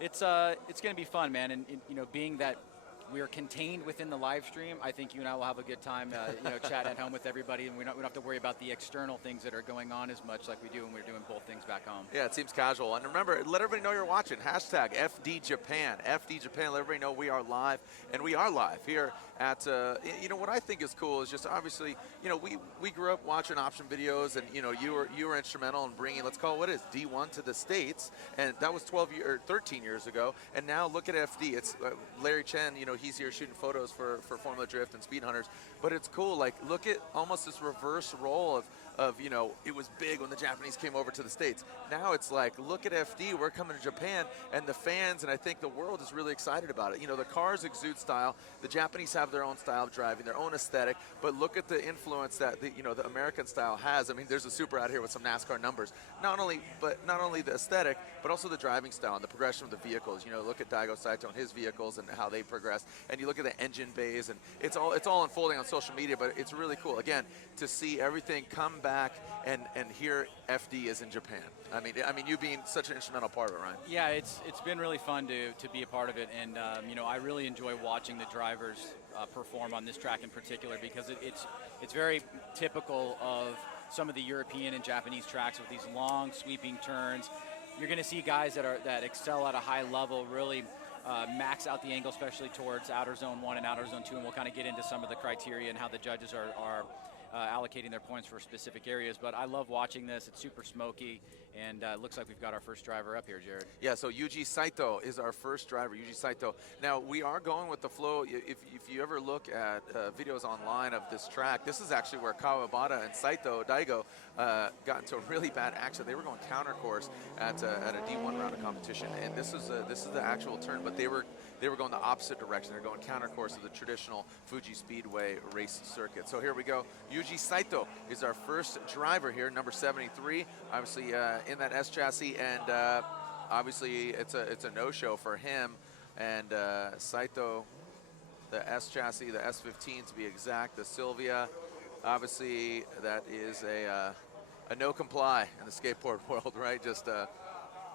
It's going to be fun, man, and you know, being that we are contained within the live stream, I think you and I will have a good time, you know, chatting at home with everybody, and we don't have to worry about the external things that are going on as much like we do when we're doing both things back home. Yeah, it seems casual. And remember, let everybody know you're watching. Hashtag FD Japan. FD Japan. Let everybody know we are live, and we are live here at. You know, what I think is cool is just obviously, you know, we grew up watching option videos, and you know, you were instrumental in bringing, let's call it what it is, D1 to the States, and that was 13 years ago. And now look at FD. It's Larry Chen. You know, he's here shooting photos for Formula Drift and Speed Hunters. But it's cool. Like, look at almost this reverse role of, you know, it was big when the Japanese came over to the States. Now it's like, look at FD, we're coming to Japan, and the fans, and I think the world is really excited about it. You know, the cars exude style, the Japanese have their own style of driving, their own aesthetic, but look at the influence that the, you know, the American style has. I mean, there's a super out here with some NASCAR numbers. Not only the aesthetic, but also the driving style and the progression of the vehicles. You know, look at Daigo Saito and his vehicles and how they progress, and you look at the engine bays, and it's all unfolding on social media, but it's really cool, again, to see everything come back and here FD is in Japan. I mean, you being such an instrumental part of it, Ryan. Yeah, it's been really fun to be a part of it, and you know, I really enjoy watching the drivers perform on this track in particular, because it's very typical of some of the European and Japanese tracks with these long sweeping turns. You're going to see guys that excel at a high level really max out the angle, especially towards outer zone 1 and outer zone 2, and we'll kind of get into some of the criteria and how the judges are allocating their points for specific areas. But I love watching this. It's super smoky, and it looks like we've got our first driver up here, Jared. Yeah, so YUJI SAITO is our first driver, YUJI SAITO. Now, we are going with the flow. If you ever look at videos online of this track, this is actually where Kawabata and Saito, Daigo, got into a really bad accident. They were going counter course at a D1 round of competition, and this is the actual turn, but they were going the opposite direction. They're going counter course of the traditional Fuji Speedway race circuit. So here we go. YUJI SAITO is our first driver here, number 73, obviously in that S chassis, and obviously it's a no-show for him. And Saito, the S chassis, the S15 to be exact, the Sylvia, obviously that is a no comply in the skateboard world, right? Just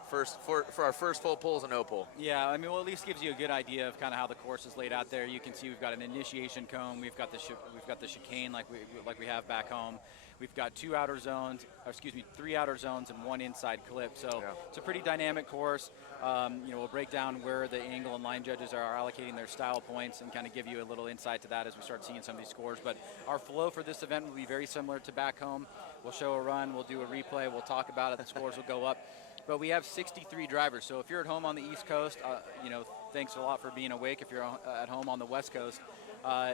for our first full pull is a no pull. Yeah, I mean, well, at least gives you a good idea of kind of how the course is laid out there. You can see we've got an initiation cone, we've got the chicane like we have back home. We've got 3 outer zones and 1 inside clip. So yeah, it's a pretty dynamic course. You know, we'll break down where the angle and line judges are allocating their style points and kind of give you a little insight to that as we start seeing some of these scores. But our flow for this event will be very similar to back home. We'll show a run, we'll do a replay, we'll talk about it, the scores will go up. But we have 63 drivers, so if you're at home on the East Coast, you know, thanks a lot for being awake. If you're at home on the West Coast,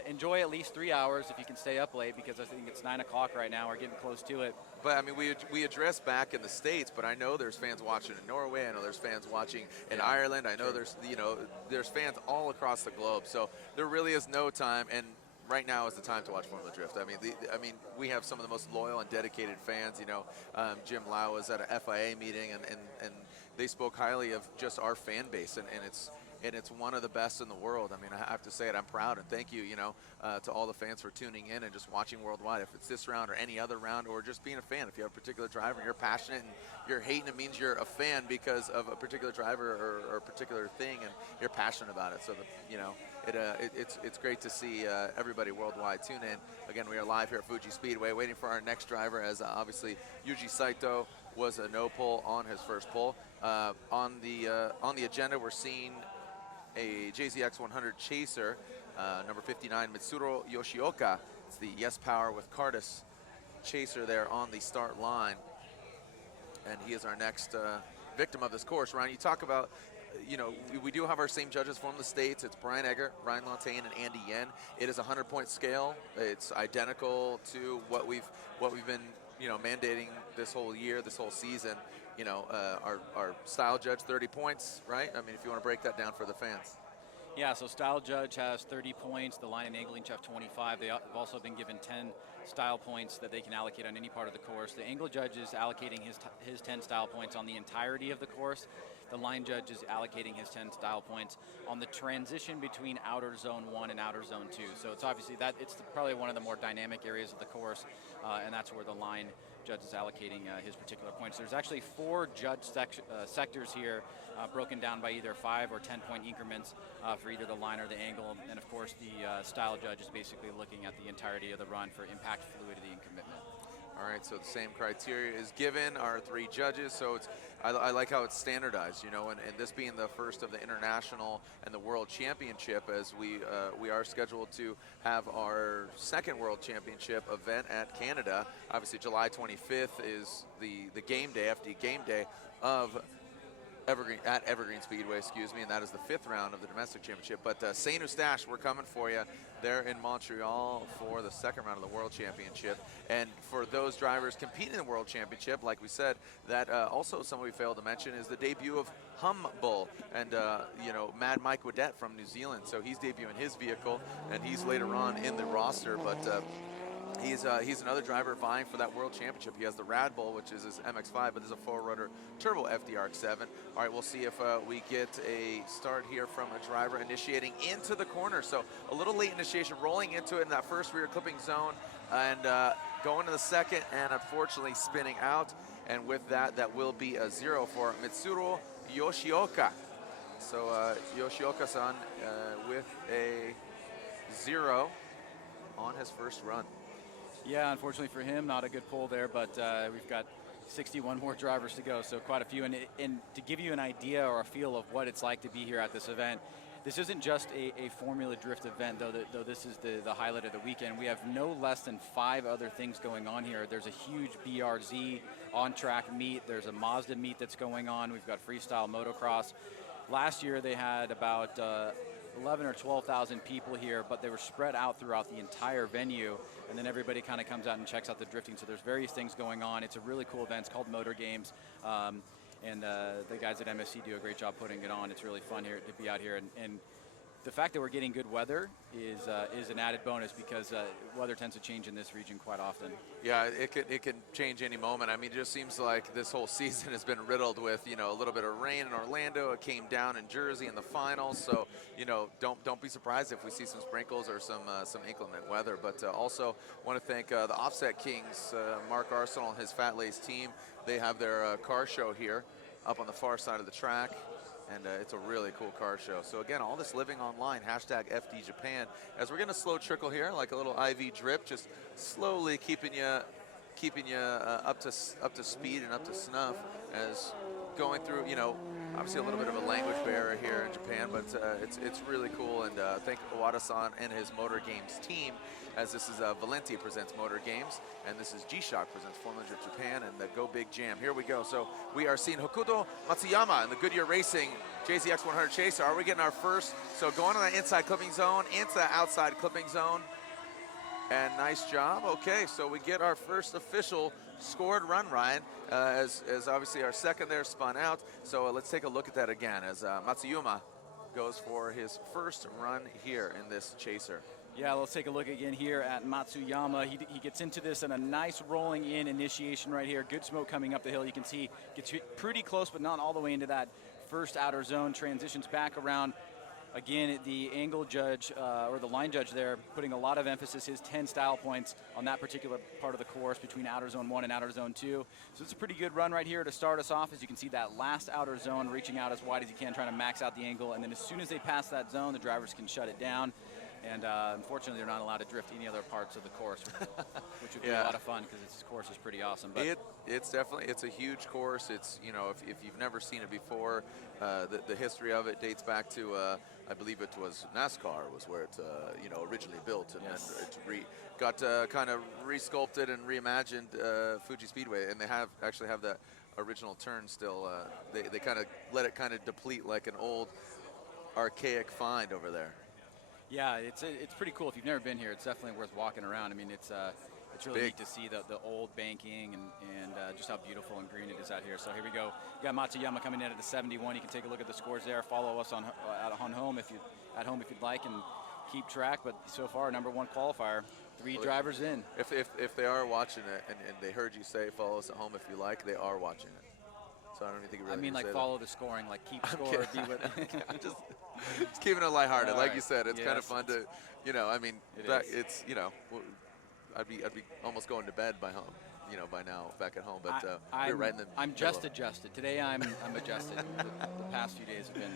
enjoy at least 3 hours if you can stay up late, because I think it's 9 o'clock right now. We're getting close to it. But I mean, we address back in the States, but I know there's fans watching in Norway. I know there's fans watching in Ireland. I know there's fans all across the globe. So there really is no time, and right now is the time to watch Formula Drift. I mean, we have some of the most loyal and dedicated fans. You know, Jim Lau was at a FIA meeting, and they spoke highly of just our fan base, and it's one of the best in the world. I mean, I have to say it. I'm proud, and thank you, you know, to all the fans for tuning in and just watching worldwide. If it's this round or any other round, or just being a fan, if you have a particular driver and you're passionate and you're hating, it means you're a fan because of a particular driver or a particular thing, and you're passionate about it. So, you know, it's great to see everybody worldwide tune in. Again, we are live here at Fuji Speedway, waiting for our next driver, as obviously YUJI SAITO was a no pull on his first pull. On the agenda, we're seeing a JZX 100 Chaser, number 59, MITSURU YOSHIOKA. It's the Yes Power with Cardis Chaser there on the start line. And he is our next victim of this course. Ryan, you talk about, you know, we do have our same judges from the States. It's Brian Egger, Ryan Lantain, and Andy Yen. It is a 100-point scale. It's identical to what we've been, you know, mandating this whole year, this whole season. You know, our style judge 30 points, right? I mean, if you want to break that down for the fans. Yeah, so style judge has 30 points. The line and angling have 25. They have also been given 10 style points that they can allocate on any part of the course. The angle judge is allocating his 10 style points on the entirety of the course. The line judge is allocating his 10 style points on the transition between outer zone 1 and outer zone 2. So it's obviously it's probably one of the more dynamic areas of the course, and that's where the line judge is allocating his particular points. There's actually 4 judge sectors here, broken down by either 5 or 10 point increments for either the line or the angle. And of course, the style judge is basically looking at the entirety of the run for impact, fluidity, and commitment. All right, so the same criteria is given, our 3 judges, so it's, I like how it's standardized, you know, and this being the first of the international and the world championship, as we are scheduled to have our 2nd world championship event at Canada. Obviously, July 25th is the game day, FD game day of Evergreen Speedway, excuse me, and that is the 5th round of the domestic championship. But St. Eustache, we're coming for you there in Montreal for the 2nd round of the World Championship. And for those drivers competing in the World Championship, like we said, that also something we failed to mention is the debut of Humble and you know, Mad Mike Wadette from New Zealand. So he's debuting his vehicle, and he's later on in the roster, but he's another driver vying for that World Championship. He has the Rad Bull, which is his MX-5, but there's a 4-rotor turbo FDRX-7. All right, we'll see if we get a start here from a driver initiating into the corner. So a little late initiation, rolling into it in that first rear clipping zone, and going to the 2nd, and unfortunately spinning out. And with that, that will be a 0 for MITSURU Yoshioka. So Yoshioka-san with a 0 on his first run. Yeah, unfortunately for him, not a good pull there, but we've got 61 more drivers to go, so quite a few. And to give you an idea or a feel of what it's like to be here at this event, this isn't just a Formula Drift event, though this is the highlight of the weekend. We have no less than 5 other things going on here. There's a huge BRZ on-track meet. There's a Mazda meet that's going on. We've got freestyle motocross. Last year they had about 11 or 12,000 people here, but they were spread out throughout the entire venue, and then everybody kind of comes out and checks out the drifting. So there's various things going on. It's a really cool event. It's called Motor Games, and the guys at MSC do a great job putting it on. It's really fun here to be out here, and the fact that we're getting good weather is an added bonus, because weather tends to change in this region quite often. Yeah, it can change any moment. I mean, it just seems like this whole season has been riddled with, you know, a little bit of rain in Orlando. It came down in Jersey in the finals, so you know, don't be surprised if we see some sprinkles or some inclement weather. But also want to thank the Offset Kings, Mark Arsenal and his Fat Lace team. They have their car show here up on the far side of the track. And it's a really cool car show. So again, all this living online, hashtag FD Japan. As we're going to slow trickle here, like a little IV drip, just slowly keeping you up to speed and up to snuff, as going through, you know, obviously a little bit of a language barrier here in Japan, but it's really cool. And thank Owada-san and his Motor Games team, as this is Valenti presents Motor Games, and this is G-Shock presents Formula Drift Japan and the Go Big Jam. Here we go. So we are seeing HOKUTO Matsuyama in the Goodyear Racing JZX 100 Chaser. Are we getting our first? So going to that inside clipping zone, into that outside clipping zone, and nice job. Okay, so we get our first official scored run, Ryan, as obviously our 2nd there spun out. So let's take a look at that again, as Matsuyama goes for his first run here in this Chaser. Yeah, let's take a look again here at Matsuyama. He gets into this in a nice rolling in initiation right here. Good smoke coming up the hill. You can see gets pretty close, but not all the way into that first outer zone. Transitions back around. Again, the angle judge, or the line judge there, putting a lot of emphasis, his 10 style points on that particular part of the course between outer zone 1 and outer zone 2. So it's a pretty good run right here to start us off. As you can see, that last outer zone reaching out as wide as he can, trying to max out the angle. And then as soon as they pass that zone, the drivers can shut it down. And unfortunately, they're not allowed to drift any other parts of the course, which would be a lot of fun, because this course is pretty awesome. But it's definitely, it's a huge course. It's, you know, if you've never seen it before, the history of it dates back to I believe it was NASCAR was where it you know, originally built, and yes, then it got kind of resculpted and reimagined Fuji Speedway, and they actually have that original turn still. They kind of let it kind of deplete like an old archaic find over there. Yeah, it's pretty cool. If you've never been here, it's definitely worth walking around. I mean, it's really neat to see the old banking and just how beautiful and green it is out here. So here we go. You got Matsuyama coming in at the 71. You can take a look at the scores there. Follow us on home if you'd like, and keep track. But so far, #1 qualifier, 3 drivers in. If they are watching it and they heard you say follow us at home if you like, they are watching it. So I don't even think you really. I mean, like follow the scoring, like keep score. Be with just keeping it lighthearted, like you said. It's yes, kind of fun to, you know. I mean, it's, you know, I'd be almost going to bed by home. you know, by now back at home. But we're right in the I'm middle just adjusted. Today I'm adjusted. The past few days have been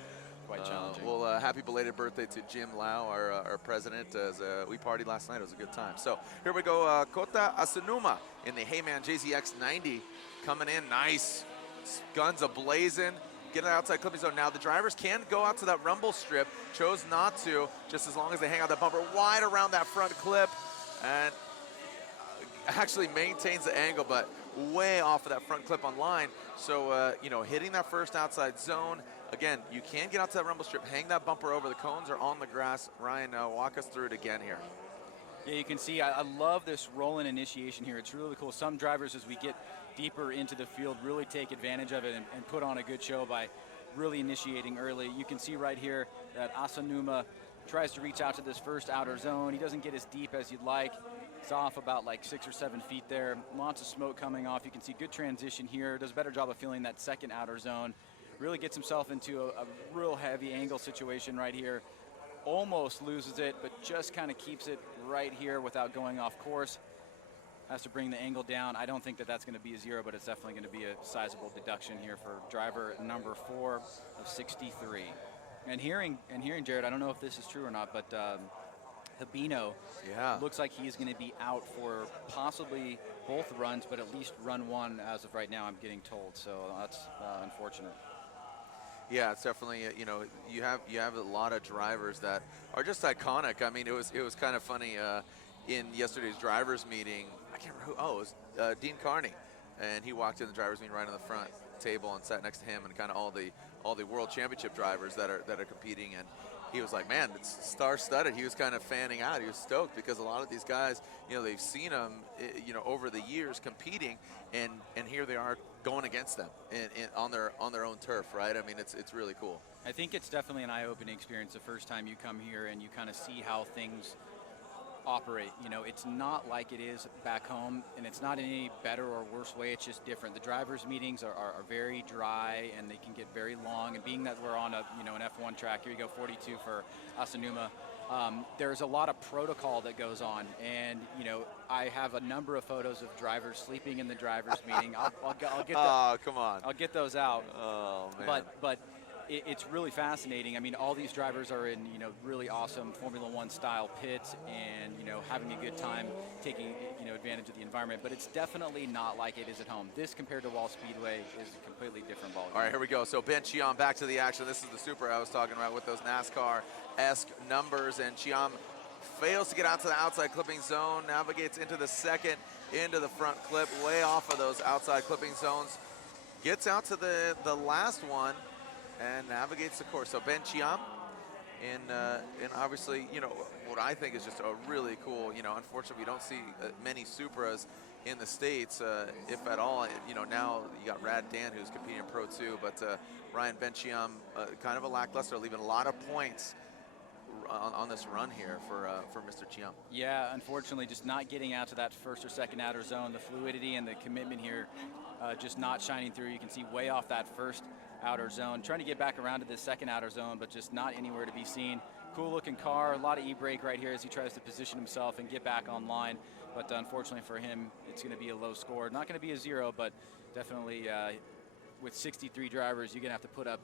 quite challenging. Well, happy belated birthday to Jim Lau, our president, as we partied last night. It was a good time. So here we go, Kota Asanuma in the Heyman JZX 90 coming in. Nice. Guns a-blazing. Getting outside clipping zone. Now the drivers can go out to that rumble strip. Chose not to, just as long as they hang out that bumper wide around that front clip. And actually maintains the angle, but way off of that front clip on line. So, you know, hitting that first outside zone. Again, you can get out to that rumble strip, hang that bumper over. The cones are on the grass. Ryan, walk us through it again here. Yeah, you can see I love this roll-in initiation here. It's really cool. Some drivers, as we get deeper into the field, really take advantage of it and put on a good show by really initiating early. You can see right here that Asanuma tries to reach out to this first outer zone. He doesn't get as deep as you'd like. It's off about like 6 or 7 feet there. Lots of smoke coming off. You can see good transition here. Does a better job of filling that second outer zone. Really gets himself into a real heavy angle situation right here. Almost loses it, but just kind of keeps it right here without going off course. Has to bring the angle down. I don't think that that's going to be a 0, but it's definitely going to be a sizable deduction here for driver number 4 of 63. And hearing Jared, I don't know if this is true or not, but Habino looks like he's going to be out for possibly both runs, but at least run 1 as of right now, I'm getting told. So that's unfortunate. Yeah, it's definitely, you know, you have a lot of drivers that are just iconic. I mean, it was kind of funny in yesterday's drivers meeting. I can't remember who. Oh, it was Dean Carney, and he walked in the drivers meeting right on the front table and sat next to him and kind of all the world championship drivers that are competing. And he was like, man, it's star-studded. He was kind of fanning out. He was stoked because a lot of these guys, you know, they've seen them, you know, over the years competing, and here they are going against them on their own turf, right? I mean, it's really cool. I think it's definitely an eye-opening experience the first time you come here and you kind of see how things operate. You know, it's not like it is back home, and it's not in any better or worse way. It's just different. The drivers' meetings are very dry, and they can get very long. And being that we're on an F1 track, here you go, 42 for Asanuma. There's a lot of protocol that goes on, and you know, I have a number of photos of drivers sleeping in the drivers' meeting. I'll get. Oh, come on. I'll get those out. Oh man. But it's really fascinating. I mean, all these drivers are in, you know, really awesome Formula One style pits and, you know, having a good time, taking, you know, advantage of the environment. But it's definitely not like it is at home. This compared to Wall Speedway is a completely different ballgame. All right, here we go. So Ben Chiam back to the action. This is the Super I was talking about with those NASCAR-esque numbers, and Chiam fails to get out to the outside clipping zone, navigates into the second, into the front clip, way off of those outside clipping zones, gets out to the last one, and navigates the course. So Ben Chiam, and obviously, you know, what I think is just a really cool, you know, unfortunately we don't see many Supras in the States, if at all. You know, now you got Rad Dan who's competing in Pro 2, but Ryan Ben Chiam, kind of a lackluster, leaving a lot of points on this run here for Mr. Chiam. Yeah, unfortunately, just not getting out to that first or second outer zone. The fluidity and the commitment here just not shining through. You can see way off that first outer zone. Trying to get back around to the second outer zone, but just not anywhere to be seen. Cool looking car, a lot of e-brake right here as he tries to position himself and get back online. But unfortunately for him, it's going to be a low score. Not going to be a 0, but definitely with 63 drivers, you're going to have to put up,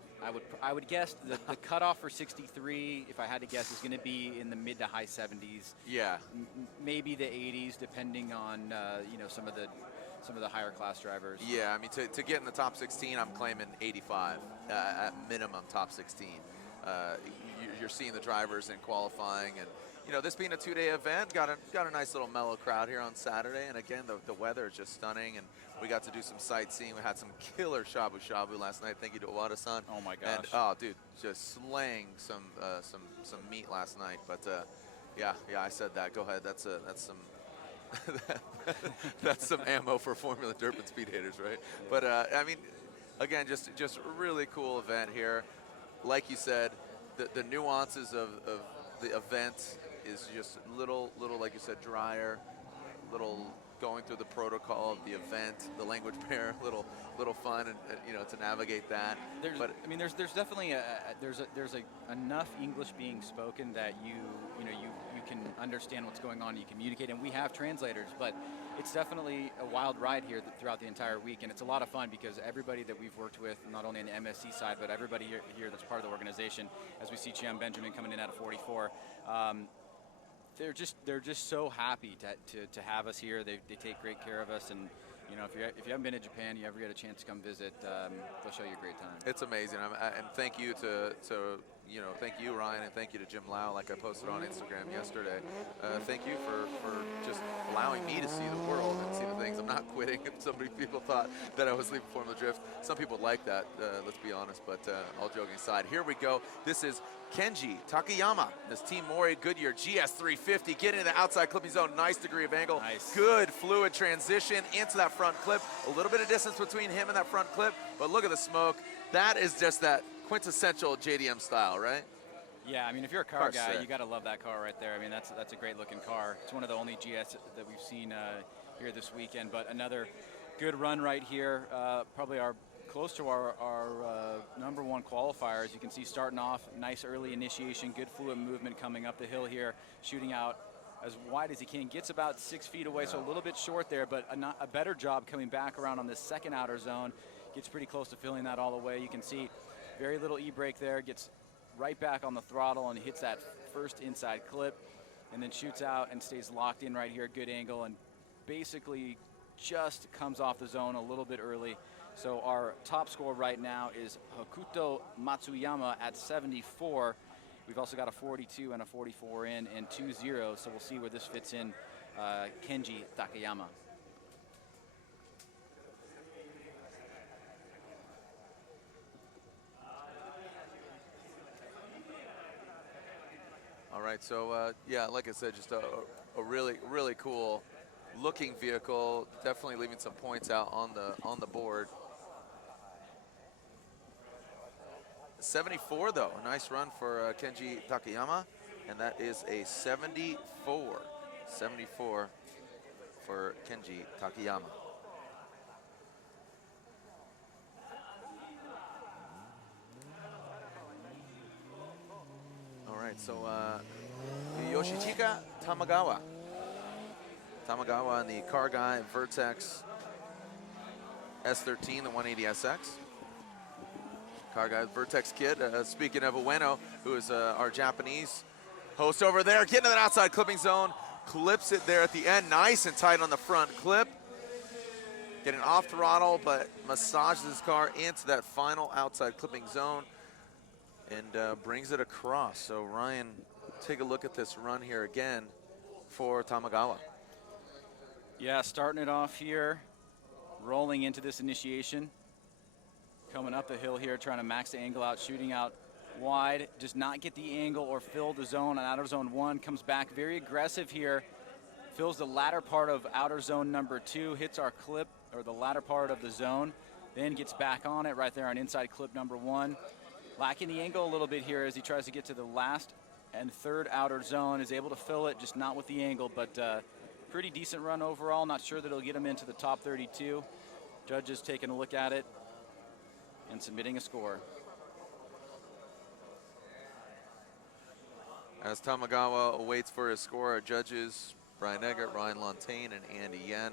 I would guess the cutoff for 63, if I had to guess, is going to be in the mid to high 70s. Yeah. Maybe the 80s, depending on you know, some of the higher class drivers. Yeah, I mean, to get in the top 16, I'm claiming 85 at minimum top 16. You're seeing the drivers in qualifying, and you know, this being a 2-day event, got a nice little mellow crowd here on Saturday, and again, the weather is just stunning, and we got to do some sightseeing. We had some killer shabu-shabu last night. Thank you to Owada-san. Oh my gosh. And, oh, dude, just slaying some meat last night. But yeah, I said that. Go ahead. That's some. That's some ammo for Formula Derp and speed haters, right? But I mean, again, just a really cool event here. Like you said, the nuances of the event is just little, like you said, drier, little going through the protocol of the event, the language barrier, little fun, and you know, to navigate that. I mean, there's definitely enough English being spoken that you can understand what's going on, you communicate, and we have translators, but it's definitely a wild ride here throughout the entire week, and it's a lot of fun because everybody that we've worked with, not only on the MSC side, but everybody here that's part of the organization, as we see CHIAM Benjamin coming in at a 44, they're just so happy to have us here. They take great care of us, and you know, if you haven't been to Japan, you ever get a chance to come visit, they'll show you a great time. It's amazing, and thank you thank you, Ryan, and thank you to Jim Lau, like I posted on Instagram yesterday. Thank you for just allowing me to see the world and see the things. I'm not quitting. So many people thought that I was leaving Formula Drift. Some people like that, let's be honest, but all joking aside, here we go. This is KENJI TAKAYAMA, this Team Mori Goodyear GS350, getting into the outside clipping zone, nice degree of angle. Nice. Good fluid transition into that front clip. A little bit of distance between him and that front clip, but look at the smoke. That is just that quintessential JDM style, right? Yeah, I mean, if you're a car guy, you got to love that car right there. I mean, that's a great looking car. It's one of the only GS that we've seen here this weekend, but another good run right here. Probably close to our number one qualifier. As you can see, starting off, nice early initiation, good fluid movement coming up the hill here, shooting out as wide as he can. Gets about 6 feet away, so a little bit short there, but a better job coming back around on this second outer zone. Gets pretty close to filling that all the way. You can see very little e-brake there, gets right back on the throttle and hits that first inside clip, and then shoots out and stays locked in right here, good angle, and basically just comes off the zone a little bit early. So our top score right now is HOKUTO MATSUYAMA at 74. We've also got a 42 and a 44 in and 2-0, so we'll see where this fits in KENJI TAKAYAMA. All right, so yeah, like I said, just a really cool looking vehicle. Definitely leaving some points out on the board. 74 though, a nice run for KENJI TAKAYAMA, and that is a 74 for KENJI TAKAYAMA. All right, so YOSHICHIKA Tamagawa and the car guy Vertex S13, the 180SX. Car guy, Vertex kid. Speaking of Ueno, who is our Japanese host over there, getting to that outside clipping zone, clips it there at the end, nice and tight on the front clip. Getting off throttle, but massages his car into that final outside clipping zone and brings it across. So Ryan, take a look at this run here again for Tamagawa. Yeah, starting it off here, rolling into this initiation. Coming up the hill here, trying to max the angle out, shooting out wide, does not get the angle or fill the zone on outer zone 1, comes back very aggressive here, fills the latter part of outer zone number 2, hits our clip, or the latter part of the zone, then gets back on it right there on inside clip number 1. Lacking the angle a little bit here as he tries to get to the last and third outer zone, is able to fill it, just not with the angle, but pretty decent run overall. Not sure that it'll get him into the top 32. Judges taking a look at it and submitting a score. As Tamagawa awaits for his score, our judges, Brian Eggert, Ryan Lontaine, and Andy Yen,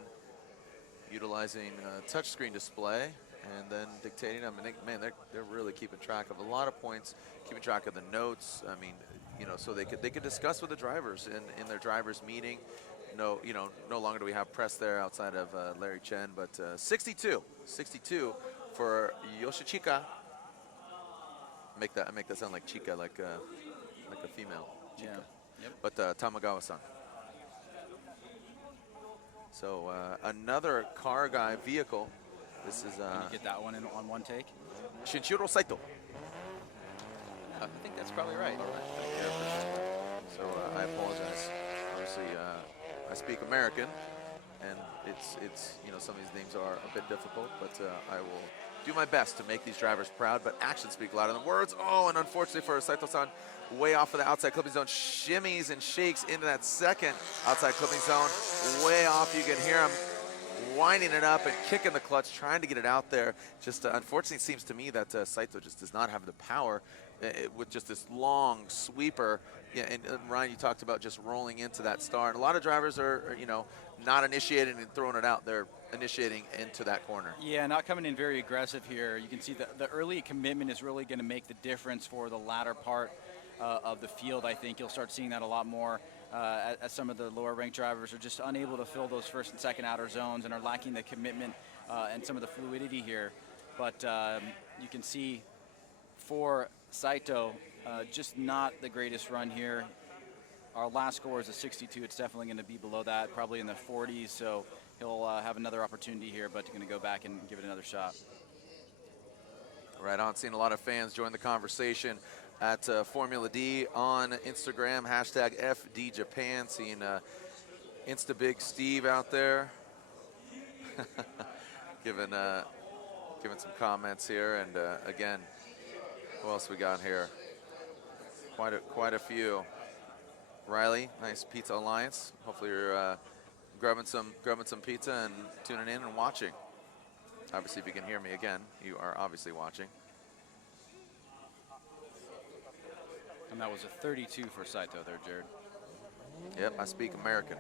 utilizing a touchscreen display and then dictating them. I think, man, they're really keeping track of a lot of points, keeping track of the notes. I mean, you know, so they could discuss with the drivers in their drivers meeting. No, you know, no longer do we have press there outside of Larry Chen, but 62 for YOSHICHIKA. Make that sound like Chica, like a female. Chica. Yeah. Yep. But Tamagawa-san. So another car guy vehicle. This is Can you get that one in on one take? Shinjiro Saito. I think that's probably right. All right. So I apologize. Obviously, I speak American, and it's you know, some of these names are a bit difficult, but I will do my best to make these drivers proud, but actions speak louder than words. Oh, and unfortunately for Saito-san, way off of the outside clipping zone, shimmies and shakes into that second outside clipping zone. Way off, you can hear him winding it up and kicking the clutch, trying to get it out there. Just unfortunately, it seems to me that Saito just does not have the power with just this long sweeper. Yeah, and Ryan, you talked about just rolling into that star. And a lot of drivers are you know, not initiating and throwing it out. They're initiating into that corner. Yeah, not coming in very aggressive here. You can see the early commitment is really going to make the difference for the latter part of the field. I think you'll start seeing that a lot more as some of the lower ranked drivers are just unable to fill those first and second outer zones and are lacking the commitment and some of the fluidity here. But you can see for Saito, just not the greatest run here. Our last score is a 62. It's definitely going to be below that, probably in the 40s. So he'll have another opportunity here, but going to go back and give it another shot. Right on, seeing a lot of fans join the conversation at Formula D on Instagram, hashtag FDJapan. Seeing Insta Big Steve out there giving some comments here. And again, who else we got here? Quite a few. Riley, nice Pizza Alliance. Hopefully you're grabbing some pizza and tuning in and watching. Obviously, if you can hear me again, you are obviously watching. And that was a 32 for Saito there, Jared. Yep, I speak American.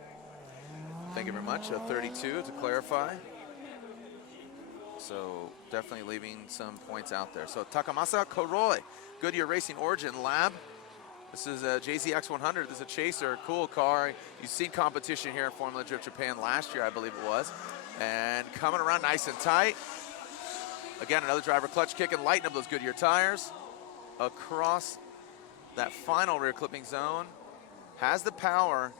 Thank you very much. A 32 to clarify. So definitely leaving some points out there. So Takamasa KUROI, Goodyear Racing Origin Lab. This is a JZX100. This is a chaser, cool car. You've seen competition here in Formula Drift Japan last year, I believe it was. And coming around nice and tight. Again, another driver clutch kick and lighten up those Goodyear tires. Across that final rear clipping zone. Has the power,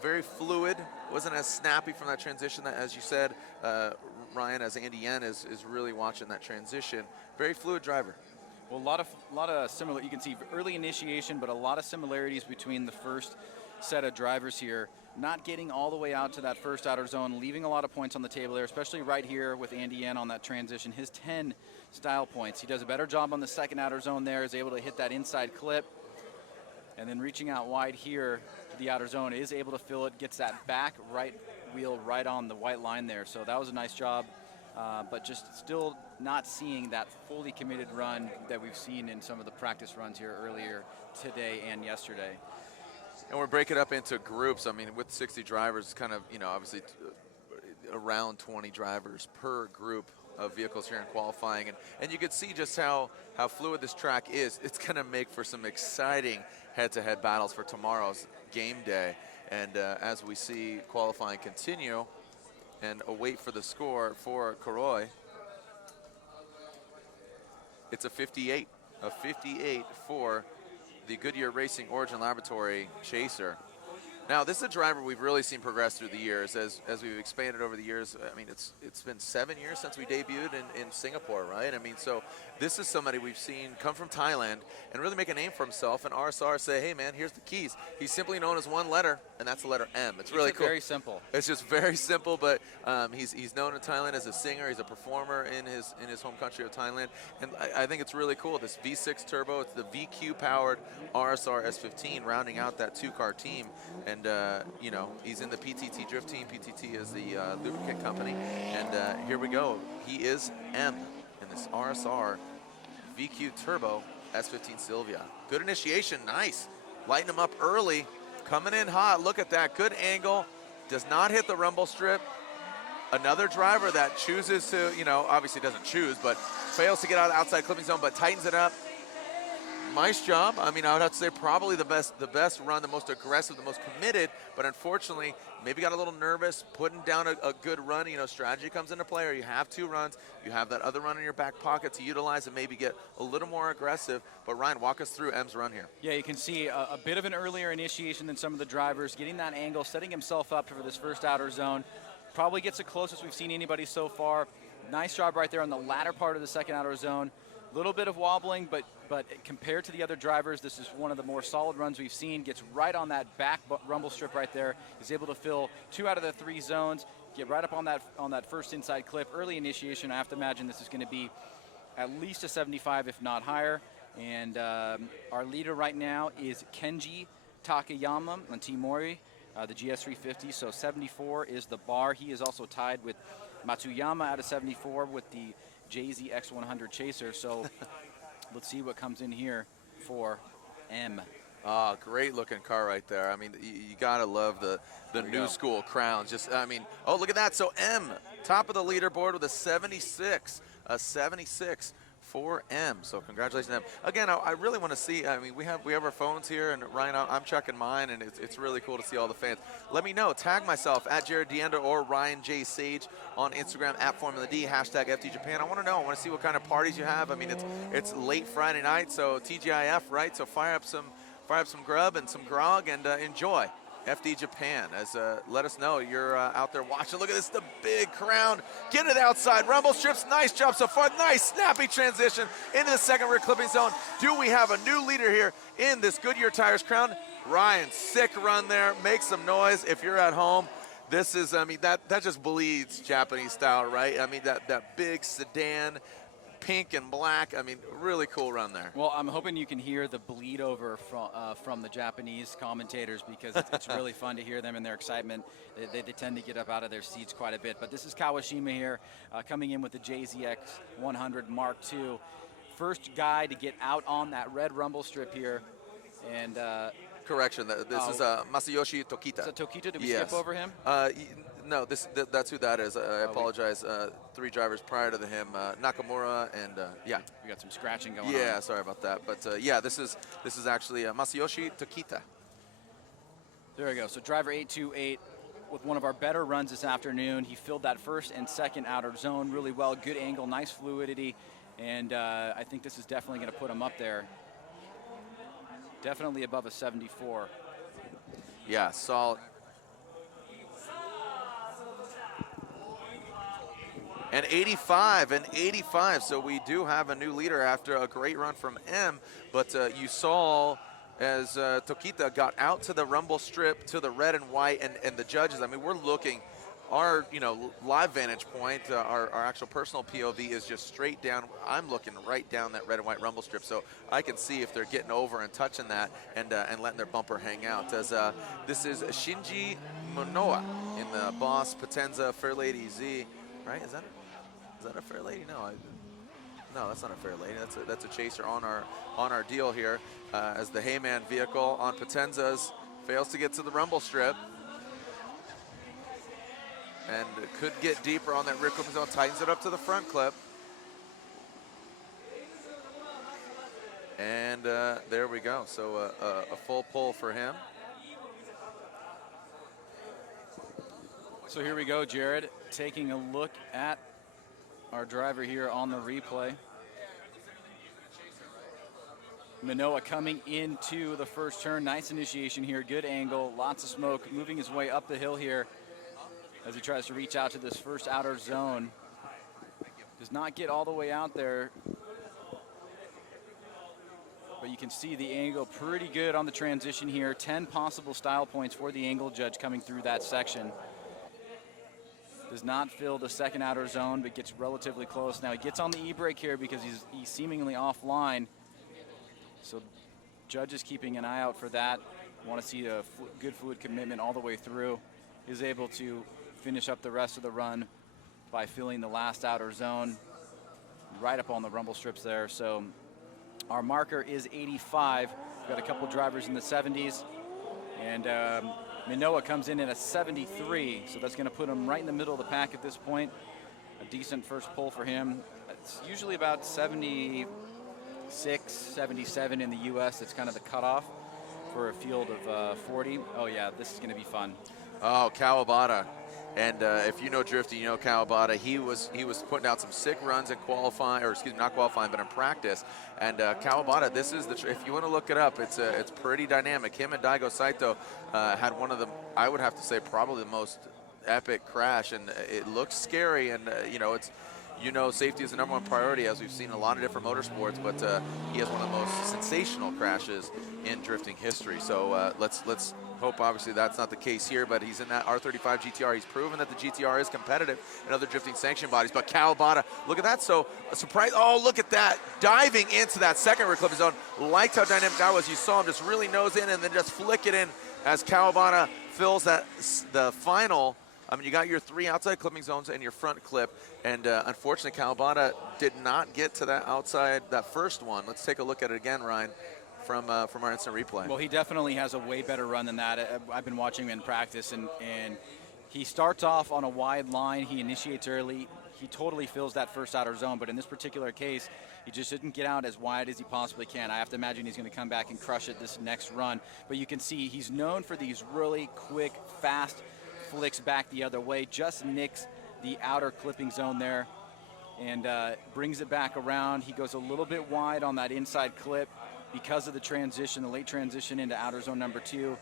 very fluid. Wasn't as snappy from that transition that, as you said, Ryan, as Andy Yen is really watching that transition. Very fluid driver. Well, a lot of similar, you can see early initiation, but a lot of similarities between the first set of drivers here. Not getting all the way out to that first outer zone, leaving a lot of points on the table there, especially right here with Andy Yen on that transition. His 10 style points. He does a better job on the second outer zone there, is able to hit that inside clip. And then reaching out wide here to the outer zone, is able to fill it, gets that back right wheel right on the white line there. So that was a nice job. But just still not seeing that fully committed run that we've seen in some of the practice runs here earlier today and yesterday. And we're breaking up into groups. I mean, with 60 drivers, it's kind of, you know, obviously around 20 drivers per group of vehicles here in qualifying. And you can see just how fluid this track is. It's going to make for some exciting head-to-head battles for tomorrow's game day. And as we see qualifying continue and await for the score for KUROI, it's a 58. A 58 for the Goodyear Racing Origin Laboratory Chaser. Now, this is a driver we've really seen progress through the years as we've expanded over the years. I mean, it's been 7 years since we debuted in Singapore, right? I mean, so this is somebody we've seen come from Thailand and really make a name for himself, and RSR say, hey, man, here's the keys. He's simply known as one letter, and that's the letter M. It's really cool. Very simple. It's just very simple, but he's known in Thailand as a singer. He's a performer in his home country of Thailand, and I think it's really cool. This V6 turbo, it's the VQ-powered RSR S15, rounding out that two-car team. And, you know, he's in the PTT Drift Team. PTT is the lubricant company. And here we go. He is M in this RSR VQ Turbo S15 Silvia. Good initiation. Nice. Lighten him up early. Coming in hot. Look at that. Good angle. Does not hit the rumble strip. Another driver that chooses to, you know, obviously doesn't choose, but fails to get out of the outside clipping zone, but tightens it up. Nice job. I mean, I would have to say probably the best run, the most aggressive, the most committed, but unfortunately, maybe got a little nervous, putting down a good run. You know, strategy comes into play, or you have two runs, you have that other run in your back pocket to utilize and maybe get a little more aggressive. But Ryan, walk us through M's run here. Yeah, you can see a bit of an earlier initiation than some of the drivers, getting that angle, setting himself up for this first outer zone. Probably gets the closest we've seen anybody so far. Nice job right there on the latter part of the second outer zone. Little bit of wobbling, but compared to the other drivers, this is one of the more solid runs we've seen. Gets right on that back rumble strip right there. Is able to fill 2 out of the 3 zones. get right up on that first inside clip. Early initiation, I have to imagine this is going to be at least a 75, if not higher. And our leader right now is KENJI TAKAYAMA on Team Mori, the GS350. So 74 is the bar. He is also tied with MATSUYAMA at a 74 with the JZ X100 Chaser. So let's see what comes in here for M. Ah, great looking car right there. I mean, you gotta love the new school crowns. Just, I mean, oh, look at that. So M, top of the leaderboard with a 76 for M. So congratulations to M. Again, I really want to see. I mean, we have our phones here, and Ryan, I'm checking mine, and it's really cool to see all the fans. Let me know. Tag myself at Jared Deenda or Ryan J Sage on Instagram at Formula D #FD Japan. I want to know. I want to see what kind of parties you have. I mean, it's late Friday night, so TGIF, right? So fire up some grub and some grog and enjoy FD Japan. As let us know you're out there watching. Look at this, the big crown. Get it outside. Rumble strips, nice job so far. Nice snappy transition into the second rear clipping zone. Do we have a new leader here in this Goodyear Tires crown? Ryan, sick run there. Make some noise if you're at home. This is, I mean, that just bleeds Japanese style, right? I mean, that big sedan, pink and black. I mean, really cool run there. Well, I'm hoping you can hear the bleed over from the Japanese commentators, because it's really fun to hear them and their excitement. They tend to get up out of their seats quite a bit. But this is Kawashima here, coming in with the JZX 100 Mark II. First guy to get out on that red rumble strip here. And correction, this is Masayoshi Tokita. Is it Tokita? Did we skip over him? No, that's who that is. I apologize. 3 drivers prior to him, Nakamura, and yeah. We got some scratching going on. Yeah, sorry about that. But yeah, this is actually Masayoshi Tokita. There we go. So driver 828 with one of our better runs this afternoon. He filled that first and second outer zone really well. Good angle, nice fluidity, and I think this is definitely going to put him up there. Definitely above a 74. Yeah, solid. And 85, so we do have a new leader after a great run from M, but you saw as Tokita got out to the rumble strip, to the red and white, and the judges, I mean, we're looking, our live vantage point, our actual personal POV is just straight down. I'm looking right down that red and white rumble strip, so I can see if they're getting over and touching that and letting their bumper hang out. As this is Shinji MINOWA in the Boss Potenza Fairlady Z, right? Is that a Fair Lady? No, that's not a Fair Lady. That's a chaser on our deal here. As the Heyman vehicle on Potenzas fails to get to the rumble strip, and could get deeper on that rear clipping zone. Tightens it up to the front clip, and there we go. So a full pull for him. So here we go, Jared, taking a look at our driver here on the replay. MINOWA coming into the first turn. Nice initiation here, good angle, lots of smoke, moving his way up the hill here as he tries to reach out to this first outer zone. Does not get all the way out there, but you can see the angle pretty good on the transition here. 10 possible style points for the angle judge coming through that section. Does not fill the second outer zone, but gets relatively close. Now he gets on the e-brake here because he's seemingly offline. So judge is keeping an eye out for that. Want to see a good fluid commitment all the way through. Is able to finish up the rest of the run by filling the last outer zone right up on the rumble strips there. So our marker is 85. We've got a couple drivers in the 70s, and MINOWA comes in at a 73, so that's going to put him right in the middle of the pack at this point. A decent first pull for him. It's usually about 76, 77 in the U.S. That's kind of the cutoff for a field of 40. Oh yeah, this is going to be fun. Oh, Kawabata. And if you know drifting, you know Kawabata. He was putting out some sick runs in qualifying, or excuse me, not qualifying, but in practice. And Kawabata, this is if you want to look it up, it's pretty dynamic. Him and Daigo Saito had one of the, I would have to say, probably the most epic crash, and it looks scary. And you know, safety is the #1 priority, as we've seen in a lot of different motorsports, but he has one of the most sensational crashes in drifting history. So let's hope, obviously, that's not the case here, but he's in that R35 GTR. He's proven that the GTR is competitive in other drifting sanction bodies, but Kawabata, look at that. So a surprise, oh, look at that, diving into that second rear clipping zone. Liked how dynamic that was. You saw him just really nose in and then just flick it in as Kawabata fills that, the final. I mean, you got your 3 outside clipping zones and your front clip, and unfortunately, Kawabata did not get to that outside, that first one. Let's take a look at it again, Ryan, from our instant replay. Well, he definitely has a way better run than that. I've been watching him in practice, and he starts off on a wide line. He initiates early. He totally fills that first outer zone, but in this particular case, he just didn't get out as wide as he possibly can. I have to imagine he's going to come back and crush it this next run, but you can see he's known for these really quick, fast flicks back the other way, just nicks the outer clipping zone there and brings it back around. He goes a little bit wide on that inside clip because of the transition, the late transition into outer zone number 2.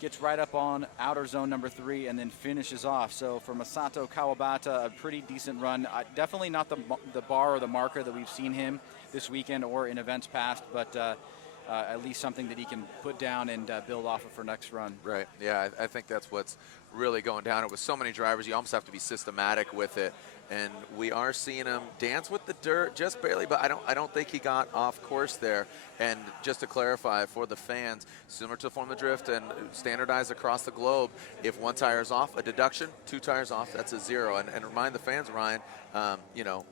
Gets right up on outer zone number 3 and then finishes off. So for Masato Kawabata, a pretty decent run. Definitely not the bar or the marker that we've seen him this weekend or in events past, but at least something that he can put down and build off of for next run. Right, yeah, I think that's what's really going down. It with so many drivers, you almost have to be systematic with it. And we are seeing him dance with the dirt just barely, but I don't think he got off course there. And just to clarify for the fans, similar to the Formula Drift and standardized across the globe, if 1 tire is off, a deduction, 2 tires off, that's a 0. And remind the fans, Ryan, you know,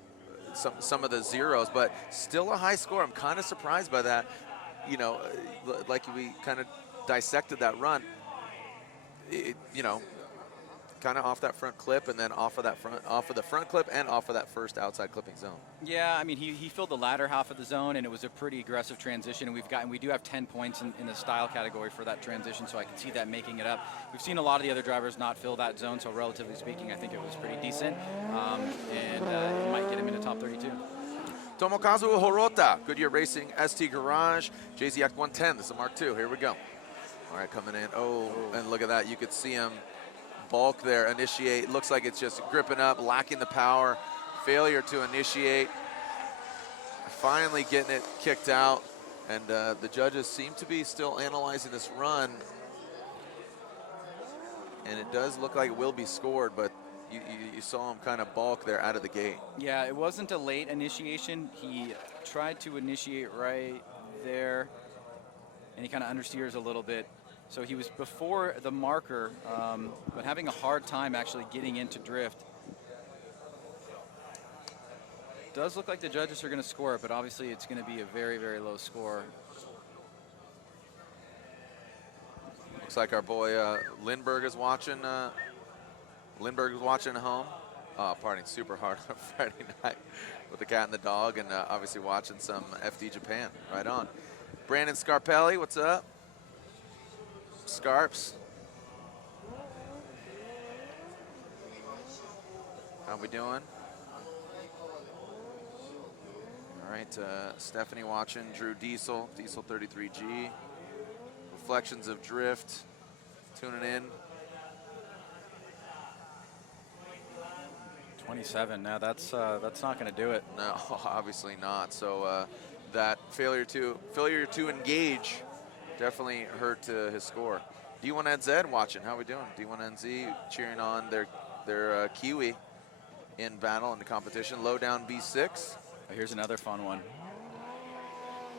some of the zeros, but still a high score. I'm kind of surprised by that. You know, like we kind of dissected that run, you know, kind of off that front clip and then off of the front clip and off of that first outside clipping zone. Yeah, I mean, he filled the latter half of the zone, and it was a pretty aggressive transition. And we do have 10 points in the style category for that transition, so I can see that making it up. We've seen a lot of the other drivers not fill that zone, so relatively speaking, I think it was pretty decent, and it might get him into top 32. Tomokazu Horota, Goodyear Racing, ST Garage, JZX 110. This is a Mark II. Here we go. All right, coming in. Oh, and look at that. You could see him bulk there, initiate. Looks like it's just gripping up, lacking the power. Failure to initiate. Finally getting it kicked out. And the judges seem to be still analyzing this run. And it does look like it will be scored, but you saw him kind of balk there out of the gate. Yeah, it wasn't a late initiation. He tried to initiate right there, and he kind of understeers a little bit. So he was before the marker, but having a hard time actually getting into drift. Does look like the judges are going to score it, but obviously it's going to be a very, very low score. Looks like our boy Lindbergh is watching. Lindbergh is watching at home. Partying super hard on Friday night with the cat and the dog, and obviously watching some FD Japan. Right on. Brandon Scarpelli, what's up? Scarps. How we doing? All right, Stephanie watching. Drew Diesel 33G. Reflections of Drift, tuning in. 27. Now that's not going to do it. No, obviously not. So that failure to engage definitely hurt his score. D1NZ watching. How we doing? D1NZ cheering on their Kiwi in battle in the competition. Low down B6. Here's another fun one.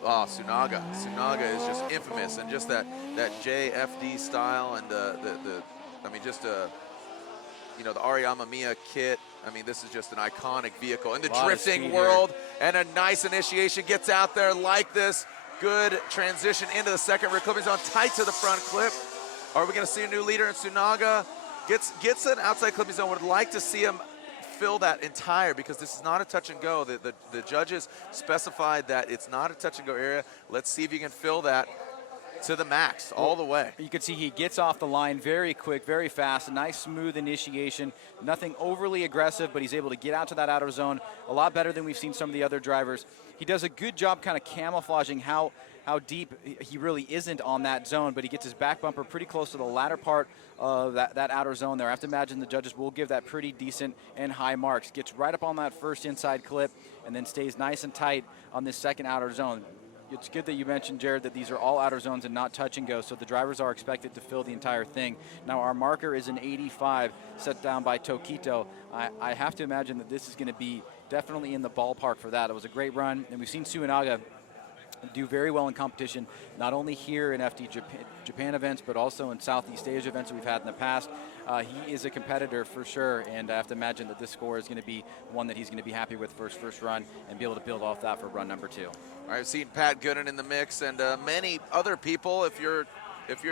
Oh, Tsunaga. Tsunaga is just infamous, and just that JFD style, and I mean, just you know, the Ariyama Miya kit. I mean, this is just an iconic vehicle in the drifting world, and a nice initiation. Gets out there like this. Good transition into the second rear clipping zone, tight to the front clip. Are we going to see a new leader in Tsunaga? Gets an outside clipping zone. Would like to see him fill that entire, because this is not a touch and go. The judges specified that it's not a touch and go area. Let's see if you can fill that. to the max, all the way. You can see he gets off the line very quick, very fast, a nice smooth initiation, nothing overly aggressive, but he's able to get out to that outer zone a lot better than we've seen some of the other drivers. He does a good job kind of camouflaging how deep he really isn't on that zone, but he gets his back bumper pretty close to the latter part of that outer zone there. I have to imagine the judges will give that pretty decent and high marks. Gets right up on that first inside clip and then stays nice and tight on this second outer zone. It's good that you mentioned, Jared, that these are all outer zones and not touch and go, so the drivers are expected to fill the entire thing. Now our marker is an 85 set down by Tokito. I have to imagine that this is going to be definitely in the ballpark for that. It was a great run, and we've seen SUENAGA do very well in competition, not only here in FD Japan events, but also in Southeast Asia events that we've had in the past. He is a competitor for sure, and I have to imagine that this score is going to be one that he's going to be happy with for his first run and be able to build off that for run number 2. All right, I've seen Pat Gooden in the mix and many other people. If you're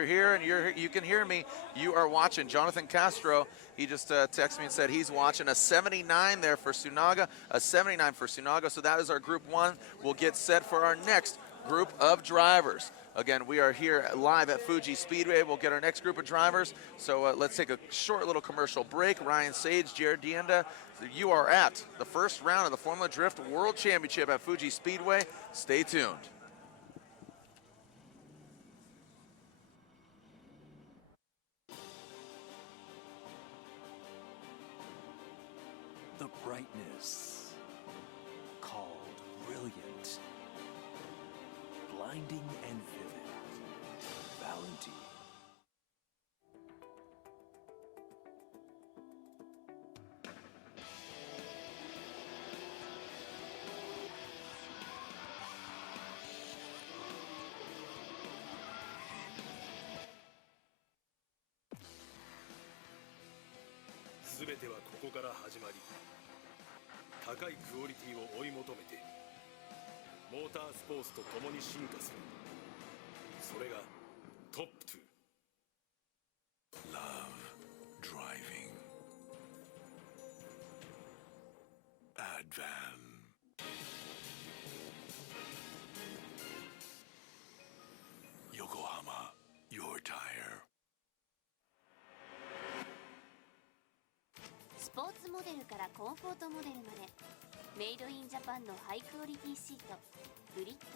here and you can hear me, you are watching. Jonathan Castro, he just texted me and said he's watching a 79 there for SUENAGA, a 79 for SUENAGA. So that is our group 1. We'll get set for our next group of drivers. Again, we are here live at Fuji Speedway. We'll get our next group of drivers. So let's take a short little commercial break. Ryan Sage, Jared Dienda, you are at the first round of the Formula Drift World Championship at Fuji Speedway. Stay tuned. The brightness called brilliant, blinding and vivid, Valentine. Love driving. Advan. Yokohama, your tire. スポーツモデルからコンフォートモデルまでメイドインジャパンのハイクオリティシートグリッド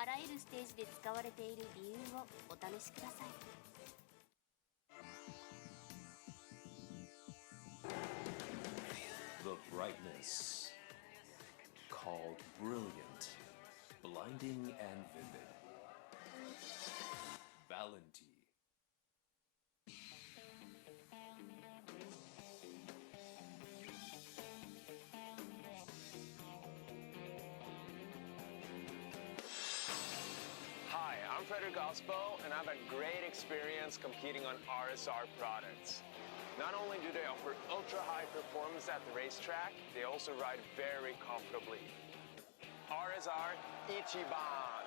あらゆるステージで使われている理由をお試しください The brightness called brilliant, blinding and vivid, Valentine. Hi, I'm Frederick Ospo, and I've had great experience competing on RSR products. Not only do they offer ultra-high performance at the racetrack, they also ride very comfortably. RSR Ichiban!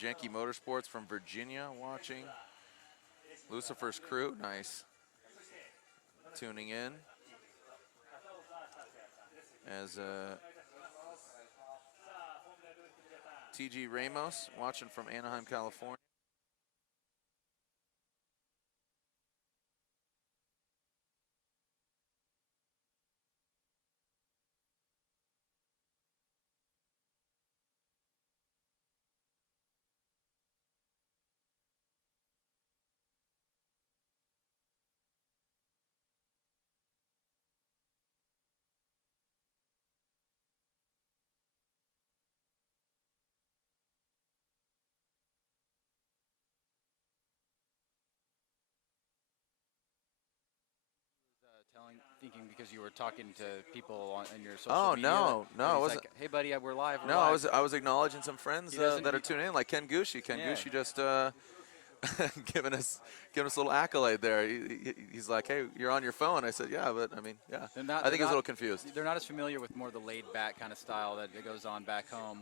Janky Motorsports from Virginia watching. Lucifer's crew, nice. Tuning in. As TG Ramos watching from Anaheim, California. Thinking because you were talking to people on your social media. Oh, no, I I was wasn't. like, hey buddy, we're live. No, I was acknowledging some friends that are tuning in, like Ken Gushi. Ken Yeah. Gushi just giving us a little accolade there. He's like, hey, you're on your phone. I said, yeah, but I mean, yeah. I think he's a little confused. They're not as familiar with more the laid-back kind of style that goes on back home.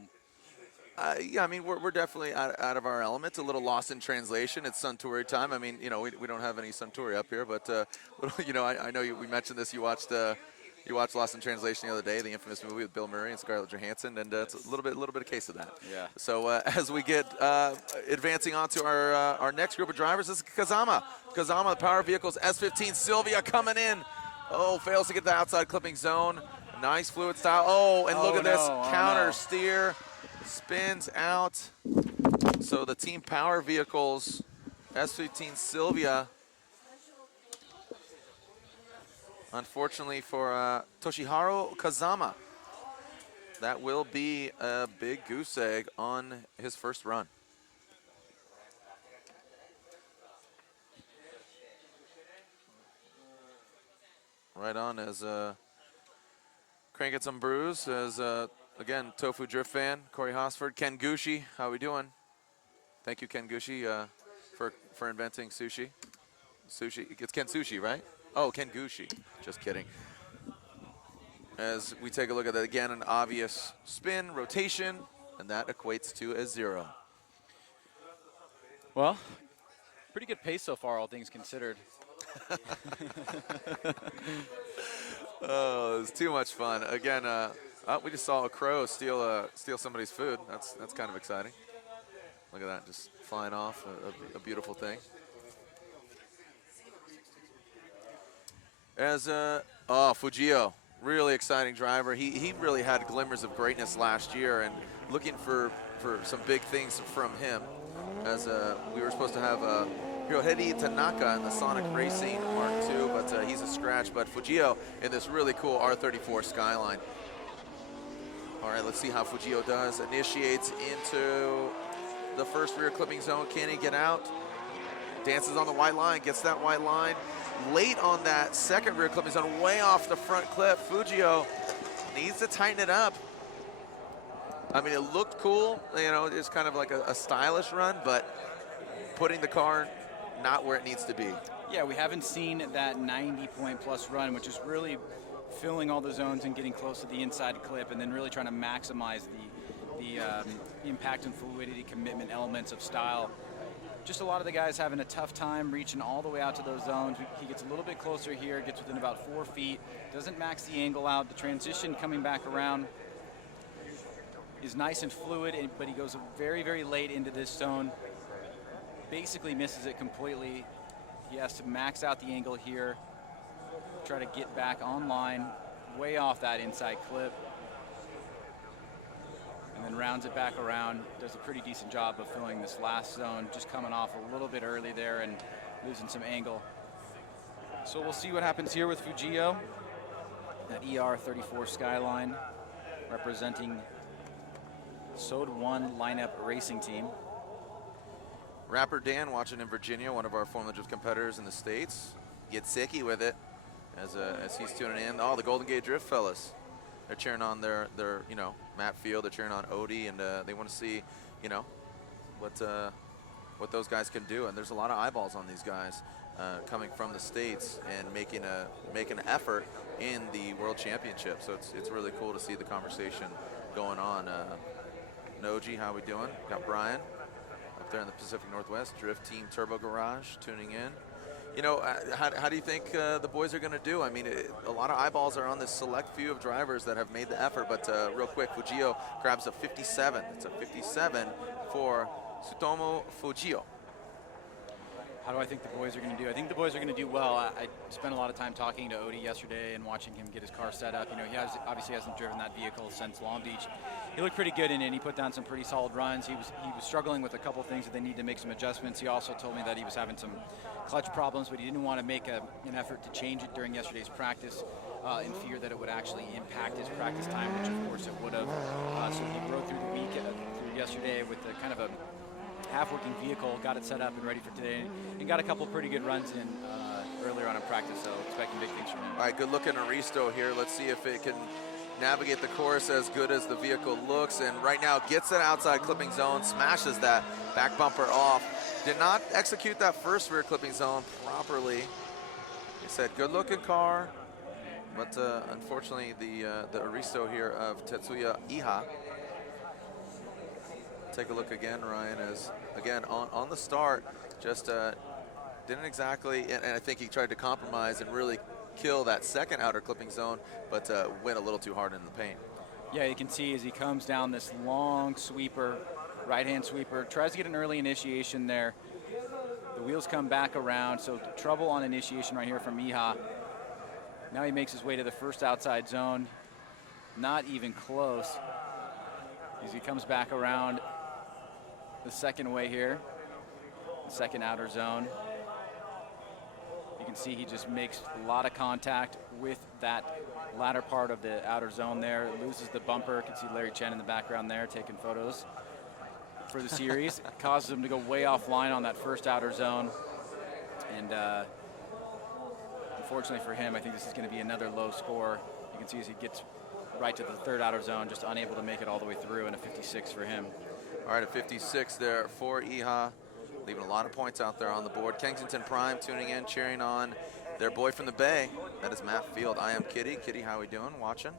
Yeah, I mean, we're definitely out of our element, a little lost in translation. It's Suntory time. I mean, you know, we don't have any Suntory up here, but, you know, I know we mentioned this. You watched Lost in Translation the other day, the infamous movie with Bill Murray and Scarlett Johansson, and it's a little bit of case of that. Yeah. So as we get advancing on to our next group of drivers, this is Kazama. Kazama, the Power Vehicles S15, Sylvia coming in. Oh, fails to get the outside clipping zone. Nice fluid style. Oh, and look at this counter steer. Spins out. So the Team Power Vehicles S15 Sylvia. Unfortunately for Toshiharu Kazama, that will be a big goose egg on his first run. Right on as Crank some brews as again Tofu Drift fan Corey Hosford. Ken Gushi, how we doing? Thank you, Ken Gushi, for inventing sushi. It's Ken Sushi, right? Oh, Ken Gushi. Just kidding. As we take a look at that again, an obvious spin, rotation, and that equates to a 0. Well, pretty good pace so far, all things considered. Oh, it was too much fun. Again, we just saw a crow steal somebody's food. That's kind of exciting. Look at that, just flying off, a beautiful thing. As Fujio, really exciting driver. He really had glimmers of greatness last year, and looking for some big things from him. As we were supposed to have Hirohei Tanaka in the Sonic Racing Mark II, but he's a scratch. But Fujio in this really cool R34 Skyline. All right, let's see how Fujio does. Initiates into the first rear clipping zone. Can he get out? Dances on the white line, gets that white line. Late on that second rear clipping zone, way off the front clip. Fujio needs to tighten it up. I mean, it looked cool. You know, it's kind of like a stylish run, but putting the car not where it needs to be. Yeah, we haven't seen that 90-point plus run, which is really filling all the zones and getting close to the inside clip, and then really trying to maximize the impact and fluidity commitment elements of style. Just a lot of the guys having a tough time reaching all the way out to those zones. He gets a little bit closer here, gets within about 4 feet, doesn't max the angle out. The transition coming back around is nice and fluid, but he goes very, very late into this zone. Basically misses it completely. He has to max out the angle here, try to get back online, way off that inside clip, and then rounds it back around. Does a pretty decent job of filling this last zone, just coming off a little bit early there and losing some angle. So we'll see what happens here with Fujio, that ER34 Skyline, representing SOD 1 lineup racing team. Rapper Dan watching in Virginia, one of our Formula Drift competitors in the States, gets sicky with it as he's tuning in. Oh, the Golden Gate Drift fellas. They're cheering on their you know, Matt Field. They're cheering on Odie, and they want to see, you know, what those guys can do. And there's a lot of eyeballs on these guys coming from the States and making an effort in the World Championship. So it's really cool to see the conversation going on. Noji, how we doing? Got Brian up there in the Pacific Northwest. Drift Team Turbo Garage tuning in. You know, how do you think the boys are going to do? I mean, a lot of eyeballs are on this select few of drivers that have made the effort, but real quick, Fujio grabs a 57. It's a 57 for TSUTOMU Fujio. How do I think the boys are going to do? I think the boys are going to do well. I spent a lot of time talking to Odie yesterday and watching him get his car set up. You know, he obviously hasn't driven that vehicle since Long Beach. He looked pretty good in it, and he put down some pretty solid runs. He was struggling with a couple things that they need to make some adjustments. He also told me that he was having some clutch problems, but he didn't want to make an effort to change it during yesterday's practice in fear that it would actually impact his practice time, which of course it would have. So he rode through the week, through yesterday with a kind of a half-working vehicle, got it set up and ready for today, and got a couple pretty good runs in earlier on in practice, so expecting big things from him. All right, good look at Aristo here. Let's see if it can navigate the course as good as the vehicle looks, and right now gets that outside clipping zone, smashes that back bumper off. Did not execute that first rear clipping zone properly. He said, good looking car, but unfortunately the Aristo here of Tetsuya Iha. Take a look again, Ryan, as again on the start, just didn't exactly, and I think he tried to compromise and really kill that second outer clipping zone, but went a little too hard in the paint. Yeah, you can see as he comes down this long sweeper, right-hand sweeper, tries to get an early initiation there. The wheels come back around, so trouble on initiation right here from Iha. Now he makes his way to the first outside zone. Not even close. As he comes back around the second way here, the second outer zone. You can see he just makes a lot of contact with that latter part of the outer zone there. Loses the bumper. You can see Larry Chen in the background there taking photos for the series. Causes him to go way offline on that first outer zone. And unfortunately for him, I think this is going to be another low score. You can see as he gets right to the third outer zone, just unable to make it all the way through, and a 56 for him. All right, a 56 there for Iha. Leaving a lot of points out there on the board. Kensington Prime tuning in, cheering on their boy from the Bay. That is Matt Field. I am Kitty. Kitty, how we doing? Watching.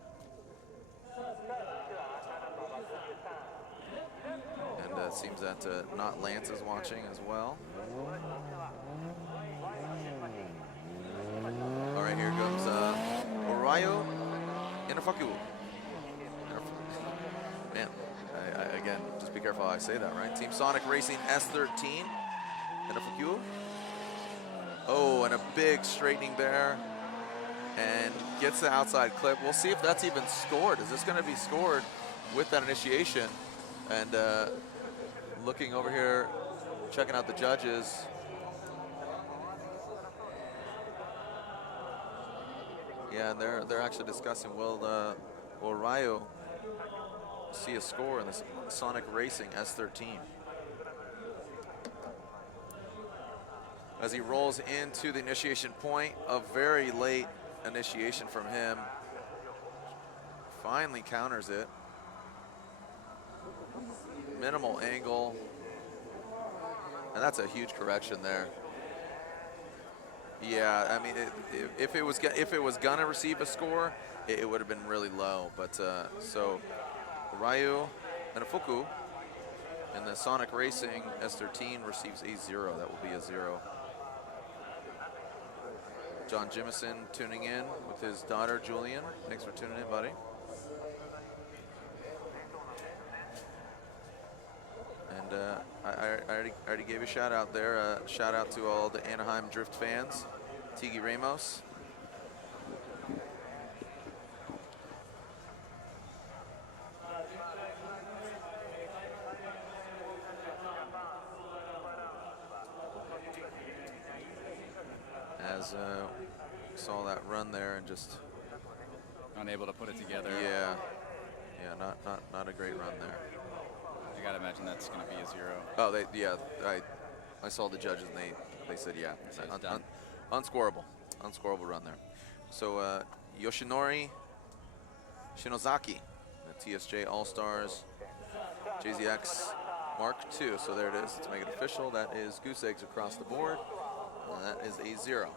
And it seems that not Lance is watching as well. All right, here comes Orayo Inafaku. Man, again, just be careful how I say that, right? Team Sonic Racing S13. Inafaku. Oh, and a big straightening there. And gets the outside clip. We'll see if that's even scored. Is this going to be scored with that initiation? And looking over here, checking out the judges. Yeah, they're actually discussing, will Ryo see a score in this Sonic Racing S13? As he rolls into the initiation point, a very late initiation from him. Finally counters it. Minimal angle. And that's a huge correction there. Yeah, I mean, if it was gonna receive a score, it would have been really low. But so Ryu and Fuku in the Sonic Racing S13 receives a 0. That will be a 0. John Jimison tuning in with his daughter Julian. Thanks for tuning in, buddy. And I already gave a shout out there. Shout out to all the Anaheim Drift fans. Tigi Ramos. As saw that run there and just Unable to put it together. yeah, not a great run there. I gotta imagine that's gonna be a 0. Oh, I saw the judges and they said yeah, So it's done. unscoreable run there. So Yoshinori Shinozaki, the TSJ All Stars JZX Mark II. So there it is. To make it official, that is goose eggs across the board. And that is a 0.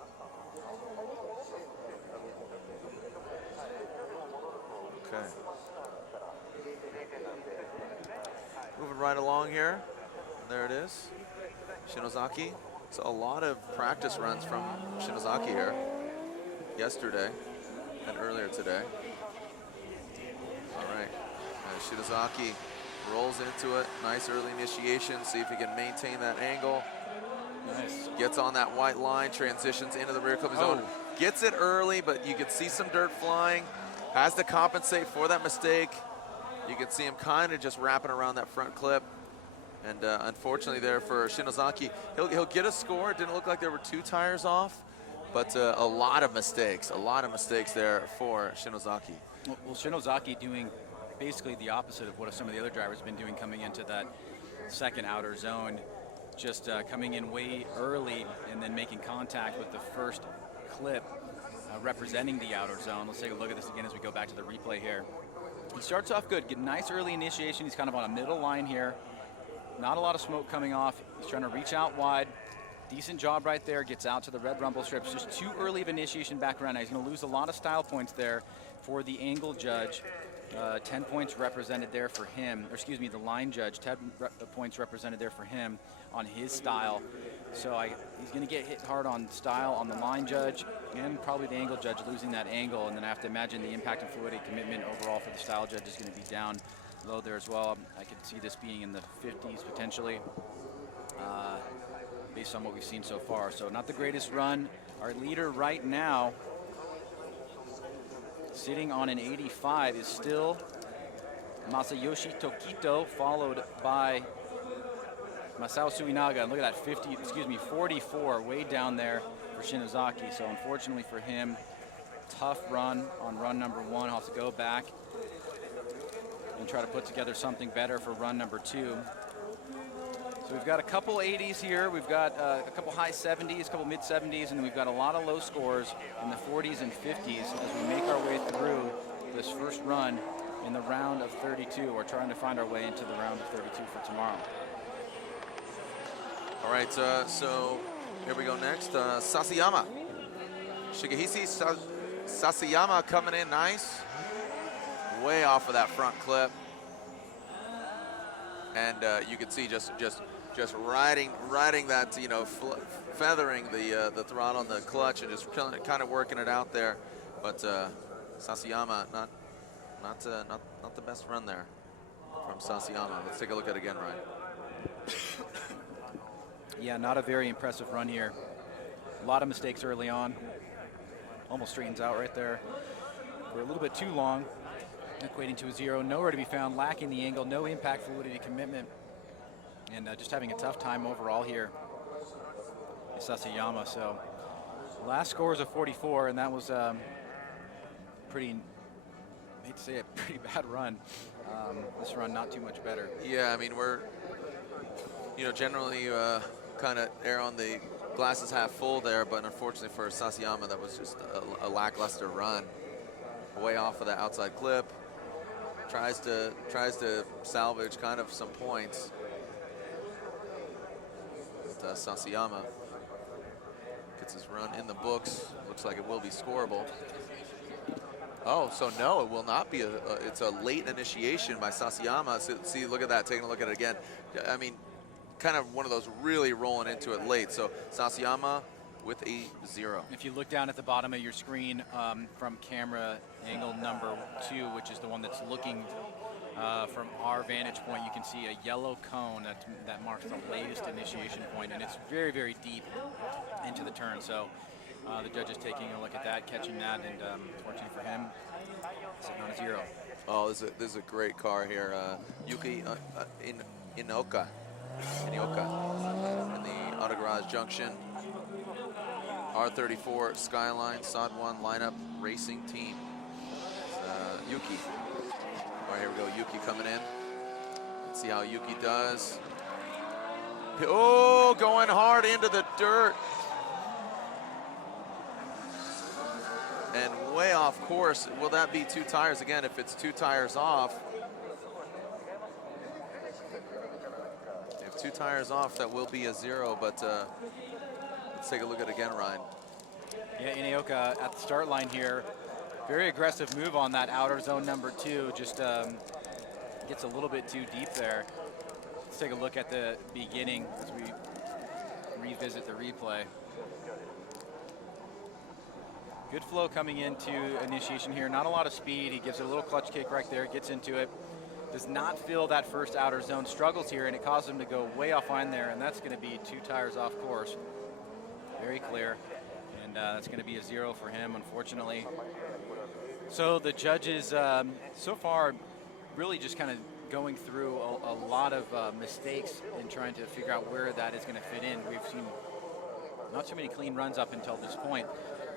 Okay. Moving right along here. There it is. Shinozaki. So a lot of practice runs from Shinozaki here yesterday and earlier today. All right. Shinozaki rolls into it. Nice early initiation. See if he can maintain that angle. Nice. Gets on that white line, transitions into the rear clipping zone. Gets it early, but you can see some dirt flying. Has to compensate for that mistake. You can see him kind of just wrapping around that front clip. And unfortunately there for Shinozaki, he'll get a score. It didn't look like there were 2 tires off, but a lot of mistakes there for Shinozaki. Well, Shinozaki doing basically the opposite of what some of the other drivers have been doing coming into that second outer zone. Just coming in way early and then making contact with the first clip. representing the outer zone. Let's take a look at this again as we go back to the replay here. He starts off good, get nice early initiation. He's kind of on a middle line here. Not a lot of smoke coming off. He's trying to reach out wide. Decent job right there, gets out to the red rumble strips. Just too early of initiation back around. Now he's gonna lose a lot of style points there for the angle judge. 10 points represented there for him, or excuse me, the line judge, 10 points represented there for him on his style. So he's going to get hit hard on style on the line judge and probably the angle judge losing that angle. And then I have to imagine the impact and fluidity commitment overall for the style judge is going to be down low there as well. I could see this being in the 50s potentially based on what we've seen so far. So not the greatest run. Our leader right now, sitting on an 85, is still Masayoshi Tokito, followed by Masao Suenaga. And look at that, 44, way down there for Shinozaki. So unfortunately for him, tough run on run number 1. He'll have to go back and try to put together something better for run number 2. So we've got a couple 80s here. We've got a couple high 70s, a couple mid 70s, and then we've got a lot of low scores in the 40s and 50s as we make our way through this first run in the round of 32. We're trying to find our way into the round of 32 for tomorrow. All right, so here we go next. Sasayama. Shigehisi Sasayama coming in nice. Way off of that front clip. And you can see just riding that, you know, feathering the throttle on the clutch and just kind of working it out there. But Sasayama, not the best run there from Sasayama. Let's take a look at it again, Ryan. Yeah, not a very impressive run here. A lot of mistakes early on. Almost straightens out right there. For a little bit too long, equating to a 0. Nowhere to be found, lacking the angle, no impact fluidity commitment, and just having a tough time overall here. Sasayama. So last score is a 44, and that was pretty, I hate to say it, pretty bad run. This run not too much better. Yeah, I mean, we're, you know, generally kind of err on the glasses half full there, but unfortunately for Sasayama, that was just a lackluster run. Way off of that outside clip. Tries to salvage kind of some points. But Sasayama gets his run in the books. Looks like it will be scoreable. Oh, so no, it will not be it's a late initiation by Sasayama. So, see, look at that, taking a look at it again. I mean, kind of one of those really rolling into it late. So Sasayama with a 0. If you look down at the bottom of your screen from camera angle number 2, which is the one that's looking from our vantage point, you can see a yellow cone that marks the latest initiation point, and it's very, very deep into the turn. So the judge is taking a look at that, catching that, and fortunately for him, sitting on a 0. Oh, this is a great car here. YUKI Inaoka in the Auto Garage Junction. R34 Skyline Sod 1 lineup racing team. Yuki. All right, here we go. Yuki coming in. Let's see how Yuki does. Oh, going hard into the dirt. And way off course. Will that be 2 tires again? If it's 2 tires off. If 2 tires off, that will be a 0, but let's take a look at it again, Ryan. Yeah, Inaoka at the start line here. Very aggressive move on that outer zone number 2. Just gets a little bit too deep there. Let's take a look at the beginning as we revisit the replay. Good flow coming into initiation here. Not a lot of speed. He gives it a little clutch kick right there, gets into it. Does not feel that first outer zone, struggles here, and it causes him to go way off line there, and that's going to be 2 tires off course. Very clear, and that's going to be a 0 for him, unfortunately. So the judges so far really just kind of going through a lot of mistakes and trying to figure out where that is going to fit in. We've seen not too many clean runs up until this point,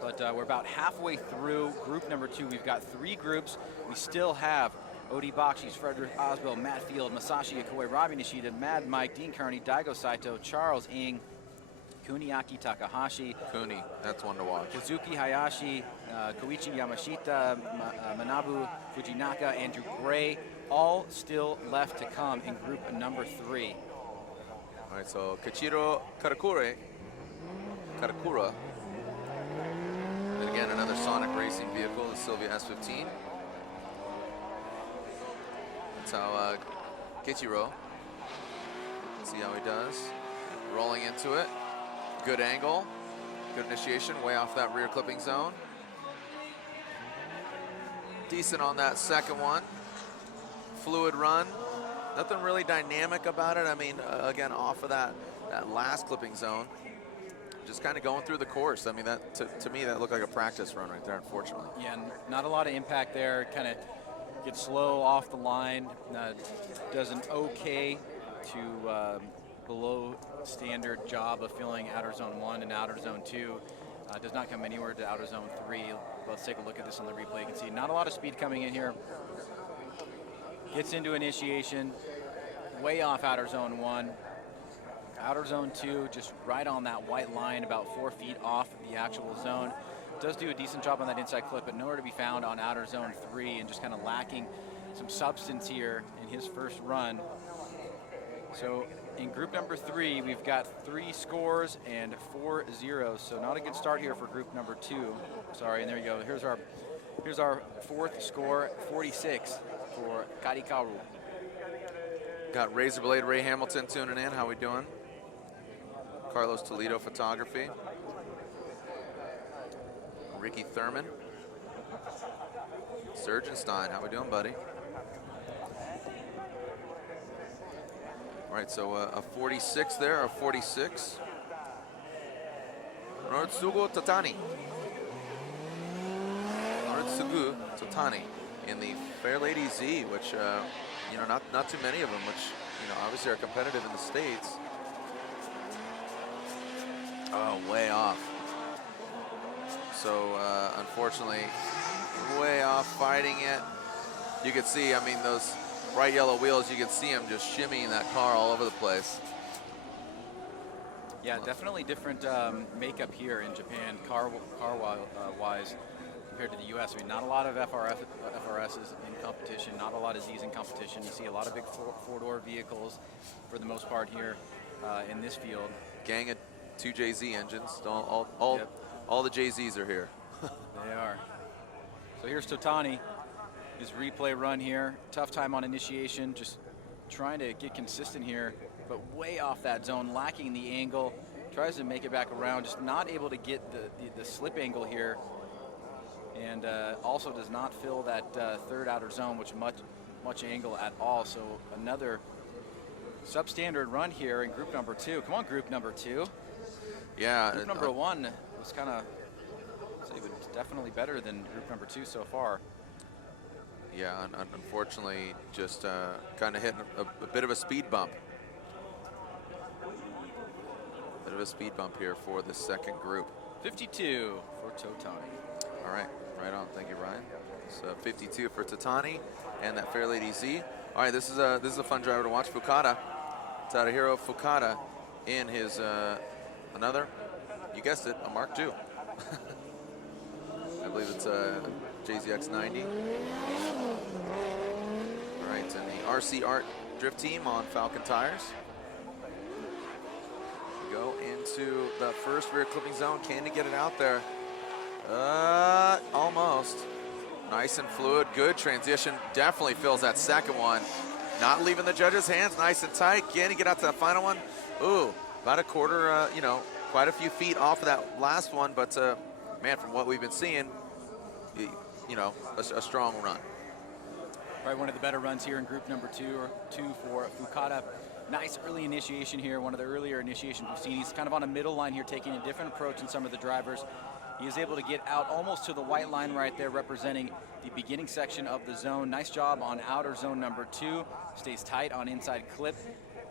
but we're about halfway through group number 2. We've got 3 groups. We still have Odi Bakshis, Frederick Oswell, Matt Field, Masashi Okoye, Robbie Nishida, Mad Mike, Dean Kearney, Daigo Saito, Charles Ng, Kuniaki Takahashi, Kuni, that's one to watch. Kazuki Hayashi, Koichi Yamashita, Manabu Fujinaka, Andrew Gray, all still left to come in group number 3. All right, so Kachiro Karakura. And again, another Sonic racing vehicle, the Sylvia S15. That's how Kichiro, see how he does. Rolling into it, good angle, good initiation, way off that rear clipping zone. Decent on that second one. Fluid run, nothing really dynamic about it. I mean, again, off of that last clipping zone. Just kind of going through the course. I mean, that to me, that looked like a practice run right there, unfortunately. Yeah, not a lot of impact there. Kind of gets slow off the line. Does an okay to below standard job of filling outer zone 1 and outer zone 2. Does not come anywhere to outer zone 3. Let's take a look at this on the replay. You can see not a lot of speed coming in here. Gets into initiation, way off outer zone 1. Outer zone 2, just right on that white line, about 4 feet off the actual zone. Does do a decent job on that inside clip, but nowhere to be found on outer zone 3, and just kind of lacking some substance here in his first run. So in group number 3, we've got 3 scores and 4 zeros. So not a good start here for group number 2. Sorry, and there you go. Here's our 4th score, 46 for Karikaru. Got Razor Blade Ray Hamilton tuning in. How we doing? Carlos Toledo Photography. Ricky Thurman. Surgeonstein, how we doing, buddy? All right, so a 46 there, a 46. Noritsugu Tatani. Noritsugu Tatani in the Fair Lady Z, which, you know, not too many of them, which, you know, obviously are competitive in the States. Oh, way off. So, unfortunately, way off fighting it. You can see, I mean, those bright yellow wheels, you can see them just shimmying that car all over the place. Yeah, definitely different makeup here in Japan, car-wise, compared to the U.S. I mean, not a lot of FRSs in competition, not a lot of Zs in competition. You see a lot of big four-door vehicles for the most part here in this field. Gang of 2 JZ engines. All the JZs are here. They are. So here's Totani, his replay run here. Tough time on initiation, just trying to get consistent here, but way off that zone, lacking the angle. Tries to make it back around, just not able to get the slip angle here. And also does not fill that third outer zone, which much angle at all. So another substandard run here in group number 2. Come on, group number 2. Yeah. Group number 1 was kind of definitely better than group number 2 so far. Yeah, unfortunately, just kind of hitting a bit of a speed bump. Bit of a speed bump here for the second group. 52 for Totani. All right, right on. Thank you, Ryan. So 52 for Tatani and that Fair Lady Z. All right, this is a fun driver to watch. Fukada, Tadahiro Fukada, in his another, you guessed it, a Mark II. I believe it's a JZX90. All right, and the RC Art Drift Team on Falcon tires. Go into the first rear clipping zone. Can he get it out there? Almost. Nice and fluid, good transition. Definitely fills that second one. Not leaving the judges' hands, nice and tight. Can he get out to that final one? Ooh, about a quarter, you know, quite a few feet off of that last one, but man, from what we've been seeing, you know, a strong run. Probably one of the better runs here in group number 2 for Fukada. Nice early initiation here, one of the earlier initiations we've seen. He's kind of on a middle line here, taking a different approach than some of the drivers. He is able to get out almost to the white line right there, representing the beginning section of the zone. Nice job on outer zone number 2. Stays tight on inside clip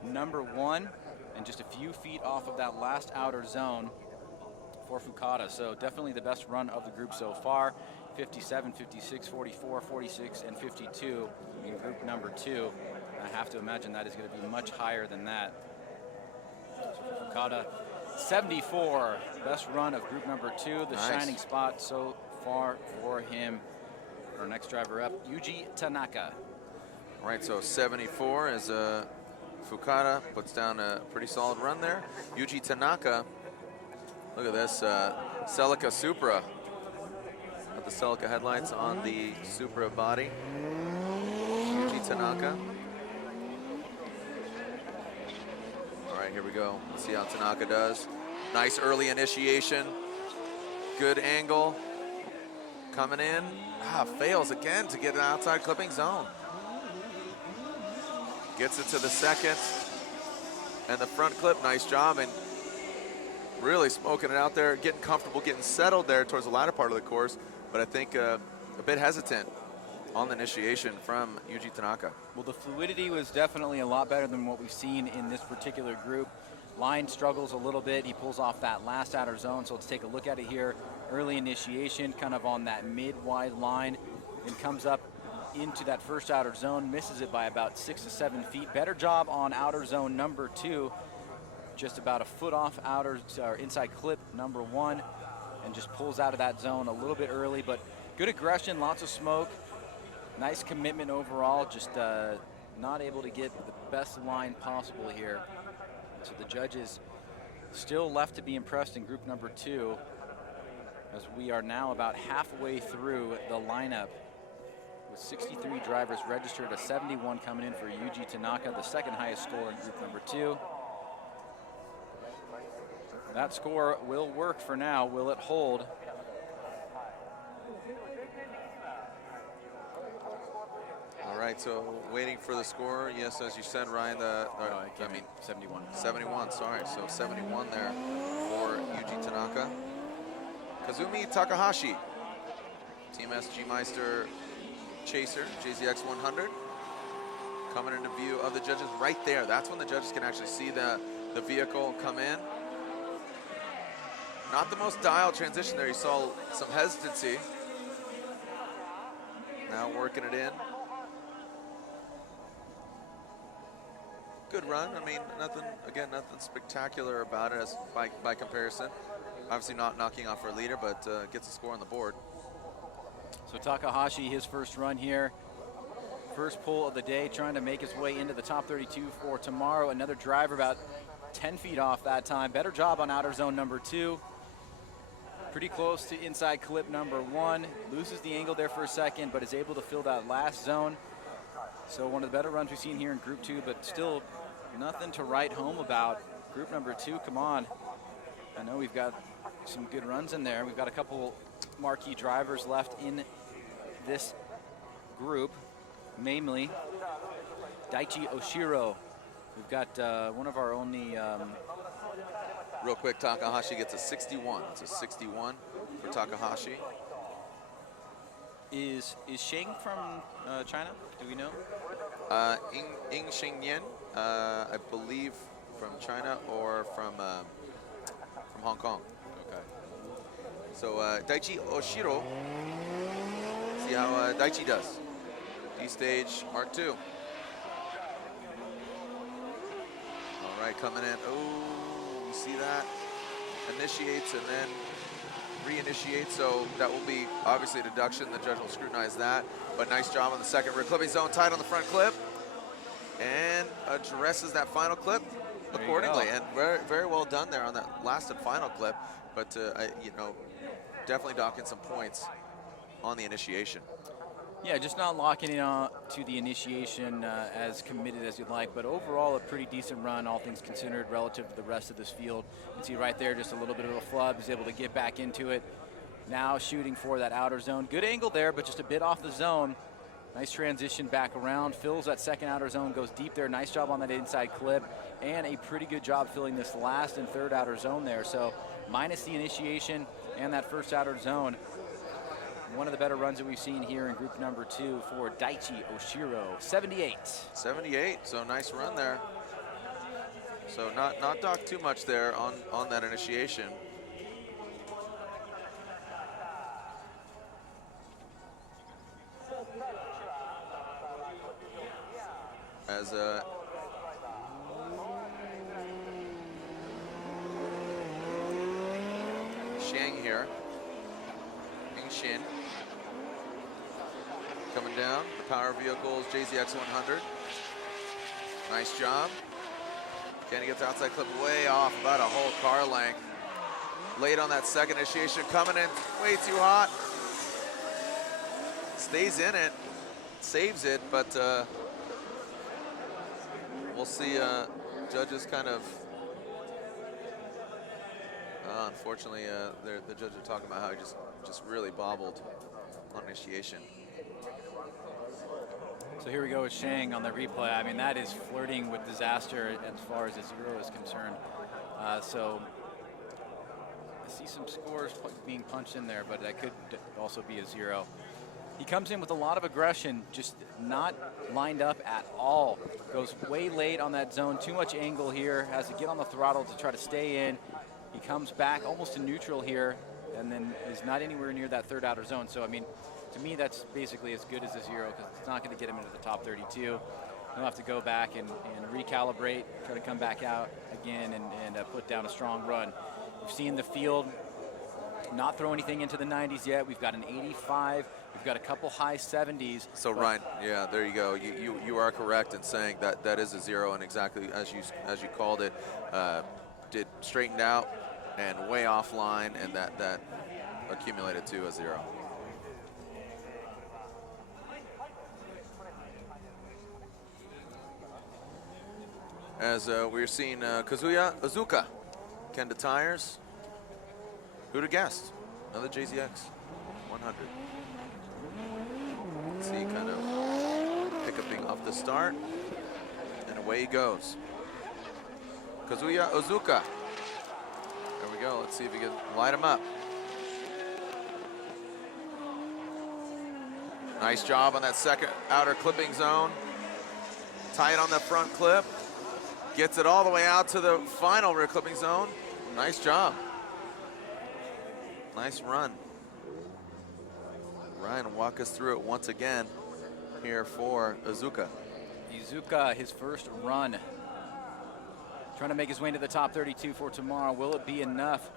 number 1, and just a few feet off of that last outer zone for Fukada. So definitely the best run of the group so far. 57, 56, 44, 46, and 52 in group number 2. I have to imagine that is going to be much higher than that. So Fukada 74, best run of group number 2, the Nice. shining spot so far for him. Our next driver up, Yuji Tanaka. All right, so 74 is Fukada puts down a pretty solid run there. Yuji Tanaka, look at this, Celica Supra. With the Celica headlights on the Supra body. Yuji Tanaka. All right, here we go. Let's see how Tanaka does. Nice early initiation. Good angle. Coming in. Fails again to get an outside clipping zone. Gets it to the second. And the front clip, nice job. And really smoking it out there, getting comfortable, getting settled there towards the latter part of the course. But I think a bit hesitant on the initiation from Yuji Tanaka. Well, the fluidity was definitely a lot better than what we've seen in this particular group. Line struggles a little bit. He pulls off that last outer zone, so let's take a look at it here. Early initiation, kind of on that mid-wide line, and comes up into that first outer zone, misses it by about 6 to 7 feet. Better job on outer zone number 2, just about a foot off inside clip number 1, and just pulls out of that zone a little bit early, but good aggression, lots of smoke. Nice commitment overall, just not able to get the best line possible here. So the judges still left to be impressed in group number 2, as we are now about halfway through the lineup with 63 drivers registered, a 71 coming in for Yuji Tanaka, the second highest score in group number 2. That score will work for now. Will it hold? All right, so waiting for the score. Yes, as you said, Ryan, I mean 71. 71, sorry. So 71 there for Yuji Tanaka. Kazumi Takahashi, Team SG Meister Chaser, JZX 100. Coming into view of the judges right there. That's when the judges can actually see the vehicle come in. Not the most dialed transition there. You saw some hesitancy. Now working it in. Good run. I mean, nothing spectacular about it as by comparison. Obviously not knocking off our leader, but gets a score on the board. So Takahashi, his first run here. First pull of the day, trying to make his way into the top 32 for tomorrow. Another driver about 10 feet off that time. Better job on outer zone number 2. Pretty close to inside clip number 1. Loses the angle there for a second, but is able to fill that last zone. So one of the better runs we've seen here in group 2, but still nothing to write home about. Group number 2, come on. I know we've got some good runs in there. We've got a couple marquee drivers left in this group, namely Daichi Oshiro. We've got one of our only... Real quick, Takahashi gets a 61. It's a 61 for Takahashi. Is Sheng from China? Do we know? Ing Xingyan, I believe from China or from Hong Kong. Okay. So Daichi Oshiro, see how Daichi does. D-Stage Mark 2. All right, coming in. Oh, you see that? Initiates and then reinitiates, so that will be obviously a deduction. The judge will scrutinize that, but nice job on the second rear clipping zone, tight on the front clip, and addresses that final clip accordingly, and very, very well done there on that last and final clip, but you know, definitely docking some points on the initiation. Yeah, just not locking in to the initiation as committed as you'd like, but overall a pretty decent run, all things considered, relative to the rest of this field. You can see right there just a little bit of a flub. He's able to get back into it. Now shooting for that outer zone. Good angle there, but just a bit off the zone. Nice transition back around, fills that second outer zone, goes deep there. Nice job on that inside clip, and a pretty good job filling this last and third outer zone there. So minus the initiation and that first outer zone, one of the better runs that we've seen here in group number 2 for Daichi Oshiro. 78. 78, so nice run there. So not docked too much there on that initiation. As Shang here. Ming Shin. Coming down, the Power Vehicles JZX 100. Nice job. Kenny gets outside clip way off, about a whole car length. Late on that second initiation, coming in way too hot. Stays in it, saves it, but we'll see judges kind of, unfortunately, the judges are talking about how he just really bobbled on initiation. So here we go with Shang on the replay. I mean, that is flirting with disaster as far as a zero is concerned. So I see some scores being punched in there, but that could also be a zero. He comes in with a lot of aggression, just not lined up at all. Goes way late on that zone, too much angle here, has to get on the throttle to try to stay in. He comes back almost to neutral here, and then is not anywhere near that third outer zone. So, I mean, to me, that's basically as good as a zero because it's not going to get him into the top 32. He'll have to go back and recalibrate, try to come back out again and put down a strong run. We've seen the field not throw anything into the 90s yet. We've got an 85. We've got a couple high 70s. So Ryan, yeah, there you go. You are correct in saying that that is a zero, and exactly as you called it, did straightened out and way offline, and that accumulated to a zero. As we're seeing Kazuya Iizuka, Kenda Tires. Who'd have guessed? Another JZX 100. Let's see, kind of hiccuping off the start, and away he goes. Kazuya Iizuka. There we go. Let's see if he can light him up. Nice job on that second outer clipping zone. Tight on the front clip. Gets it all the way out to the final rear clipping zone. Nice job. Nice run. Ryan, walk us through it once again here for Iizuka. Iizuka, his first run. Trying to make his way into the top 32 for tomorrow. Will it be enough?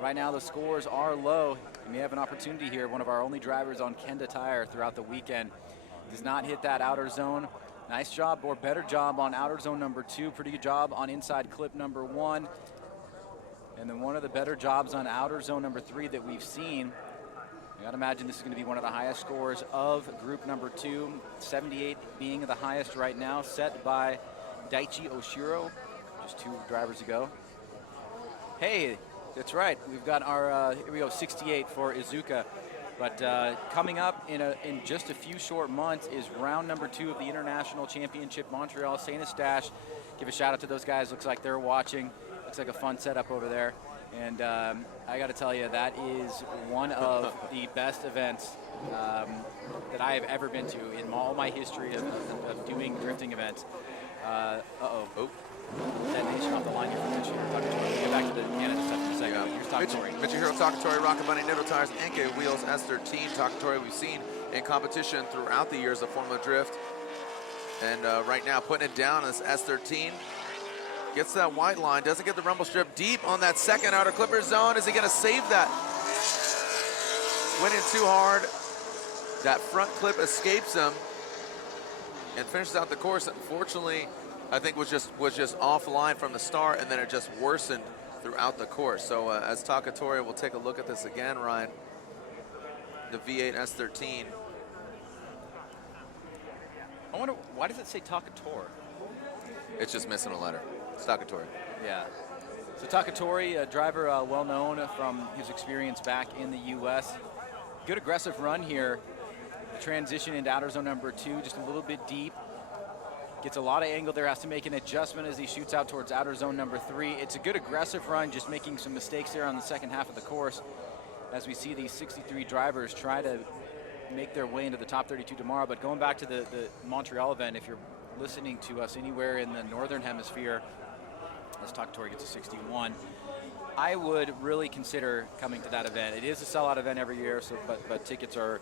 Right now the scores are low. We may have an opportunity here. One of our only drivers on Kenda Tire throughout the weekend does not hit that outer zone. Nice job, or better job on outer zone number 2. Pretty good job on inside clip number 1. And then one of the better jobs on outer zone number 3 that we've seen. I gotta imagine this is gonna be one of the highest scores of group number 2. 78 being the highest right now, set by Daichi Oshiro, just 2 drivers ago. Hey, that's right, we've got our, here we go, 68 for Iizuka. But coming up in just a few short months is round number 2 of the International Championship Montreal Saint Eustache. Give a shout out to those guys. Looks like they're watching. Looks like a fun setup over there. And I got to tell you, that is one of the best events that I have ever been to in all my history of doing drifting events. Oh. Detonation off the line here for Mitsuhiro Takatori. We'll get back to the Canada stuff in a second. Here's Takatori. Mitsuhiro Takatori, Rocket Bunny, Nitto Tires, Enkei Wheels, S13. Takatori we've seen in competition throughout the years of Formula Drift. And right now putting it down as S13. Gets that white line, doesn't get the rumble strip deep on that second outer clipper zone. Is he gonna save that? Went in too hard. That front clip escapes him and finishes out the course. Unfortunately, I think was just offline from the start, and then it just worsened throughout the course. So as Takatori, we'll take a look at this again, Ryan. The V8 S13. I wonder, why does it say Takatori? It's just missing a letter. It's Takatori. Yeah. So Takatori, a driver well known from his experience back in the U.S. Good aggressive run here. The transition into outer zone number 2, just a little bit deep. Gets a lot of angle there, has to make an adjustment as he shoots out towards outer zone number 3. It's a good aggressive run, just making some mistakes there on the second half of the course as we see these 63 drivers try to make their way into the top 32 tomorrow. But going back to the Montreal event, if you're listening to us anywhere in the Northern Hemisphere, as Takatori gets a 61, I would really consider coming to that event. It is a sellout event every year, so but tickets are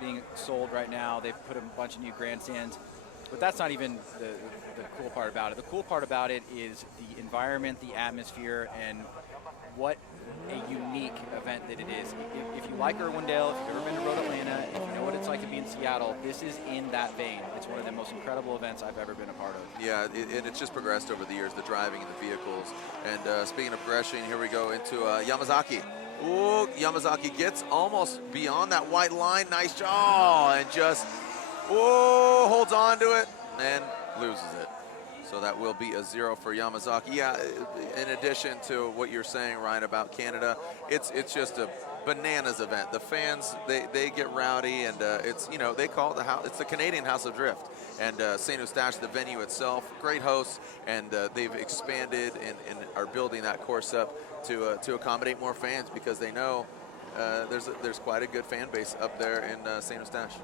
being sold right now. They've put a bunch of new grandstands. But that's not even the cool part about it. The cool part about it is the environment, the atmosphere, and what a unique event that it is. If you like Irwindale, if you've ever been to Road Atlanta, if you know what it's like to be in Seattle, this is in that vein. It's one of the most incredible events I've ever been a part of. Yeah, and it's just progressed over the years, the driving and the vehicles. And speaking of progression, here we go into Yamazaki. Ooh, Yamazaki gets almost beyond that white line. Nice job. And just, ooh, holds on to it and loses it. So that will be a 0 for Yamazaki. Yeah, in addition to what you're saying, Ryan, about Canada, it's just a bananas event. The fans, they get rowdy, and it's, you know, they call it it's the Canadian House of Drift. And St. Eustache, the venue itself, great hosts, and they've expanded and are building that course up to accommodate more fans, because they know there's quite a good fan base up there in St. Eustache.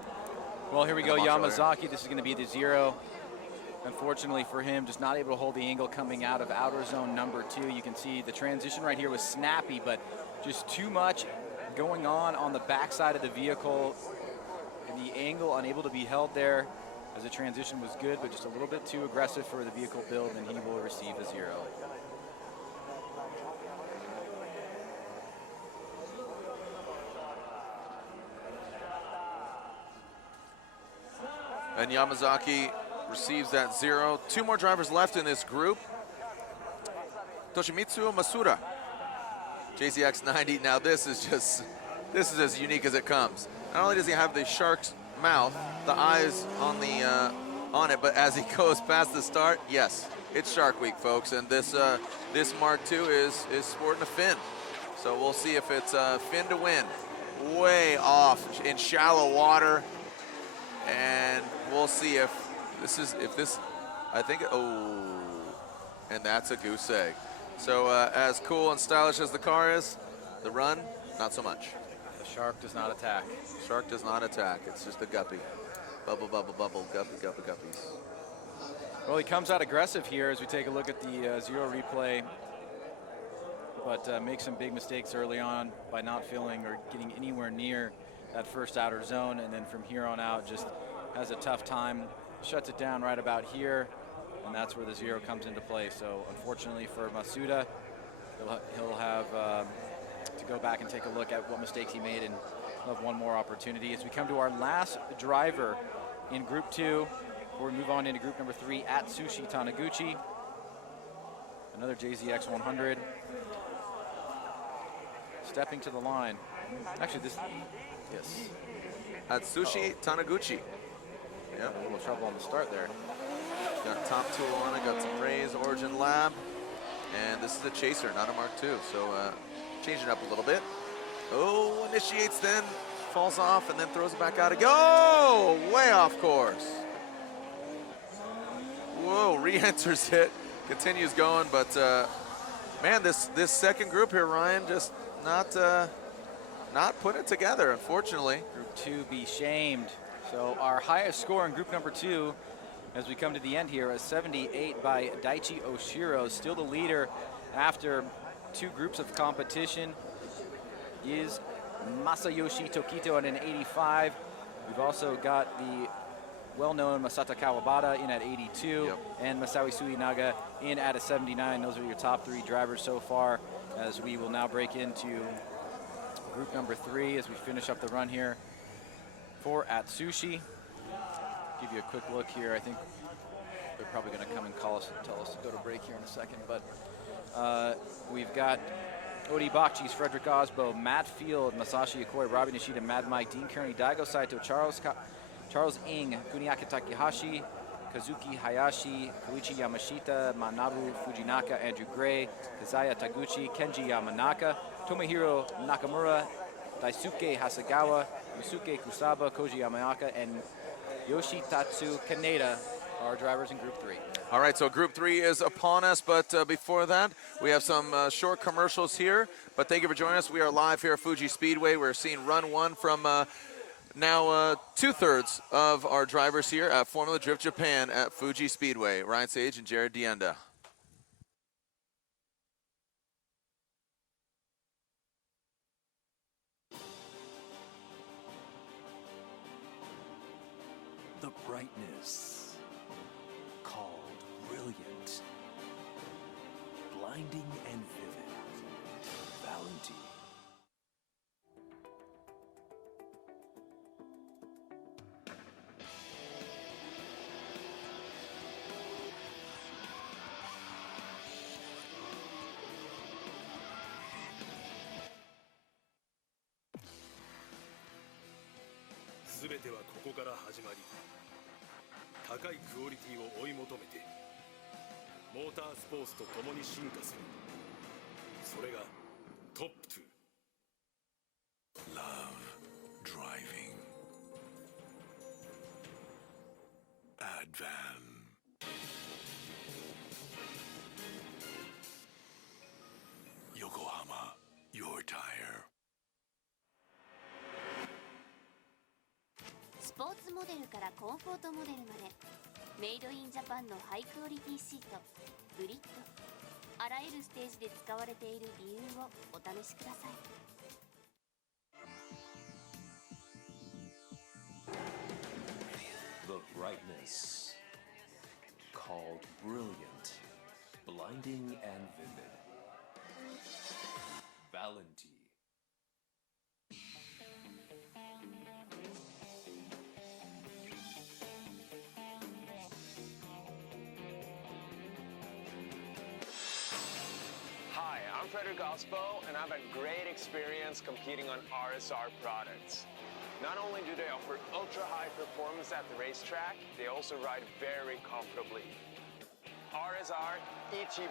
Well, here we go, Yamazaki. This is going to be the 0. Unfortunately for him, just not able to hold the angle coming out of outer zone number 2. You can see the transition right here was snappy, but just too much going on the backside of the vehicle. And the angle unable to be held there, as the transition was good, but just a little bit too aggressive for the vehicle build, and he will receive a 0. And Yamazaki receives that 0. 2 more drivers left in this group. Toshimitsu Masura, JZX90. Now this is as unique as it comes. Not only does he have the shark's mouth, the eyes on it, but as he goes past the start, yes, it's Shark Week, folks, and this Mark II is sporting a fin. So we'll see if it's fin to win. Way off in shallow water, and we'll see if this, I think, oh, and that's a goose egg. So as cool and stylish as the car is, the run, not so much. The shark does not attack. Shark does not attack. It's just a guppy. Bubble, bubble, bubble, guppy, guppy, guppies. Well, he comes out aggressive here as we take a look at the 0 replay, but makes some big mistakes early on by not filling or getting anywhere near that first outer zone, and then from here on out just has a tough time. Shuts it down right about here, and that's where the 0 comes into play. So unfortunately for Masuda, he'll have to go back and take a look at what mistakes he made, and he'll have one more opportunity. As we come to our last driver in Group 2, before we move on into Group number 3, Atsushi Taniguchi, another JZX 100. Stepping to the line. Actually, yes. Atsushi Taniguchi. Yep. A little trouble on the start there. Got top tool on it, got some Ray's Origin Lab. And this is a chaser, not a Mark II. So changing it up a little bit. Oh, initiates then, falls off, and then throws it back out again. Oh, way off course. Whoa, re-enters it, continues going, but man, this second group here, Ryan, just not putting it together, unfortunately. Group 2 be shamed. So our highest score in Group number 2, as we come to the end here, a 78 by Daichi Oshiro, still the leader after 2 groups of competition, is Masayoshi Tokito at an 85. We've also got the well-known Masato Kawabata in at 82, yep, and Masawi Suinaga in at a 79. Those are your top 3 drivers so far, as we will now break into Group number 3 as we finish up the run here for Atsushi. Give you a quick look here. I think they're probably going to come and call us and tell us to go to break here in a second, but we've got Odi Bakchis, Frederick Osbo, Matt Field, Masashi Ikoi, Robbie Nishida, Mad Mike, Dean Kearney, Daigo Saito, Charles Ing, Kuniaki Takehashi, Kazuki Hayashi, Koichi Yamashita, Manabu Fujinaka, Andrew Gray, Kazaya Taguchi, Kenji Yamanaka, Tomohiro Nakamura, Daisuke Hasegawa, Yusuke Kusaba, Koji Yamanaka, and Yoshitatsu Kaneda are drivers in Group 3. All right, so Group 3 is upon us, but before that, we have some short commercials here. But thank you for joining us. We are live here at Fuji Speedway. We're seeing Run 1 from now 2/3 of our drivers here at Formula Drift Japan at Fuji Speedway. Ryan Sage and Jared Dienda. The brightness called brilliant, blinding and vivid, Valenti. Love driving. Advan. Yokohama, your tire. スポーツモデルからコンフォートモデルまでメイドインジャパンのハイクオリティシートグリッドあらゆるステージで使われている理由をお試しください。 The brightness called brilliant, blinding and vivid. Valenti. Hi, I'm Frederick Osbo, and I've had great experience competing on RSR products. Not only do they offer ultra-high performance at the racetrack, they also ride very comfortably. RSR Ichiban!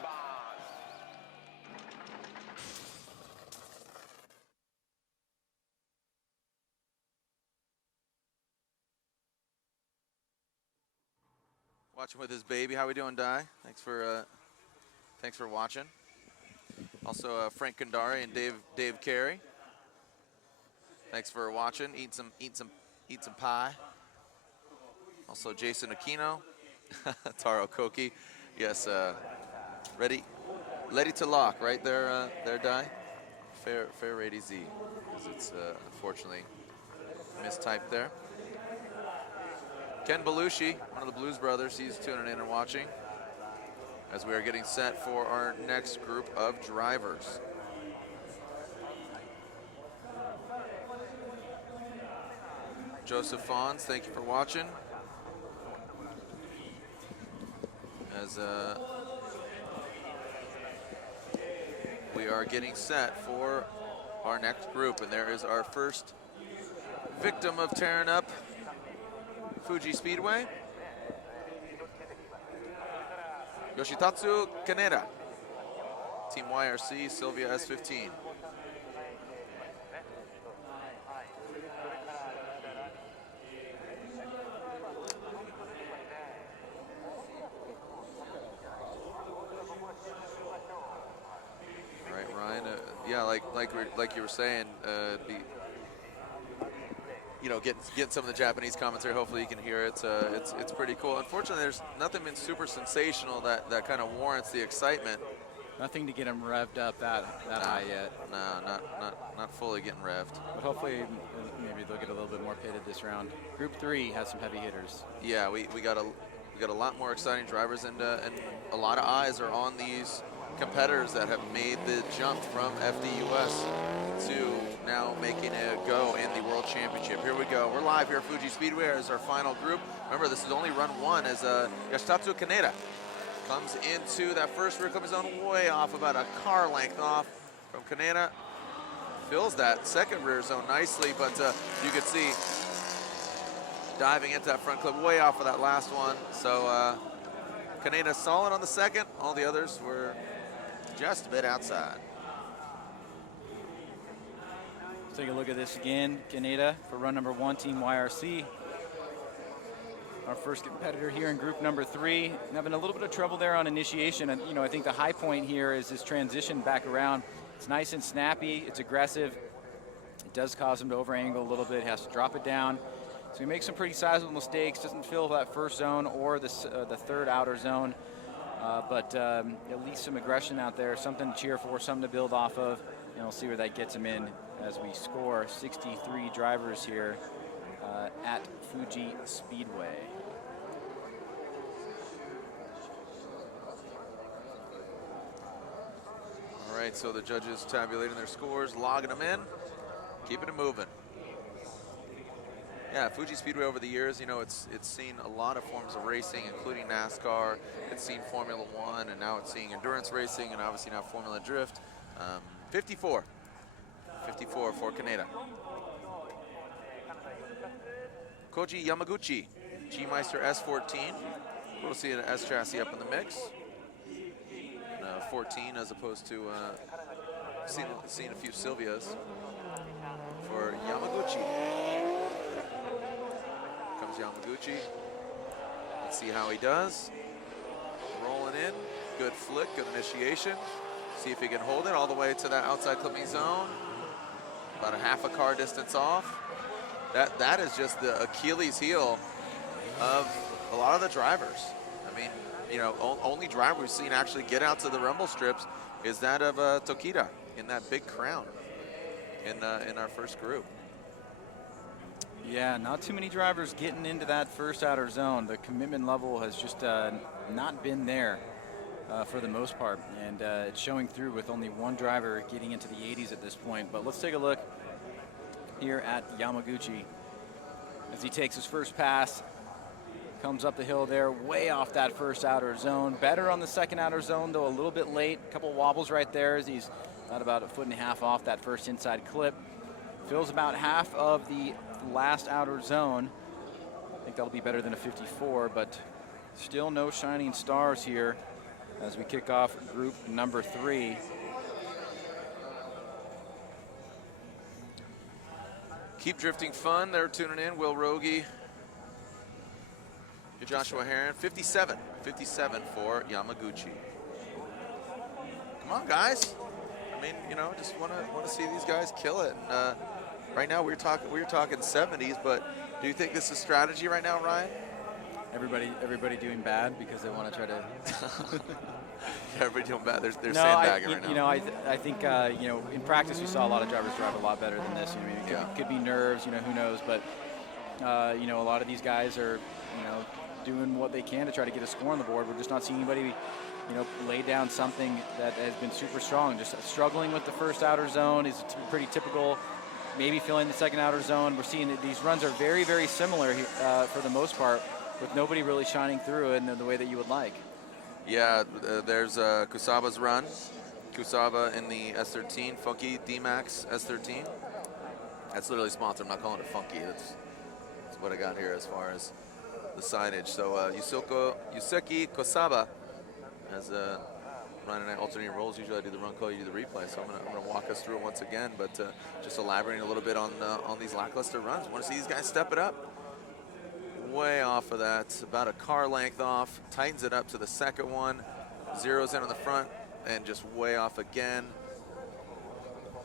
Watching with his baby. How we doing, Di? Thanks for watching. Also, Frank Kandari and Dave Carey. Thanks for watching. Eat some pie. Also, Jason Aquino, Taro Koki. Yes, ready to lock right there, Di. Fair Rady Z, because it's unfortunately mistyped there. Ken Belushi, one of the Blues brothers, he's tuning in and watching as we are getting set for our next group of drivers. Joseph Fons, thank you for watching. As we are getting set for our next group, and there is our first victim of tearing up Fuji Speedway. Yoshitatsu Kaneda, Team YRC, Sylvia S15. All right, Ryan. Yeah, like you were saying, get some of the Japanese commentary. Hopefully you can hear it. It's pretty cool. Unfortunately, there's nothing been super sensational that kind of warrants the excitement. Nothing to get them revved up that high yet. No, not fully getting revved. But hopefully, maybe they'll get a little bit more pitted this round. Group 3 has some heavy hitters. Yeah, we got a lot more exciting drivers, and a lot of eyes are on these competitors that have made the jump from FDUS to now making a go in the World Championship. Here we go. We're live here at Fuji Speedway as our final group. Remember, this is only run one as Yoshitatsu Kaneda comes into that first rear coming zone way off, about a car length off from Kaneda. Fills that second rear zone nicely, but you could see diving into that front clip way off of that last one. So Kaneda solid on the second. All the others were just a bit outside. Let's take a look at this again. Kaneda for run number 1, Team YRC. Our first competitor here in group number 3. Having a little bit of trouble there on initiation. And, I think the high point here is this transition back around. It's nice and snappy. It's aggressive. It does cause him to over-angle a little bit. Has to drop it down. So he makes some pretty sizable mistakes. Doesn't fill that first zone or the third outer zone. But at least some aggression out there. Something to cheer for, something to build off of. And we'll see where that gets him in as we score 63 drivers here at Fuji Speedway. All right, so the judges tabulating their scores, logging them in, keeping it moving. Yeah, Fuji Speedway over the years, you know, it's seen a lot of forms of racing, including NASCAR. It's seen Formula One, and now it's seeing endurance racing, and obviously now Formula Drift. 54 for Kaneda. Koji Yamaguchi, G-Meister S14. We'll see an S chassis up in the mix. 14 as opposed to seeing a few Sylvias for Yamaguchi. Comes Yamaguchi. Let's see how he does. Rolling in, good flick, good initiation. See if he can hold it all the way to that outside clipping zone. About a half a car distance off. That is just the Achilles heel of a lot of the drivers. I mean, you know, only driver we've seen actually get out to the rumble strips is that of Tokita in that big crown in our first group. Yeah, not too many drivers getting into that first outer zone. The commitment level has just not been there for the most part, and it's showing through with only one driver getting into the 80s at this point. But let's take a look here at Yamaguchi as he takes his first pass. Comes up the hill there, way off that first outer zone. Better on the second outer zone, though a little bit late. A couple wobbles right there as he's about a foot and a half off that first inside clip. Fills about half of the last outer zone. I think that'll be better than a 54, but still no shining stars here as we kick off group number 3. Keep drifting fun. They're tuning in. Will Rogie, Joshua Heron, 57 for Yamaguchi. Come on, guys. I mean, you know, just want to see these guys kill it. And, right now, we're talking 70s, but do you think this is strategy right now, Ryan? Everybody doing bad because they want to try to. Everybody doing bad. They're No, sandbagging right now. You know, I think you know, in practice we saw a lot of drivers drive a lot better than this. You know, I mean, it could be nerves. You know, who knows? But you know, a lot of these guys are, you know, doing what they can to try to get a score on the board. We're just not seeing anybody, you know, lay down something that has been super strong. Just struggling with the first outer zone is pretty typical. Maybe filling the second outer zone. We're seeing that these runs are very, very similar for the most part, with nobody really shining through in the way that you would like. Yeah, there's Kusaba's run. Kusaba in the S13, Funky D-Max S13. That's literally sponsored. I'm not calling it Funky. That's what I got here as far as the signage. So Yusuke Kusaba has Ryan and I alternating roles. Usually I do the run call, you do the replay. So I'm gonna walk us through it once again, but just elaborating a little bit on these lackluster runs. Want to see these guys step it up. Way off of that, about a car length off. Tightens it up to the second one. Zeroes in on the front, and just way off again.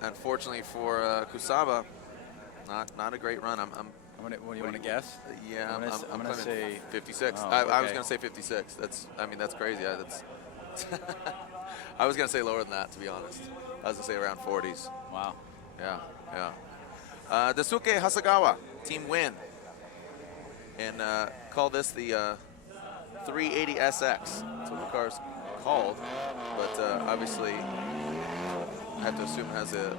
Unfortunately for Kusaba, not a great run. What do you want to guess? Yeah, I'm gonna say 56. Oh, I was okay. gonna say 56. That's crazy. I was gonna say lower than that, to be honest. I was gonna say around 40s. Wow. Yeah. Daisuke Hasegawa, team win. And call this the 380 SX. That's what the car's called. But obviously, I have to assume it has a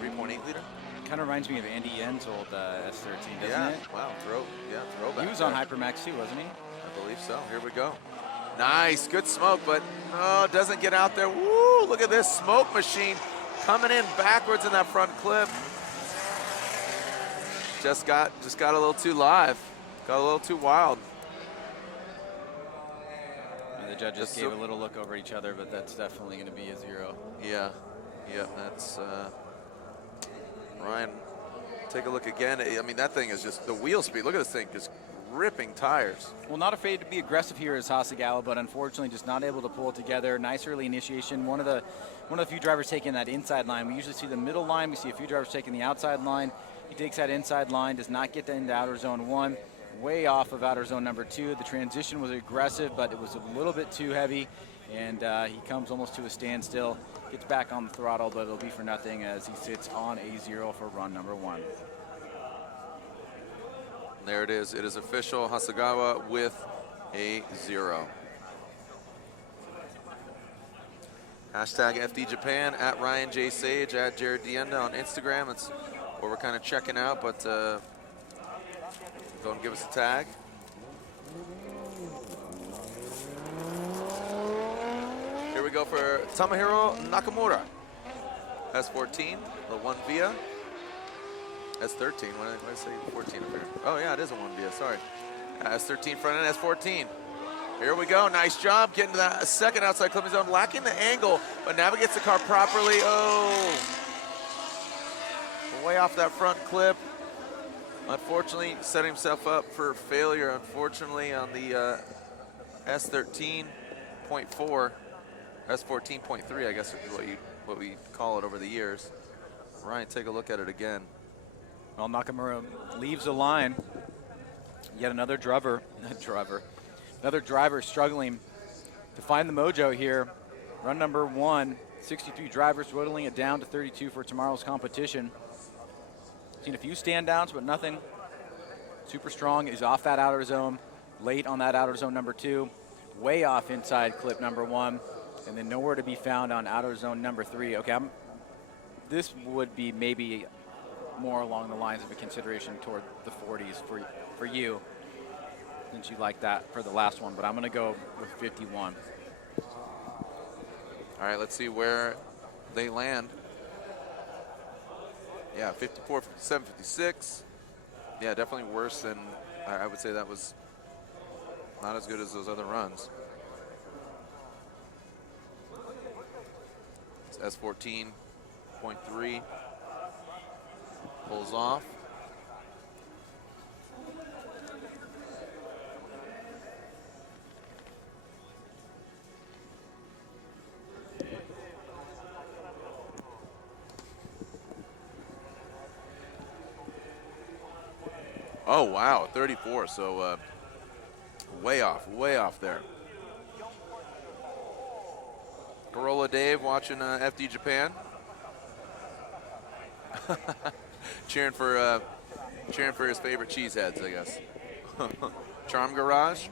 3.8 liter. Kind of reminds me of Andy Yen's old S13, doesn't Yeah, it? wow, throwback. He was on Hypermax too, wasn't he? I believe so. Here we go. Nice, good smoke, but doesn't get out there. Woo, look at this smoke machine coming in backwards in that front clip. Just got a little too live. Got a little too wild. And the judges gave a little look over each other, but that's definitely going to be a 0. Yeah, that's Ryan. Take a look again. I mean, that thing is just the wheel speed. Look at this thing, just ripping tires. Well, not afraid to be aggressive here is Hasegawa, but unfortunately just not able to pull it together. Nice early initiation. One of the few drivers taking that inside line. We usually see the middle line. We see a few drivers taking the outside line. He takes that inside line, does not get into outer zone 1. Way off of outer zone number 2. The transition was aggressive, but it was a little bit too heavy, and he comes almost to a standstill. Gets back on the throttle, but it'll be for nothing as he sits on a 0 for run number 1. There it is. It is official. Hasegawa with a 0. Hashtag FD Japan, at Ryan J. Sage, at Jared Dienda on Instagram. That's where we're kind of checking out, but don't give us a tag. Here we go for Tomohiro Nakamura. S14, the 1 via. S13, why did I say 14 up here? Oh yeah, it is a 1 via, sorry. S13 front end, S14. Here we go, nice job getting to that second outside clipping zone, lacking the angle, but navigates the car properly. Oh, way off that front clip. Unfortunately, setting himself up for failure, unfortunately, on the S13.4, S14.3, I guess is what we call it over the years. Ryan, take a look at it again. Well, Nakamura leaves the line. Yet another driver struggling to find the mojo here. Run number 1, 63 drivers, whittling it down to 32 for tomorrow's competition. Seen a few standouts, but nothing super strong. Is off that outer zone, late on that outer zone number 2, way off inside clip number 1, and then nowhere to be found on outer zone number 3. Okay, this would be maybe more along the lines of a consideration toward the 40s for you, since you like that for the last one, but I'm going to go with 51. All right, let's see where they land. Yeah, 54, 57, 56. Yeah, definitely worse than, I would say that was not as good as those other runs. It's S14.3. Pulls off. Oh, wow, 34, so way off there. Corolla Dave watching FD Japan. cheering for his favorite cheeseheads, I guess. Charm Garage.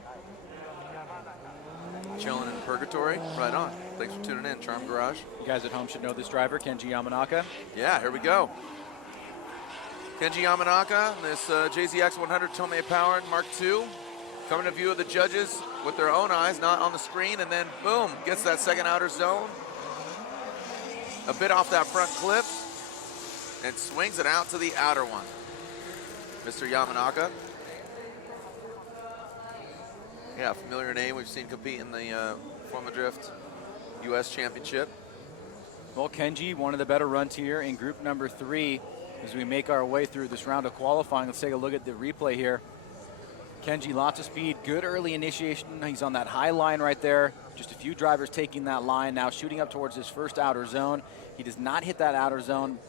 Chilling in purgatory. Right on. Thanks for tuning in, Charm Garage. You guys at home should know this driver, Kenji Yamanaka. Yeah, here we go. Kenji Yamanaka, this JZX 100 Tomei powered Mark II, coming to view of the judges with their own eyes, not on the screen, and then boom, gets that second outer zone. A bit off that front clip, and swings it out to the outer one. Mr. Yamanaka. Yeah, familiar name. We've seen compete in the Formula Drift U.S. Championship. Well, Kenji, one of the better runs here in group number 3 as we make our way through this round of qualifying. Let's take a look at the replay here. Kenji, lots of speed, good early initiation. He's on that high line right there. Just a few drivers taking that line now, shooting up towards his first outer zone. He does not hit that outer zone.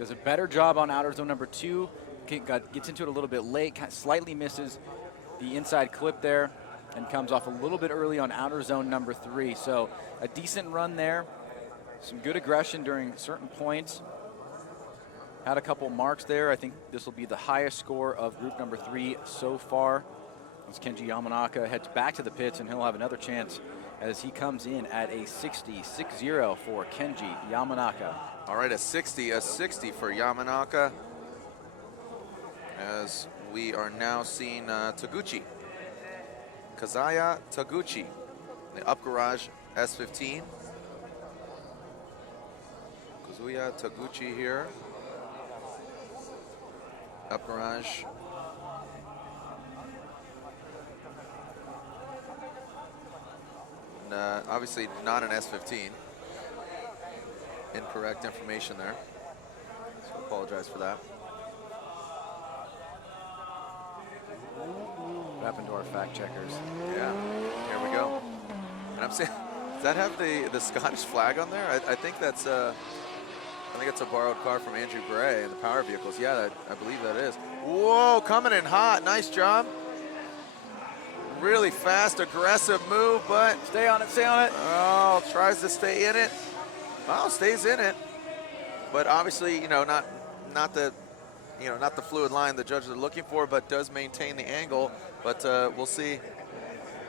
Does a better job on outer zone number 2. Gets into it a little bit late, slightly misses the inside clip there, and comes off a little bit early on outer zone number 3. So a decent run there. Some good aggression during certain points. Had a couple marks there. I think this will be the highest score of group number 3 so far. As Kenji Yamanaka heads back to the pits, and he'll have another chance as he comes in at a 60-6-0 for Kenji Yamanaka. All right, a 60 for Yamanaka. As we are now seeing Taguchi. Kazaya Taguchi, the up garage S15. Kazuya Taguchi here. Up garage. And, obviously not an S15. Incorrect information there. So I apologize for that. What happened to our fact checkers? Yeah, here we go. And I'm saying, does that have the Scottish flag on there? I think that's I think it's a borrowed car from Andrew Gray in the Power Vehicles. Yeah, I believe that is. Whoa, coming in hot. Nice job. Really fast, aggressive move, but Stay on it, stay on it. oh, tries to stay in it. Well, stays in it, but obviously, you know, not the fluid line the judges are looking for, but does maintain the angle. But we'll see.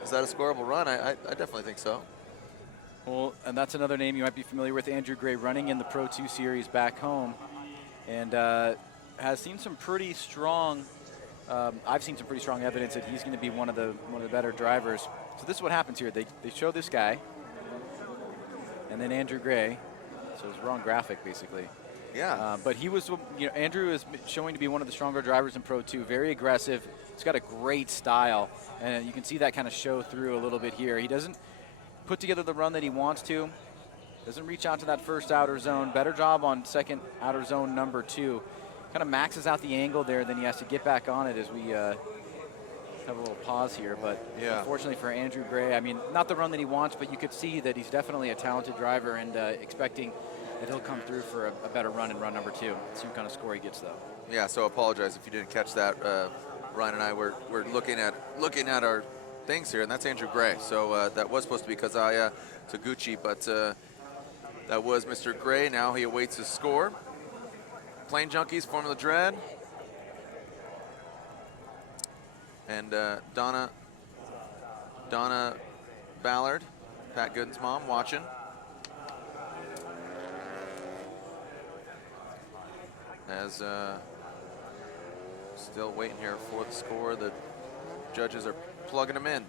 Is that a scoreable run? I definitely think so. Well, and that's another name you might be familiar with, Andrew Gray, running in the Pro 2 Series back home, and has seen some pretty strong. I've seen some pretty strong evidence that he's going to be one of the better drivers. So this is what happens here. They show this guy, and then Andrew Gray. So it's wrong graphic basically. Yeah. But he was, Andrew is showing to be one of the stronger drivers in Pro 2. Very aggressive. He's got a great style, and you can see that kind of show through a little bit here. He doesn't put together the run that he wants to. Doesn't reach out to that first outer zone. Better job on second outer zone number 2. Kind of maxes out the angle there, then he has to get back on it as we have a little pause here. But unfortunately for Andrew Gray, I mean, not the run that he wants, but you could see that he's definitely a talented driver, and expecting that he'll come through for a better run in run number 2. See what kind of score he gets, though. Yeah, so apologize if you didn't catch that. Ryan and I were looking at our things here, and that's Andrew Gray. So that was supposed to be Kazaya Taguchi, but that was Mr. Gray. Now he awaits his score. Plane Junkies, Formula Dread. And Donna Ballard, Pat Gooden's mom, watching. As still waiting here for the score. The judges are plugging them in.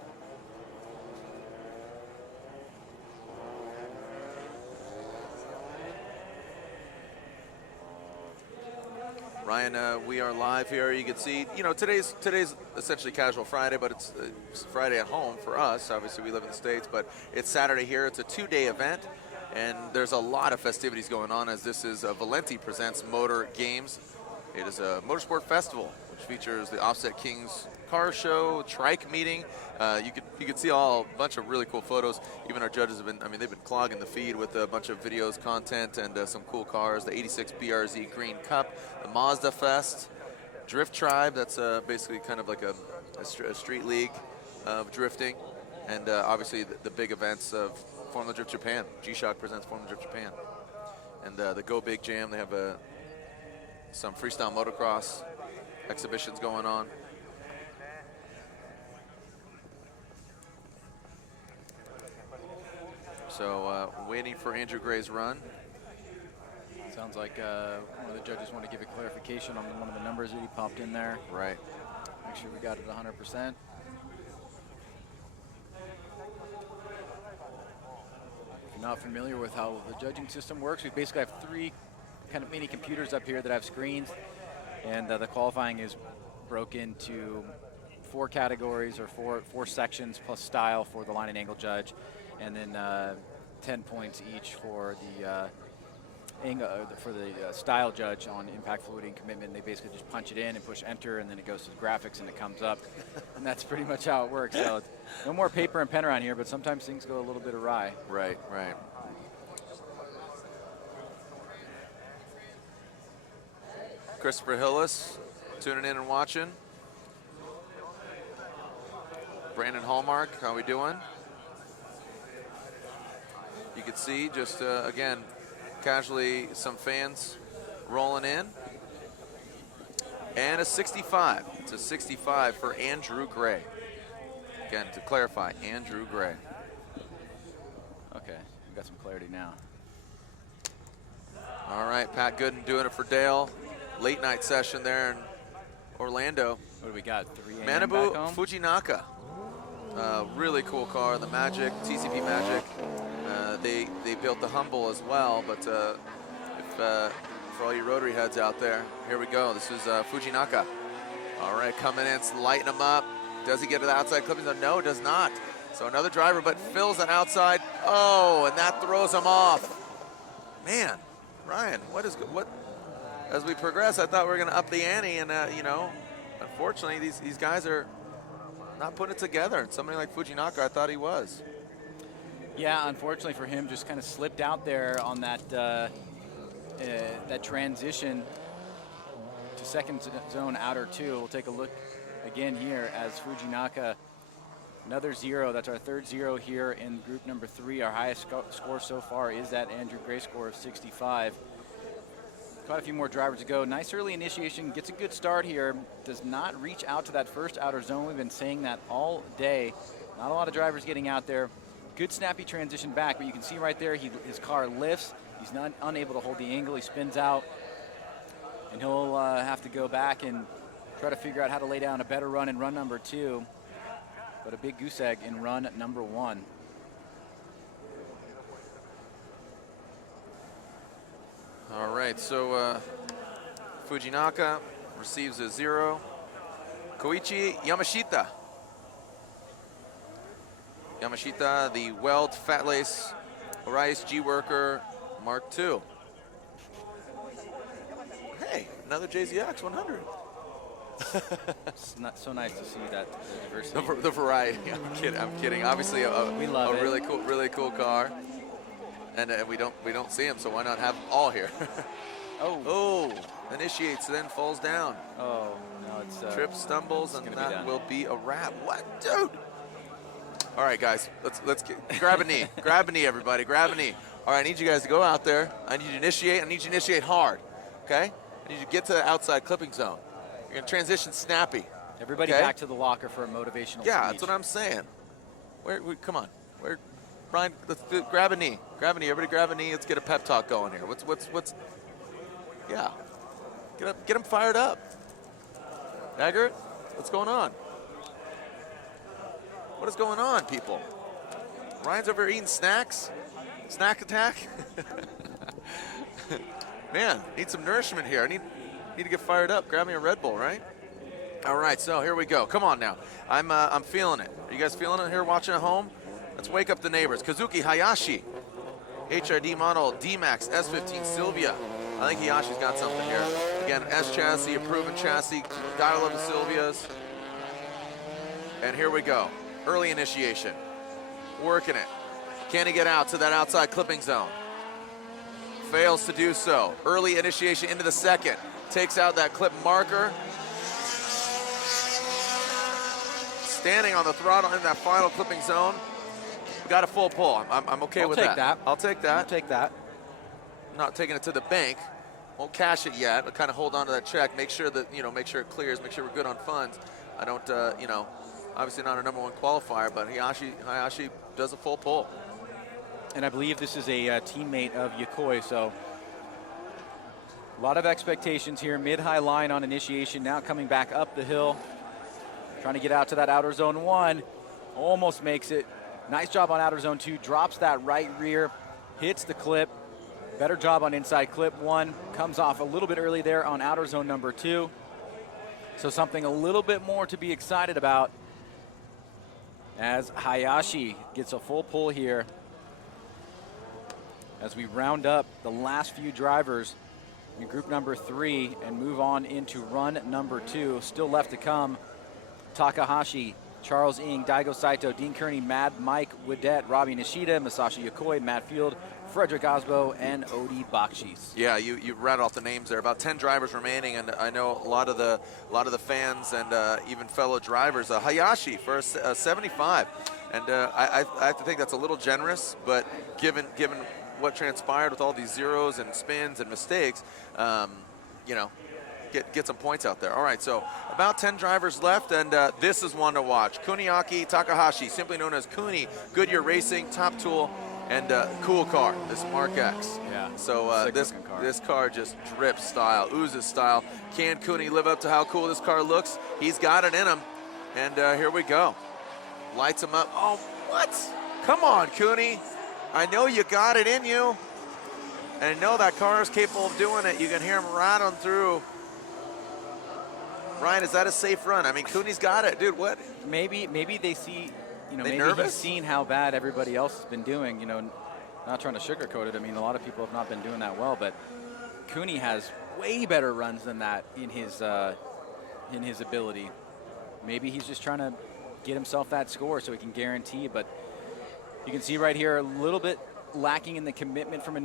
Ryan, we are live here. You can see, today's essentially Casual Friday, but it's Friday at home for us. Obviously, we live in the States, but it's Saturday here. It's a 2-day event, and there's a lot of festivities going on, as this is Valenti Presents Motor Games. It is a motorsport festival, which features the Offset Kings car show, trike meeting. You could see a bunch of really cool photos. Even our judges have been, they've been clogging the feed with a bunch of videos, content, and some cool cars. The 86 BRZ Green Cup, the Mazda Fest, Drift Tribe, that's basically kind of like a street league of drifting. And obviously the big events of Formula Drift Japan. G-Shock presents Formula Drift Japan. And the Go Big Jam, they have some freestyle motocross exhibitions going on. So waiting for Andrew Gray's run. Sounds like one of the judges want to give a clarification on one of the numbers that he popped in there. Right. Make sure we got it 100%. If you're not familiar with how the judging system works, we basically have 3 kind of mini computers up here that have screens, and the qualifying is broken into 4 categories, or four sections plus style for the line and angle judge, and then 10 points each for the style judge on impact, fluidity, and commitment. They basically just punch it in and push enter, and then it goes to the graphics and it comes up. And that's pretty much how it works. So no more paper and pen around here, but sometimes things go a little bit awry. Right. Christopher Hillis tuning in and watching. Brandon Hallmark, how we doing? You can see just, again, casually some fans rolling in. And a 65. It's a 65 for Andrew Gray. Again, to clarify, Andrew Gray. Okay, we got some clarity now. All right, Pat Gooden doing it for Dale. Late night session there in Orlando. What do we got? 3 a.m. back Manabu home? Fujinaka. Really cool car, the Magic, TCP Magic. They built the Humble as well, but for all you rotary heads out there, here we go. This is Fujinaka. All right, coming in, lighting them up. Does he get to the outside clipping zone? No, does not. So another driver, but fills an outside. Oh, and that throws him off. Man, Ryan, what? As we progress, I thought we were going to up the ante, and unfortunately, these guys are not putting it together. And somebody like Fujinaka, I thought he was. Yeah, unfortunately for him, just kind of slipped out there on that that transition to second zone outer 2. We'll take a look again here as Fujinaka, another 0. That's our 3rd 0 here in group number 3. Our highest score so far is that Andrew Gray score of 65. Quite a few more drivers to go. Nice early initiation, gets a good start here. Does not reach out to that first outer zone. We've been saying that all day. Not a lot of drivers getting out there. Good snappy transition back, but you can see right there, his car lifts. He's not unable to hold the angle. He spins out, and he'll have to go back and try to figure out how to lay down a better run in run number 2. But a big goose egg in run number 1. All right, so Fujinaka receives a 0. Koichi Yamashita. Yamashita, the Weld Fat Lace Orice G Worker Mark II. Hey, another JZX 100. It's not so nice to see that diversity. The variety. I'm kidding. Obviously, We love it. really cool car, and we don't see him, so why not have them all here? Oh, initiates, then falls down. Oh, no, it's Trips, stumbles, and gonna be that done. will be a wrap. What, dude? All right, guys, let's grab a knee. Grab a knee, everybody. Grab a knee. All right, I need you guys to go out there. I need you to initiate. I need you to initiate hard. Okay? I need you to get to the outside clipping zone. You're gonna transition snappy. Everybody okay? back to the locker for a motivational Yeah, speech. that's what I'm saying. Come on. Brian, grab a knee. Grab a knee. Everybody grab a knee. Let's get a pep talk going here. What's yeah. Get them fired up. Daggert, what's going on? What is going on, people? Ryan's over here eating snacks? Snack attack? Man, need some nourishment here. I need to get fired up. Grab me a Red Bull, right? All right, so here we go. Come on now. I'm feeling it. Are you guys feeling it here watching at home? Let's wake up the neighbors. Kazuki Hayashi, HRD model D-Max S15 Sylvia. I think Hayashi's got something here. Again, S chassis, a proven chassis. Gotta love the Sylvias. And here we go. Early initiation. Working it. Can he get out to that outside clipping zone? Fails to do so. Early initiation into the second. Takes out that clip marker. Standing on the throttle in that final clipping zone. Got a full pull. I'm okay with that. I'll take that. I'll take that. Not taking it to the bank. Won't cash it yet. I'll kind of hold on to that check. Make sure that, make sure it clears. Make sure we're good on funds. I don't, obviously not a #1 qualifier, but Hayashi does a full pull. And I believe this is a teammate of Yokoi, so a lot of expectations here. Mid-high line on initiation, now coming back up the hill. Trying to get out to that outer zone 1. Almost makes it. Nice job on outer zone 2. Drops that right rear. Hits the clip. Better job on inside clip 1. Comes off a little bit early there on outer zone number 2. So something a little bit more to be excited about as Hayashi gets a full pull here. As we round up the last few drivers in group number 3 and move on into run number 2. Still left to come. Takahashi, Charles Ng, Daigo Saito, Dean Kearney, Mad Mike Widett, Robbie Nishida, Masashi Yokoi, Matt Field, Frederick Osbo, and Odi Bakshis. Yeah, you rattled off the names there. About 10 drivers remaining, and I know a lot of the fans and even fellow drivers. Hayashi for a 75, and I have to think that's a little generous, but given what transpired with all these zeros and spins and mistakes, get some points out there. All right, so about 10 drivers left, and this is one to watch. Kuniaki Takahashi, simply known as Kuni, Goodyear Racing, top tool, and cool car, this Mark X. Yeah. So this car just drips style, oozes style. Can Kuni live up to how cool this car looks? He's got it in him, and here we go. Lights him up. Oh, what? Come on, Kuni. I know you got it in you, and I know that car is capable of doing it. You can hear him rattling through. Ryan, is that a safe run? I mean, Kuni's got it. Dude, what? Maybe they see, maybe nervous? he's seen how bad everybody else has been doing, not trying to sugarcoat it. I mean, a lot of people have not been doing that well, but Kuni has way better runs than that in his ability. Maybe he's just trying to get himself that score so he can guarantee, but you can see right here a little bit lacking in the commitment from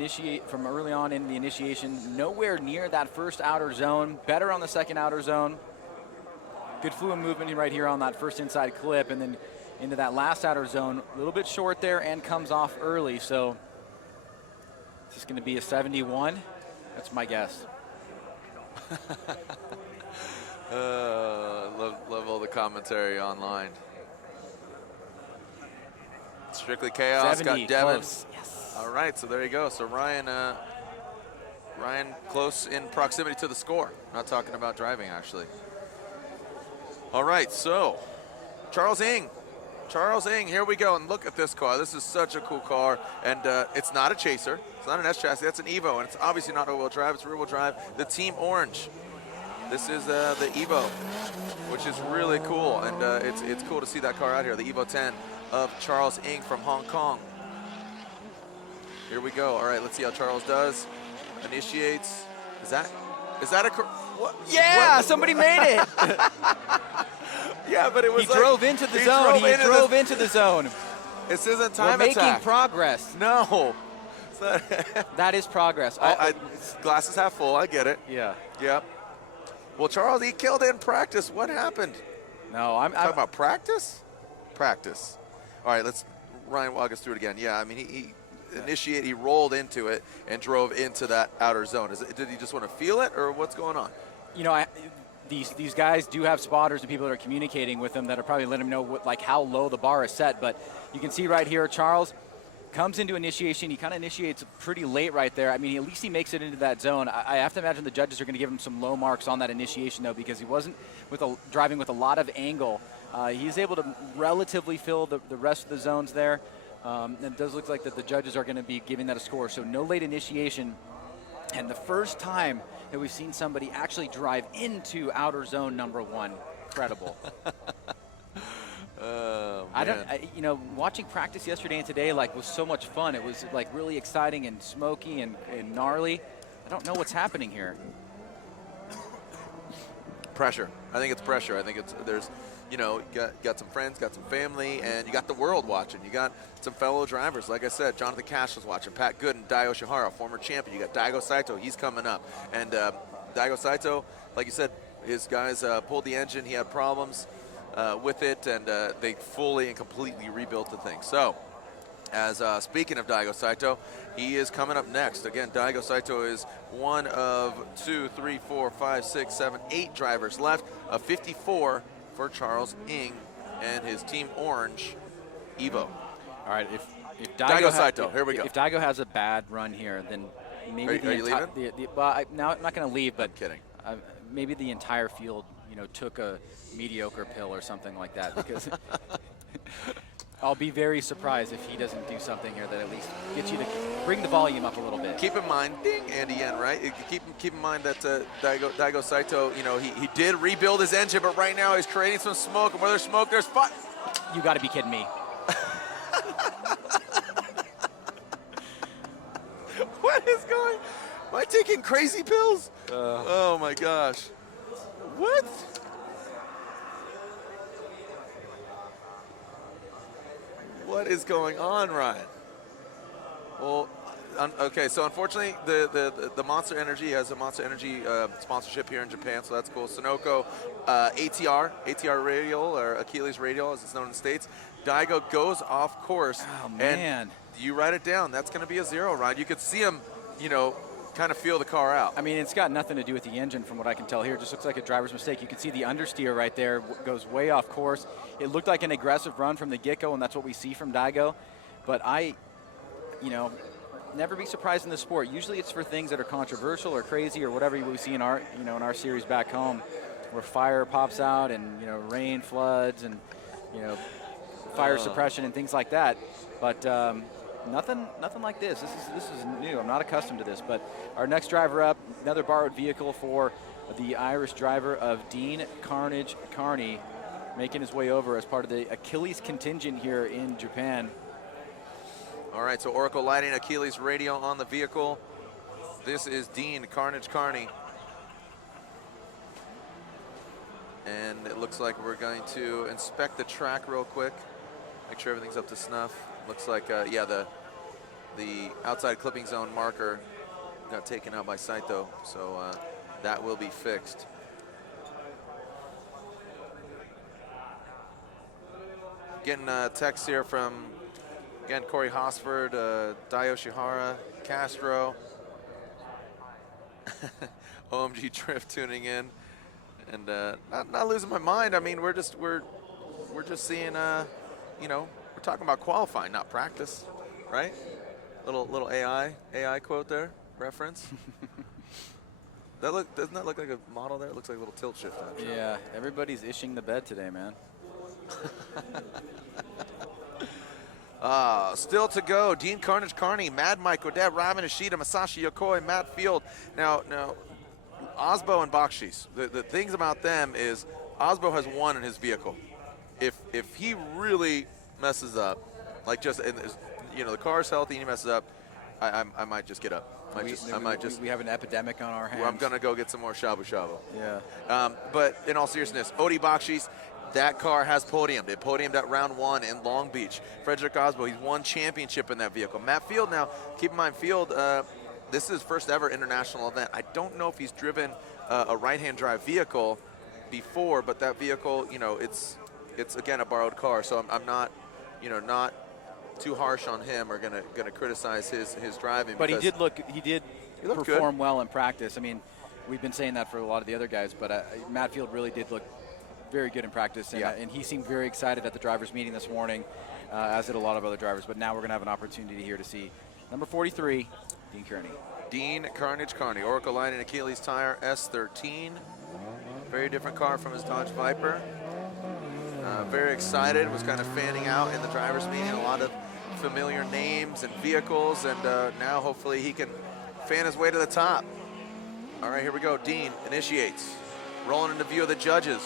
early on in the initiation. Nowhere near that first outer zone. Better on the second outer zone. Good fluid movement right here on that first inside clip, and then into that last outer zone. A little bit short there and comes off early. So this is going to be a 71. That's my guess. Love all the commentary online. Strictly Chaos 70, got Devin. close. Yes. All right, so there you go. So Ryan close in proximity to the score. Not talking about driving, actually. All right, so Charles Ng, here we go. And look at this car. This is such a cool car. And it's not a chaser. It's not an S chassis. That's an Evo. And it's obviously not all-wheel drive. It's rear-wheel drive. The Team Orange. This is the Evo, which is really cool. And it's cool to see that car out here, the Evo 10 of Charles Ng from Hong Kong. Here we go. All right, let's see how Charles does. Initiates. Is that a what? Yeah, what? somebody made it. Yeah, but it was He drove into the zone. He drove into the zone. This isn't time We're attack. making progress. No. That is progress. Glasses half full. I get it. Yeah. Yep. Well, Charles, he killed it in practice. What happened? No, I'm Talking about practice? Practice. All right, let's Ryan walk us through it again. Yeah, I mean, he rolled into it and drove into that outer zone. Did he just want to feel it, or what's going on? You know, these guys do have spotters and people that are communicating with them that are probably letting them know how low the bar is set. But you can see right here, Charles comes into initiation. He kind of initiates pretty late right there. I mean, at least he makes it into that zone. I have to imagine the judges are going to give him some low marks on that initiation, though, because he wasn't driving with a lot of angle. He's able to relatively fill the rest of the zones there. It does look like that the judges are going to be giving that a score. So no late initiation. And the first time that we've seen somebody actually drive into outer zone number 1. Incredible. You know, watching practice yesterday and today was so much fun. It was really exciting and smoky and gnarly. I don't know what's happening here. Pressure. I think it's pressure. I think there's, you know, got some friends, got some family, and you got the world watching. You got some fellow drivers. Like I said, Jonathan Cash was watching. Pat Gooden, Dai Yoshihara, former champion. You got Daigo Saito. He's coming up. And Daigo Saito, like you said, his guys pulled the engine. He had problems with it, and they fully and completely rebuilt the thing. So, as speaking of Daigo Saito, he is coming up next. Again, Daigo Saito is one of 2, 3, 4, 5, 6, 7, 8 drivers left of 54 for Charles Ng and his Team Orange Evo. All right, if Daigo Saito, here we go. If Daigo has a bad run here, then maybe are you leaving? I'm not going to leave, but I'm kidding. Maybe the entire field, you know, took a mediocre pill or something like that, because I'll be very surprised if he doesn't do something here that at least gets you to bring the volume up a little bit. Keep in mind, ding, Andy Yen, right? Keep in mind that Daigo Saito, you know, he did rebuild his engine, but right now he's creating some smoke, and where there's smoke, there's fire. You got to be kidding me. What is going? Am I taking crazy pills? Oh my gosh! What? What is going on, Ryan? Well, okay. So unfortunately, the Monster Energy has a Monster Energy sponsorship here in Japan, so that's cool. Sunoco, ATR Radial, or Achilles Radial, as it's known in the States. Daigo goes off course. Oh man! And you write it down. That's going to be a 0, Ryan. You could see him, you know, kind of feel the car out. I mean, it's got nothing to do with the engine from what I can tell here. It just looks like a driver's mistake. You can see the understeer right there goes way off course. It looked like an aggressive run from the get-go, and that's what we see from Daigo. But you know, never be surprised in the sport. Usually it's for things that are controversial or crazy or whatever we see in our series back home, where fire pops out and, you know, rain, floods, and, you know, fire suppression and things like that. But nothing like this. This is new. I'm not accustomed to this. But our next driver up, another borrowed vehicle for the Irish driver of Dean Carnage Carney, making his way over as part of the Achilles contingent here in Japan. All right, so Oracle Lighting, Achilles Radio on the vehicle. This is Dean Carnage Carney. And it looks like we're going to inspect the track real quick, make sure everything's up to snuff. Looks like, yeah, the outside clipping zone marker got taken out by Saito, so that will be fixed. Getting text here from, again, Corey Hosford, Dai Yoshihara, Castro, OMG Drift tuning in, and not losing my mind. I mean, we're just seeing, you know, we're talking about qualifying, not practice, right? Little AI quote there, reference. Doesn't that look like a model there? It looks like a little tilt shift. Actually. Yeah, everybody's ishing the bed today, man. Still to go, Dean Carnage Carney, Mad Mike Odette, Robin Ishida, Masashi Yokoi, Matt Field. Now, Osbo and Bakshis, the things about them is Osbo has won in his vehicle. If he really messes up, like just, the car's healthy and he messes up, I might just get up. We have an epidemic on our hands. I'm going to go get some more shabu shabu. Yeah. But in all seriousness, Odi Bakshis, that car has podiumed. It podiumed at round 1 in Long Beach. Frederick Osbo, he's won championship in that vehicle. Matt Field now, keep in mind, Field, this is his first ever international event. I don't know if he's driven a right-hand drive vehicle before, but that vehicle, it's again a borrowed car. So I'm not, not too harsh on him or gonna criticize his driving. But he did perform good. well in practice. I mean, we've been saying that for a lot of the other guys, but Matt Field really did look very good in practice, and he seemed very excited at the drivers' meeting this morning, as did a lot of other drivers. But now we're gonna have an opportunity here to see number 43, Dean Kearney. Dean Carnage Carney, Oracle Line and Achilles tire, S13. Very different car from his Dodge Viper. Very excited, was kind of fanning out in the drivers' meeting. A lot of familiar names and vehicles, and now hopefully he can fan his way to the top. All right, here we go. Dean initiates, rolling into view of the judges,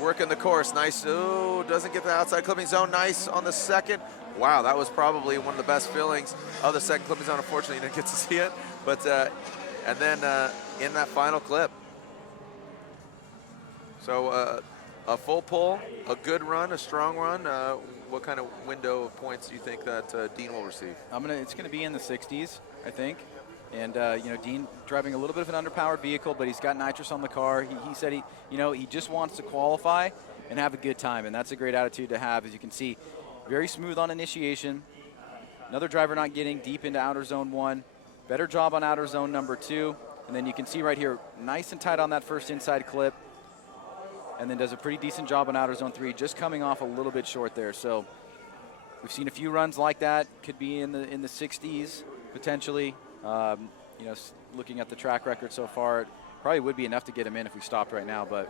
working the course. Nice. Oh, doesn't get the outside clipping zone. Nice on the second. Wow, that was probably one of the best feelings of the second clipping zone. Unfortunately, you didn't get to see it, but and then in that final clip. So a full pull, a good run, a strong run. What kind of window of points do you think that Dean will receive? It's gonna be in the 60s, I think. And Dean driving a little bit of an underpowered vehicle, but he's got nitrous on the car. He said he just wants to qualify and have a good time, and that's a great attitude to have. As you can see, very smooth on initiation. Another driver not getting deep into outer zone 1. Better job on outer zone number 2. And then you can see right here, nice and tight on that first inside clip. And then does a pretty decent job on outer zone 3, just coming off a little bit short there. So we've seen a few runs like that. Could be in the 60s potentially. Looking at the track record so far, it probably would be enough to get him in if we stopped right now. But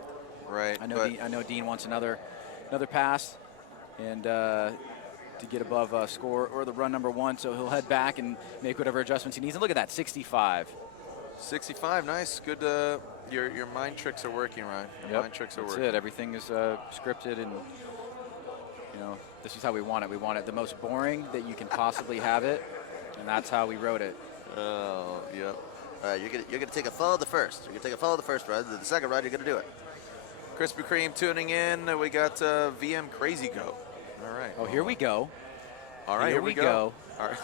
right, I know Dean wants another pass and to get above score or the run number 1. So he'll head back and make whatever adjustments he needs. And look at that, 65. 65, nice. Good. Your mind tricks are working, Ryan. Your mind tricks are working. That's it. Everything is scripted, and this is how we want it. We want it the most boring that you can possibly have it, and that's how we wrote it. Oh, yep. All right, you're gonna take a follow the first. You're gonna take a follow the first run. The second run, you're gonna do it. Krispy Kreme tuning in. We got VM Crazy Go. All right. Oh, here we go. All right, here we go. All right.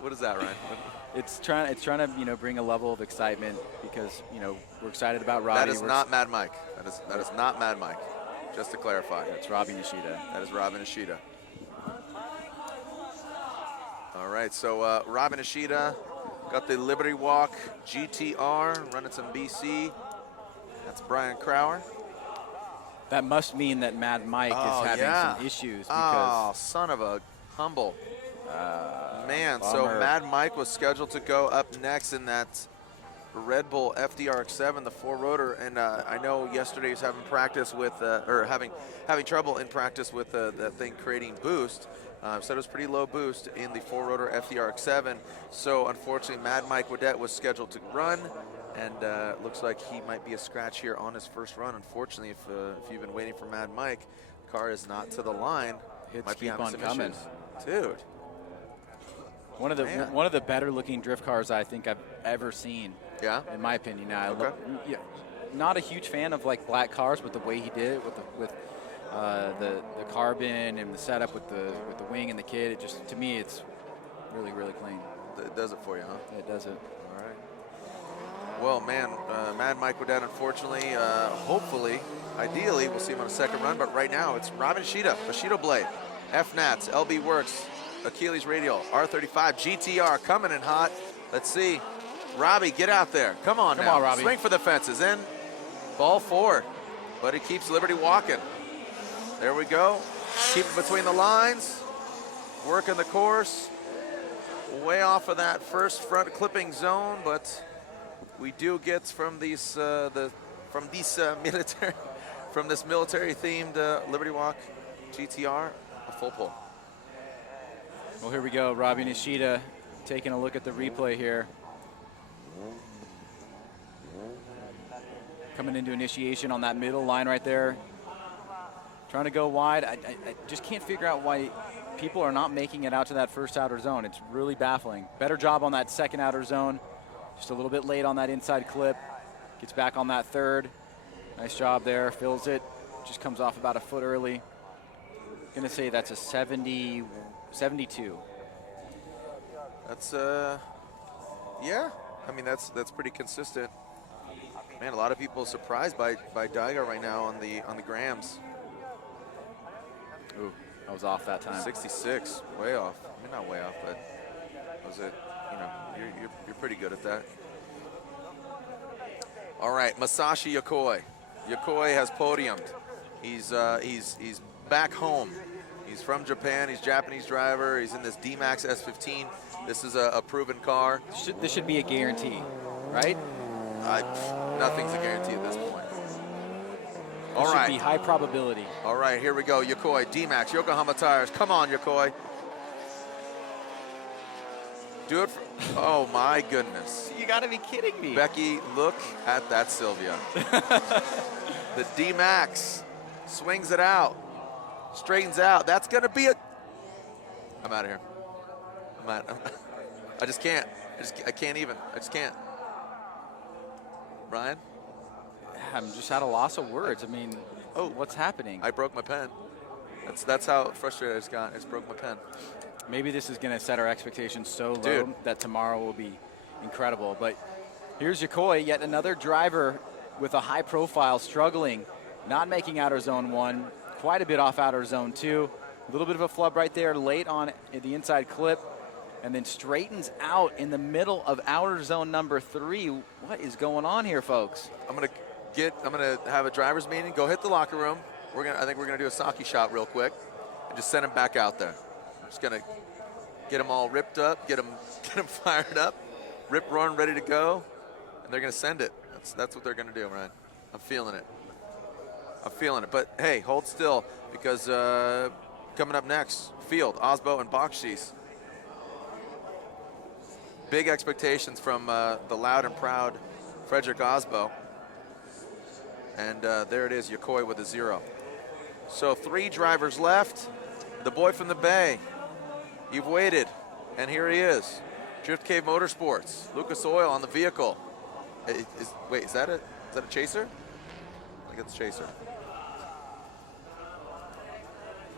What is that, Ryan? It's trying to bring a level of excitement because we're excited about Robbie. That is not Mad Mike. That is not Mad Mike. Just to clarify. That's Robbie Nishida. That is Robin Ishida. All right, so Robin Ishida got the Liberty Walk GTR running some BC. That's Brian Crowder. That must mean that Mad Mike is having some issues. Because son of a humble. Man, bummer. So Mad Mike was scheduled to go up next in that Red Bull FDRX7, the 4-rotor, and I know yesterday he was having practice with, or having trouble in practice with that thing creating boost. Said it was pretty low boost in the 4-rotor FDRX7. So unfortunately, Mad Mike Wadette was scheduled to run, and looks like he might be a scratch here on his first run. Unfortunately, if you've been waiting for Mad Mike, the car is not to the line. Hits might be keep having on some coming, issues. Dude. One of the better looking drift cars I think I've ever seen. Yeah. In my opinion, now. Okay. Not a huge fan of like black cars, but the way he did it with the carbon and the setup with the wing and the kit, it just, to me, it's really, really clean. It does it for you, huh? It does it. All right. Well, man, Mad Mike Wadette, unfortunately, hopefully, ideally, we'll see him on a second run, but right now it's Robin Ishida, Bushido Blade, FNATS, LB Works, Achilles Radial, R35, GTR coming in hot. Let's see. Robbie, get out there. Come on now. Come on, Robbie. Swing for the fences. In. Ball forward. But he keeps Liberty walking. There we go. Keep it between the lines. Working the course. Way off of that first front clipping zone, but we do get from these military, from this military-themed Liberty Walk GTR, a full pull. Well, here we go. Robbie Nishida taking a look at the replay here. Coming into initiation on that middle line right there. Trying to go wide. I just can't figure out why people are not making it out to that first outer zone. It's really baffling. Better job on that second outer zone. Just a little bit late on that inside clip. Gets back on that third. Nice job there. Fills it. Just comes off about a foot early. Gonna say that's a 72. That's yeah. I mean that's pretty consistent. Man, a lot of people surprised by Daiga right now on the grams. Ooh, I was off that time. 66, way off. I mean, not way off, but was it? You know, you're pretty good at that. All right, Masashi Yokoi. Yokoi has podiumed. He's back home. He's from Japan. He's a Japanese driver. He's in this D-Max S15. This is a proven car. This should be a guarantee, right? Nothing's a guarantee at this point. All right. Should be high probability. All right, here we go. Yokoi, D-Max, Yokohama tires. Come on, Yokoi. Do it for, oh my goodness. You gotta be kidding me. Becky, look at that Sylvia. The D-Max swings it out, straightens out. That's gonna be a, I'm out of here. I just can't. I can't even. I just can't. Brian? I'm just at a loss of words. I mean, oh, what's happening? I broke my pen. That's how frustrated I just got. I just broke my pen. Maybe this is going to set our expectations so low that tomorrow will be incredible. But here's Yokoi, yet another driver with a high profile, struggling, not making outer zone 1, quite a bit off outer zone 2. A little bit of a flub right there late on the inside clip, and then straightens out in the middle of outer zone number 3. What is going on here, folks? I'm gonna have a driver's meeting, go hit the locker room. I think we're gonna do a sake shot real quick and just send him back out there. I'm just gonna get them all ripped up, get them fired up, rip roaring, ready to go, and they're gonna send it. That's what they're gonna do, Ryan. I'm feeling it. But hey, hold still, because coming up next, Field, Osbo, and Bakshis. Big expectations from the loud and proud Frederick Osbo. And there it is, Yokoi with a 0. So 3 drivers left. The boy from the Bay. You've waited, and here he is. Drift Cave Motorsports, Lucas Oil on the vehicle. Wait, is that a chaser? I think it's a chaser.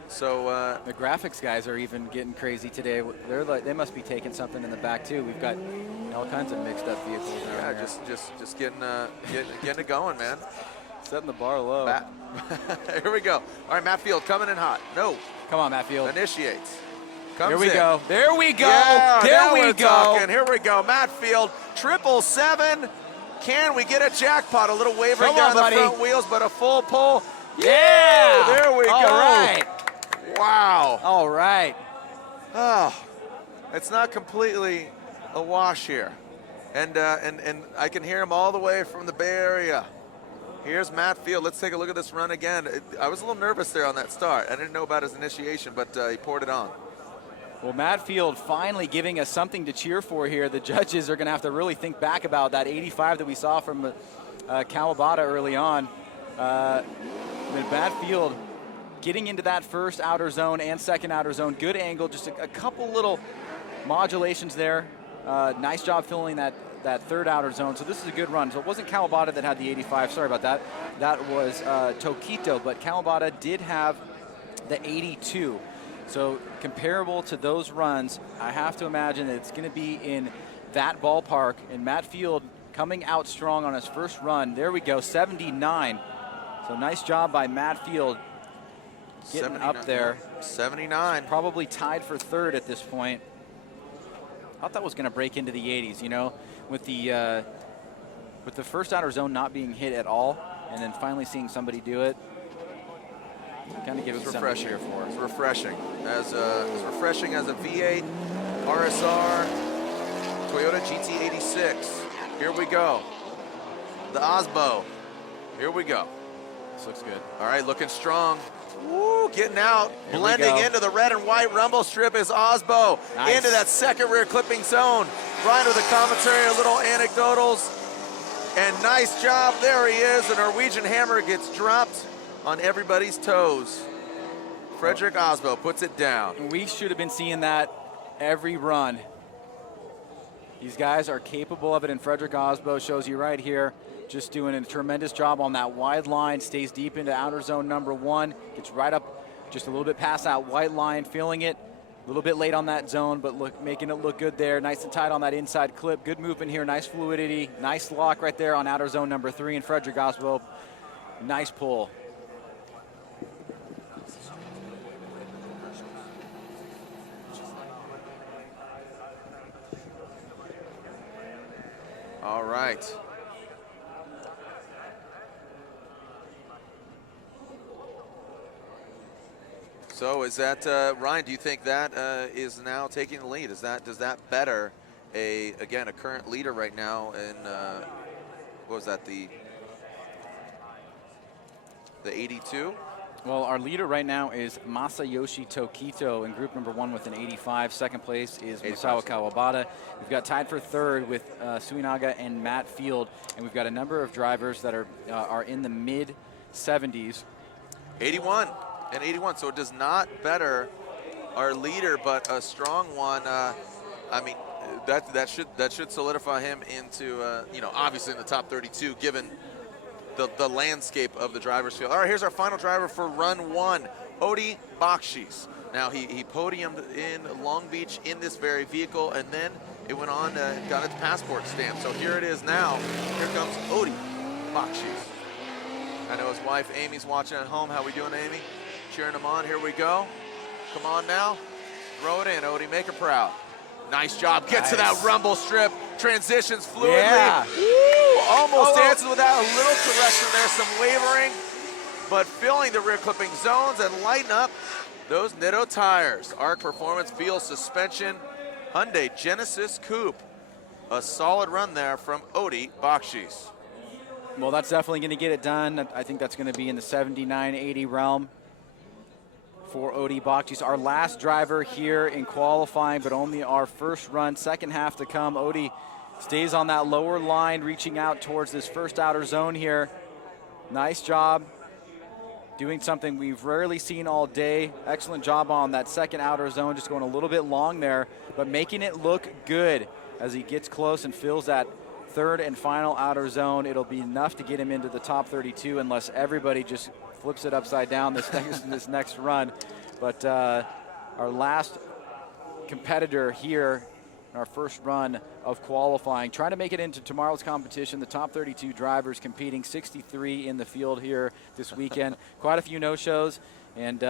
So the graphics guys are even getting crazy today. They must be taking something in the back too. We've got all kinds of mixed up vehicles. Yeah, just getting it going, man. Setting the bar low. Here we go. All right, Matt Field coming in hot. No. Come on, Matt Field. Initiates. There we go. There we go. Yeah, there we go. Talking. Here we go. Matt Field, 777. Can we get a jackpot? A little wavering down the front wheels, but a full pull. Yeah. There we go. All right. Wow. All right. Oh, it's not completely a wash here. And I can hear him all the way from the Bay Area. Here's Matt Field. Let's take a look at this run again. I was a little nervous there on that start. I didn't know about his initiation, but he poured it on. Well, Matt Field finally giving us something to cheer for here. The judges are going to have to really think back about that 85 that we saw from Kawabata early on. Matt Field getting into that first outer zone and second outer zone. Good angle, just a couple little modulations there. Nice job filling that third outer zone. So this is a good run. So it wasn't Kawabata that had the 85. Sorry about that. That was Tokito, but Kawabata did have the 82. So comparable to those runs, I have to imagine that it's going to be in that ballpark. And Matt Field coming out strong on his first run. There we go, 79. So nice job by Matt Field getting up there. 79. Probably tied for third at this point. Thought that was going to break into the 80s, you know, with the first outer zone not being hit at all, and then finally seeing somebody do it. Kind of give It's it refreshing. here for It's us. refreshing. As a V8 RSR Toyota GT86. Here we go. The Osbo. Here we go. This looks good. All right, looking strong. Woo, getting out. Here we Blending go. into the red and white rumble strip is Osbo. Nice. Into that second rear clipping zone. Brian with the commentary, a little anecdotals. And nice job, there he is. The Norwegian hammer gets dropped on everybody's toes. Frederick Osbo puts it down. We should have been seeing that every run. These guys are capable of it, and Frederick Osbo shows you right here, just doing a tremendous job on that wide line, stays deep into outer zone number 1, gets right up just a little bit past that white line, feeling it. A little bit late on that zone, but making it look good there. Nice and tight on that inside clip. Good movement here, nice fluidity, nice lock right there on outer zone number 3, and Frederick Osbo, nice pull. All right. So is that, Ryan, do you think that is now taking the lead? Does that better a current leader right now in, what was that, the 82? Well, our leader right now is Masayoshi Tokito in group number 1 with an 85. Second place is Masao Kawabata. We've got tied for third with Suenaga and Matt Field, and we've got a number of drivers that are in the mid 70s. 81 and 81, so it does not better our leader, but a strong one. I mean, that should solidify him into obviously in the top 32, given the landscape of the driver's field. All right, here's our final driver for run 1, Odi Bakshis. Now he podiumed in Long Beach in this very vehicle, and then it went on and got its passport stamp. So here it is now. Here comes Odi Bakshis. I know his wife Amy's watching at home. How we doing, Amy? Cheering him on. Here we go. Come on now. Throw it in, Odi. Make her proud. Nice job. Gets to that rumble strip. Transitions fluidly. Yeah. Woo! Almost dances without a little correction there. Some wavering. But filling the rear clipping zones and lighten up those Nitto tires. Arc Performance Feel Suspension. Hyundai Genesis Coupe. A solid run there from Odi Bakshis. Well, that's definitely going to get it done. I think that's going to be in the 79-80 realm for Odi Bakshis. Our last driver here in qualifying, but only our first run. Second half to come. Odi stays on that lower line, reaching out towards this first outer zone here. Nice job. Doing something we've rarely seen all day. Excellent job on that second outer zone, just going a little bit long there, but making it look good as he gets close and fills that third and final outer zone. It'll be enough to get him into the top 32 unless everybody just flips it upside down this next run. But our last competitor here in our first run of qualifying, trying to make it into tomorrow's competition. The top 32 drivers competing, 63 in the field here this weekend. Quite a few no-shows, and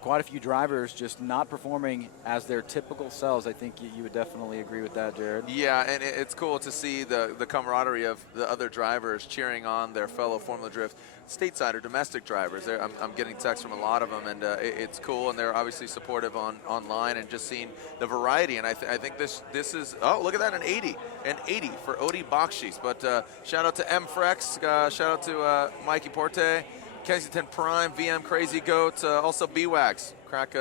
quite a few drivers just not performing as their typical selves. I think you would definitely agree with that, Jared. Yeah, and it's cool to see the camaraderie of the other drivers cheering on their fellow Formula Drift stateside or domestic drivers. I'm getting texts from a lot of them, and it's cool, and they're obviously supportive online, and just seeing the variety. And I think this is, oh, look at that, an 80 for Odi Bakshis. But shout out to M Frex, shout out to Mikey Porte, Kensington Prime, VM Crazy Goat, also B-Wags. Crack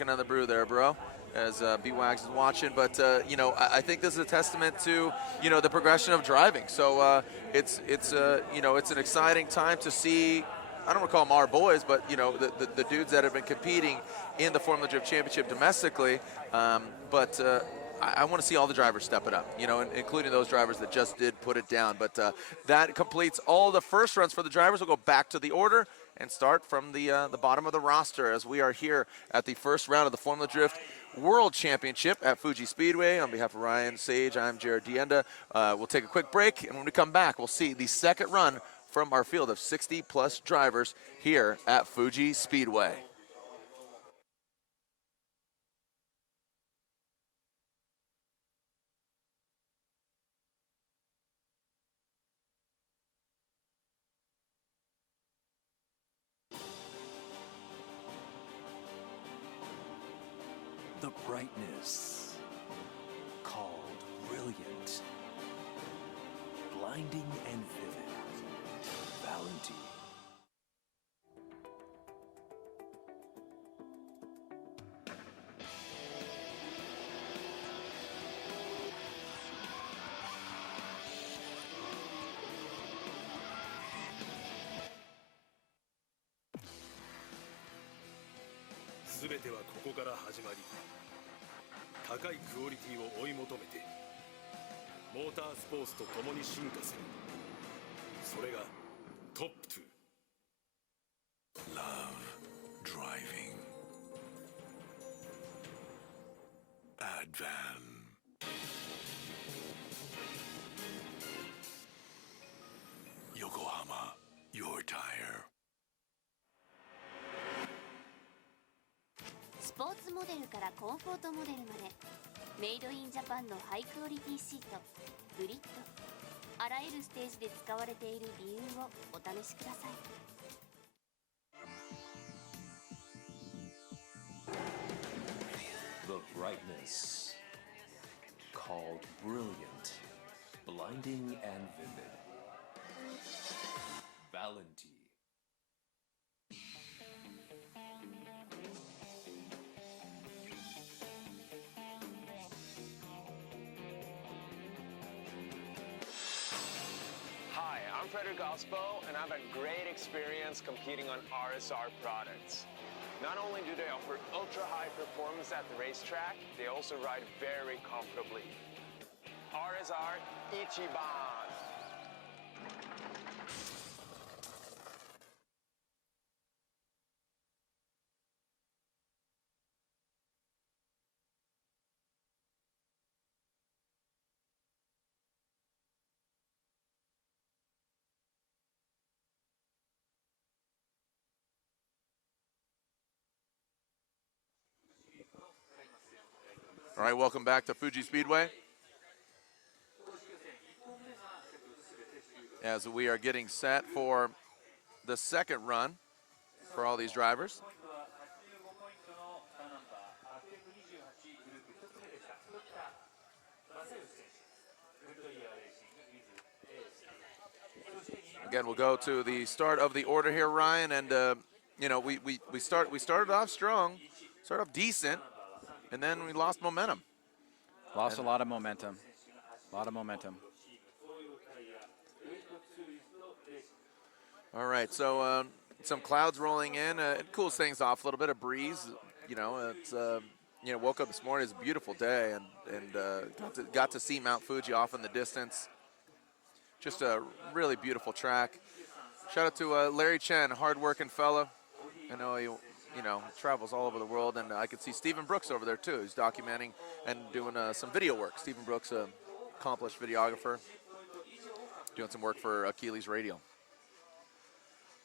another brew there, bro, as B-Wags is watching. But, I think this is a testament to, the progression of driving. So it's an exciting time to see, I don't want to call them our boys, but, the dudes that have been competing in the Formula Drift Championship domestically. I want to see all the drivers step it up, including those drivers that just did put it down. But that completes all the first runs for the drivers. We'll go back to the order and start from the bottom of the roster as we are here at the first round of the Formula Drift World Championship at Fuji Speedway. On behalf of Ryan Sage, I'm Jared Dienda. We'll take a quick break, and when we come back, we'll see the second run from our field of 60-plus drivers here at Fuji Speedway. the brightness called brilliant, blinding and vivid, Valentine. すべてはここから始まり、高いクオリティを追い求めてモータースポーツと共に進化する。それがトップ2。 Love driving. Advan. Yokohama, your tire. スポーツモデルからコンフォートモデルまでメイドインジャパンのハイクオリティシート、グリッド、あらゆるステージで使われている理由をお試しください。 The brightness called brilliant, blinding and vivid, Valentine. Hi, I'm Frederick Osbo, and I've had great experience competing on RSR products. Not only do they offer ultra-high performance at the racetrack, they also ride very comfortably. RSR Ichiban! All right, welcome back to Fuji Speedway. As we are getting set for the second run for all these drivers. Again, we'll go to the start of the order here, Ryan, and you know we started off strong, started off decent, and then we lost momentum. Lost a lot of momentum. A lot of momentum. All right, so some clouds rolling in. It cools things off a little bit, a breeze. You know, it's you know, woke up this morning. It's a beautiful day, and got to see Mount Fuji off in the distance. Just a really beautiful track. Shout out to Larry Chen, hard-working fella. I know he, you know, travels all over the world, and I could see Stephen Brooks over there too. He's documenting and doing some video work. Stephen Brooks, accomplished videographer, doing some work for Achilles Radio.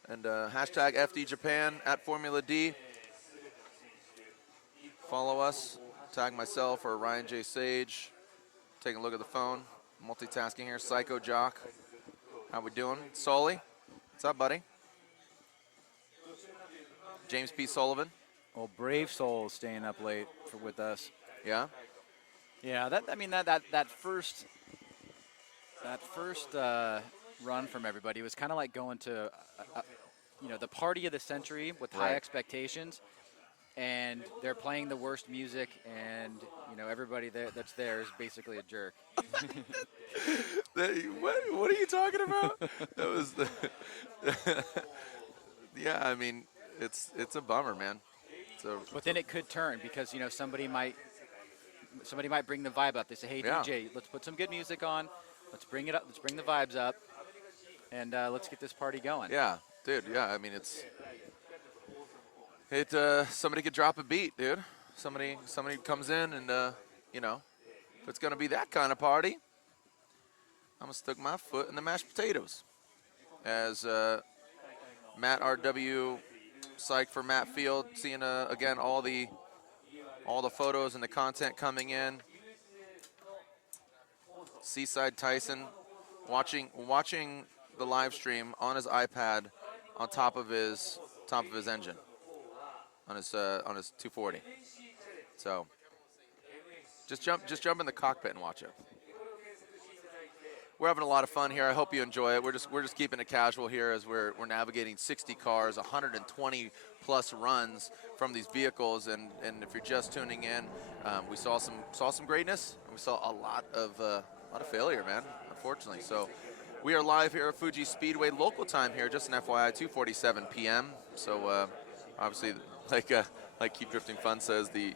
And hashtag FD Japan at Formula D. Follow us. Tag myself or Ryan J. Sage. Taking a look at the phone. Multitasking here. Psycho Jock. How we doing? Sully. What's up, buddy? James P. Sullivan. Well, Brave Soul is staying up late with us. Yeah. Yeah, that first run from everybody was kind of like going to, you know, the party of the century with high Right. expectations, and they're playing the worst music, and you know everybody that's there is basically a jerk. What are you talking about? That was the. Yeah, I mean, it's a bummer, man. But then it could turn because you know somebody might bring the vibe up. They say, "Hey Yeah. DJ, let's put some good music on. Let's bring it up. Let's bring the vibes up, and let's get this party going." Yeah, dude. Yeah, I mean, somebody could drop a beat, dude. Somebody comes in and you know, if it's gonna be that kind of party, I'm gonna stick my foot in the mashed potatoes. As Matt RW, psyched for Matt Field, seeing again all the photos and the content coming in. Seaside Tyson, watching the live stream on his iPad, on top of his engine, on his 240. So Just jump in the cockpit and watch it. We're having a lot of fun here. I hope you enjoy it. We're just keeping it casual here as we're navigating 60 cars, 120 plus runs from these vehicles. And if you're just tuning in, we saw some greatness, and we saw a lot of failure, man. Unfortunately, so we are live here at Fuji Speedway, local time here, just an FYI, 2:47 p.m. So obviously, like Keep Drifting Fun says, the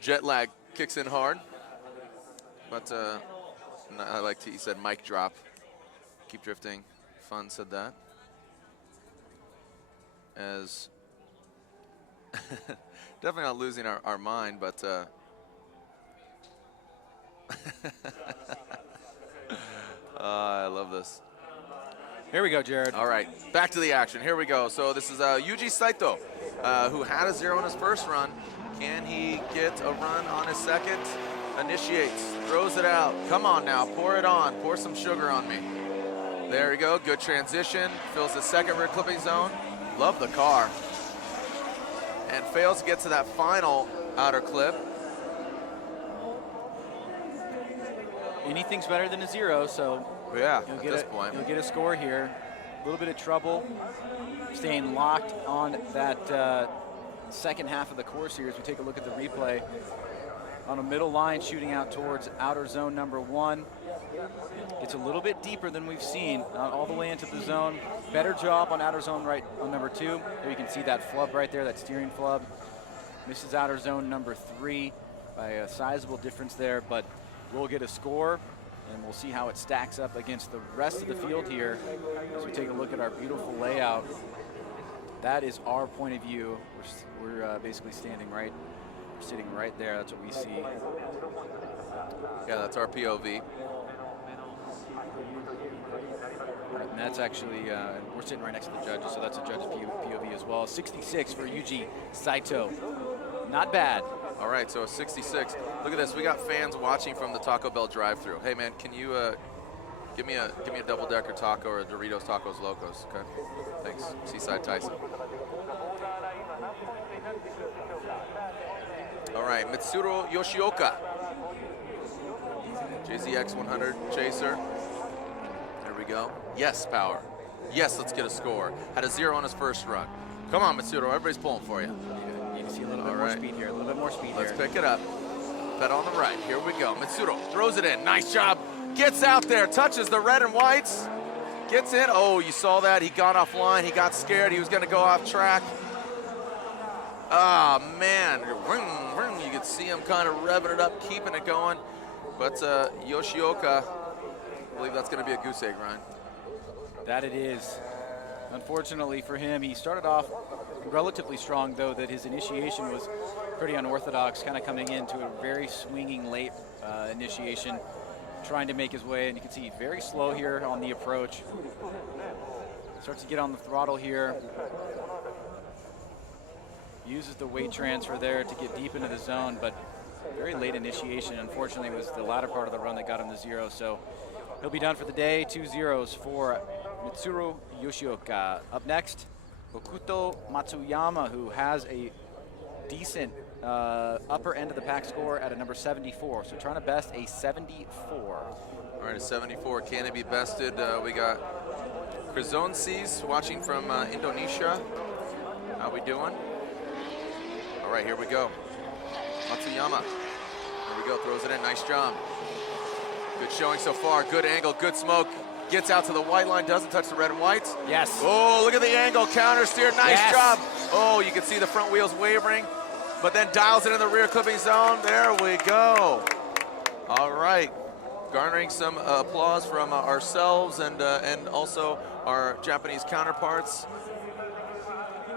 jet lag kicks in hard, but. I like he said mic drop. Keep Drifting Fun said that. As definitely not losing our mind, but I love this. Here we go, Jared. All right, back to the action. Here we go. So this is YUJI SAITO, who had a 0 in his first run. Can he get a run on his second? Initiates, throws it out. Come on now, pour it on. Pour some sugar on me. There we go, good transition. Fills the second rear clipping zone. Love the car. And fails to get to that final outer clip. Anything's better than a 0, so yeah, at this point. You'll get a score here. A little bit of trouble staying locked on that second half of the course here as we take a look at the replay. On a middle line, shooting out towards outer zone number 1. It's a little bit deeper than we've seen, not all the way into the zone. Better job on outer zone right on number 2. There you can see that flub right there, that steering flub. Misses outer zone number 3 by a sizable difference there, but we'll get a score, and we'll see how it stacks up against the rest of the field here as we take a look at our beautiful layout. That is our point of view. We're basically standing right. Sitting right there, that's what we see. Yeah, that's our POV. And that's actually, we're sitting right next to the judges, so that's a judge's POV as well. 66 for YUJI SAITO. Not bad. All right, so 66. Look at this, we got fans watching from the Taco Bell drive-thru. Hey man, can you give me a double-decker taco or a Doritos Tacos Locos? Okay, thanks. Seaside Tyson. All right, MITSURU YOSHIOKA. JZX 100 Chaser. There we go. Yes, power. Yes, let's get a score. Had a 0 on his first run. Come on, MITSURU, everybody's pulling for you. You can see a little bit more speed here, a little bit more speed Let's here. pick it up. Pedal on the right, here we go. MITSURU throws it in, nice job. Gets out there, touches the red and whites. Gets in, oh, you saw that. He got offline, he got scared, he was gonna go off track. Ah, man, you could see him kind of revving it up, keeping it going. But YOSHIOKA, I believe that's going to be a goose egg, Ryan. That it is. Unfortunately for him, he started off relatively strong, though, that his initiation was pretty unorthodox, kind of coming into a very swinging late initiation, trying to make his way, and you can see very slow here on the approach. Starts to get on the throttle here. Uses the weight transfer there to get deep into the zone, but very late initiation. Unfortunately, was the latter part of the run that got him to 0, so he'll be done for the day. 2 0s for MITSURU YOSHIOKA. Up next, HOKUTO Matsuyama, who has a decent upper end of the pack score at a number 74, so trying to best a 74. All right, a 74, can it be bested? We got Krizonsis watching from Indonesia. How we doing? All right, here we go. Matsuyama. Here we go, throws it in, nice job. Good showing so far, good angle, good smoke. Gets out to the white line, doesn't touch the red and whites. Yes. Oh, look at the angle, counter steer, nice job. Oh, you can see the front wheels wavering, but then dials it in the rear clipping zone. There we go. All right, garnering some applause from ourselves and also our Japanese counterparts.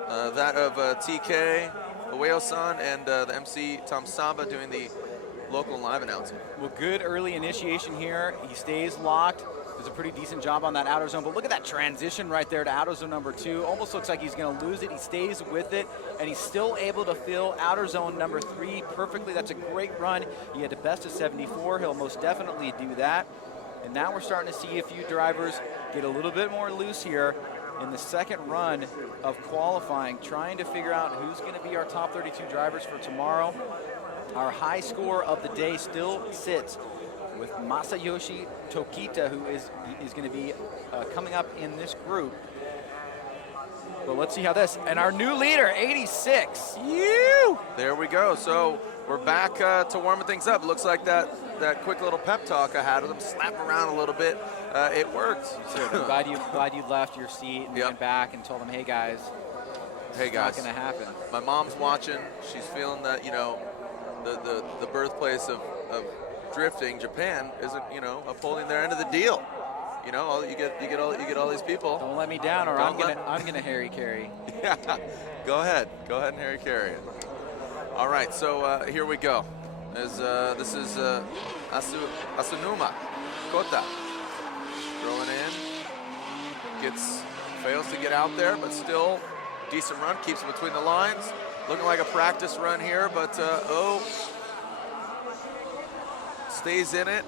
That of TK, Ueo-san, and the MC Tom Saba doing the local live announcing. Well, good early initiation here. He stays locked. Does a pretty decent job on that outer zone, but look at that transition right there to outer zone number 2. Almost looks like he's going to lose it. He stays with it, and he's still able to fill outer zone number 3 perfectly. That's a great run. He had the best of 74. He'll most definitely do that. And now we're starting to see a few drivers get a little bit more loose here in the second run of qualifying, trying to figure out who's going to be our top 32 drivers for tomorrow. our high score of the day still sits with Masayoshi Tokita, who is going to be coming up in this group. But let's see how this, and our new leader, 86. There we go. So we're back to warming things up. Looks like that quick little pep talk I had with him, slap around a little bit, it worked. I'm glad you left your seat and went back and told them, hey guys, it's not going to happen. My mom's watching. She's feeling that, you know, the birthplace of drifting, Japan, isn't, you know, upholding their end of the deal. You know, you get all these people. Don't let me down, or I'm gonna Harry carry. Yeah, go ahead and Harry carry it. All right, so here we go. This is Asunuma Kota rolling in. Fails to get out there, but still decent run. Keeps it between the lines. Looking like a practice run here, but stays in it.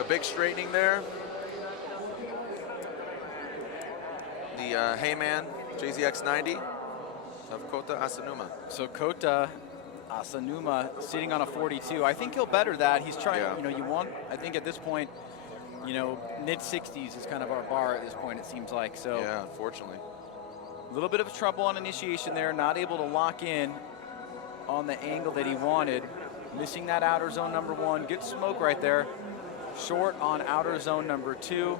A big straightening there. The Heyman JZX90 of Kota Asanuma. So Kota Asanuma sitting on a 42. I think he'll better that. He's trying, you know, I think at this point, you know, mid-60s is kind of our bar at this point, it seems like. So yeah, unfortunately. A little bit of trouble on initiation there, not able to lock in on the angle that he wanted. Missing that outer zone number 1. Good smoke right there. Short on outer zone number 2.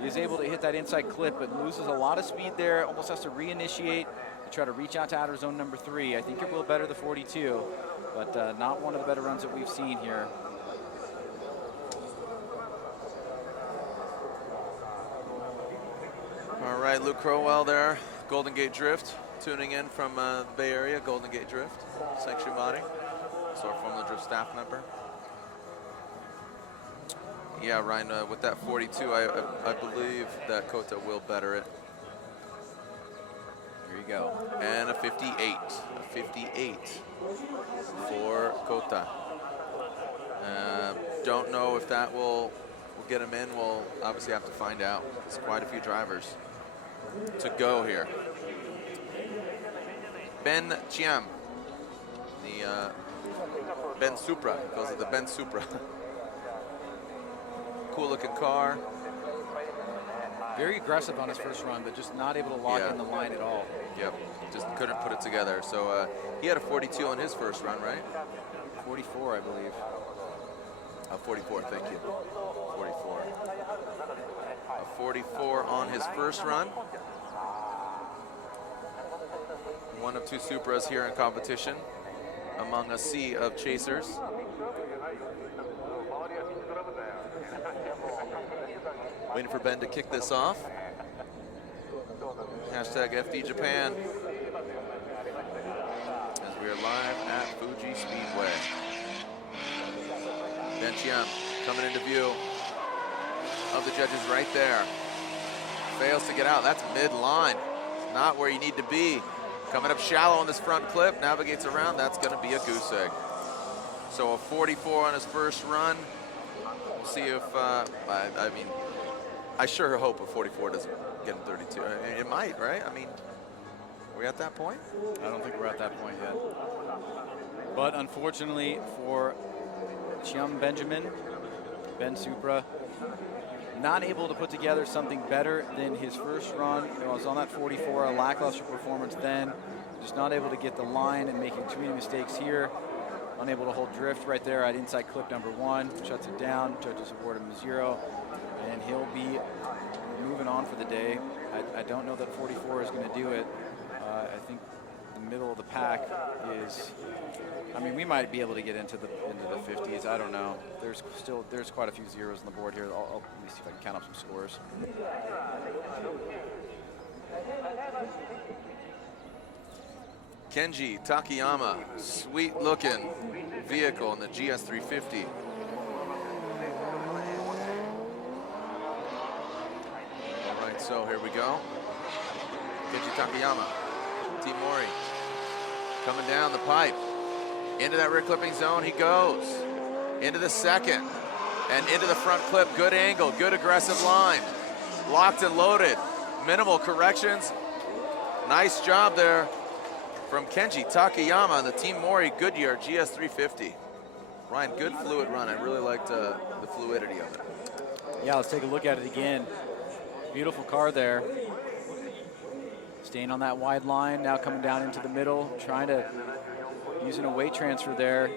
He is able to hit that inside clip, but loses a lot of speed there. Almost has to reinitiate to try to reach out to outer zone number 3. I think it will better the 42, but not one of the better runs that we've seen here. All right, Luke Crowell there, Golden Gate Drift, tuning in from the Bay Area, Golden Gate Drift, Sanctuary, so our Formula Drift staff member. Yeah, Ryan, with that 42, I believe that Kota will better it. Here you go. And a 58. A 58 for Kota. Don't know if that will get him in. We'll obviously have to find out. There's quite a few drivers to go here. Ben CHIAM. The Ben Supra. Goes with the Ben Supra. Cool looking car. Very aggressive on his first run, but just not able to lock in the line at all. Yep, just couldn't put it together. So he had a 42 on his first run, right? 44, I believe. 44, thank you. 44. A 44 on his first run. One of 2 Supras here in competition among a sea of chasers. Waiting for Ben to kick this off. Hashtag FD Japan. As we are live at Fuji Speedway. Ben CHIAM coming into view of the judges right there. Fails to get out. That's mid-line. Not where you need to be. Coming up shallow on this front clip. Navigates around. That's going to be a goose egg. So a 44 on his first run. We'll see if, I mean, I sure hope a 44 doesn't get him 32. I mean, it might, right? I mean, are we at that point? I don't think we're at that point yet. But unfortunately for CHIAM Benjamin, Ben Supra, not able to put together something better than his first run. It was on that 44, a lackluster performance then. Just not able to get the line and making too many mistakes here. Unable to hold drift right there at inside clip number 1. Shuts it down. Judges award him a 0. And he'll be moving on for the day. I don't know that 44 is going to do it. I think the middle of the pack is, I mean, we might be able to get into the 50s. I don't know. There's quite a few zeros on the board here. Let me see if I can count up some scores. Kenji Takayama, sweet looking vehicle in the GS350. All right, so here we go. Kenji Takayama, Team Mori, coming down the pipe. Into that rear clipping zone he goes. Into the second and into the front clip. Good angle, good aggressive line. Locked and loaded. Minimal corrections. Nice job there from Kenji Takayama on the Team Mori Goodyear GS350. Ryan, good fluid run. I really liked the fluidity of it. Yeah, let's take a look at it again. Beautiful car there. Staying on that wide line, now coming down into the middle, trying to using a weight transfer there.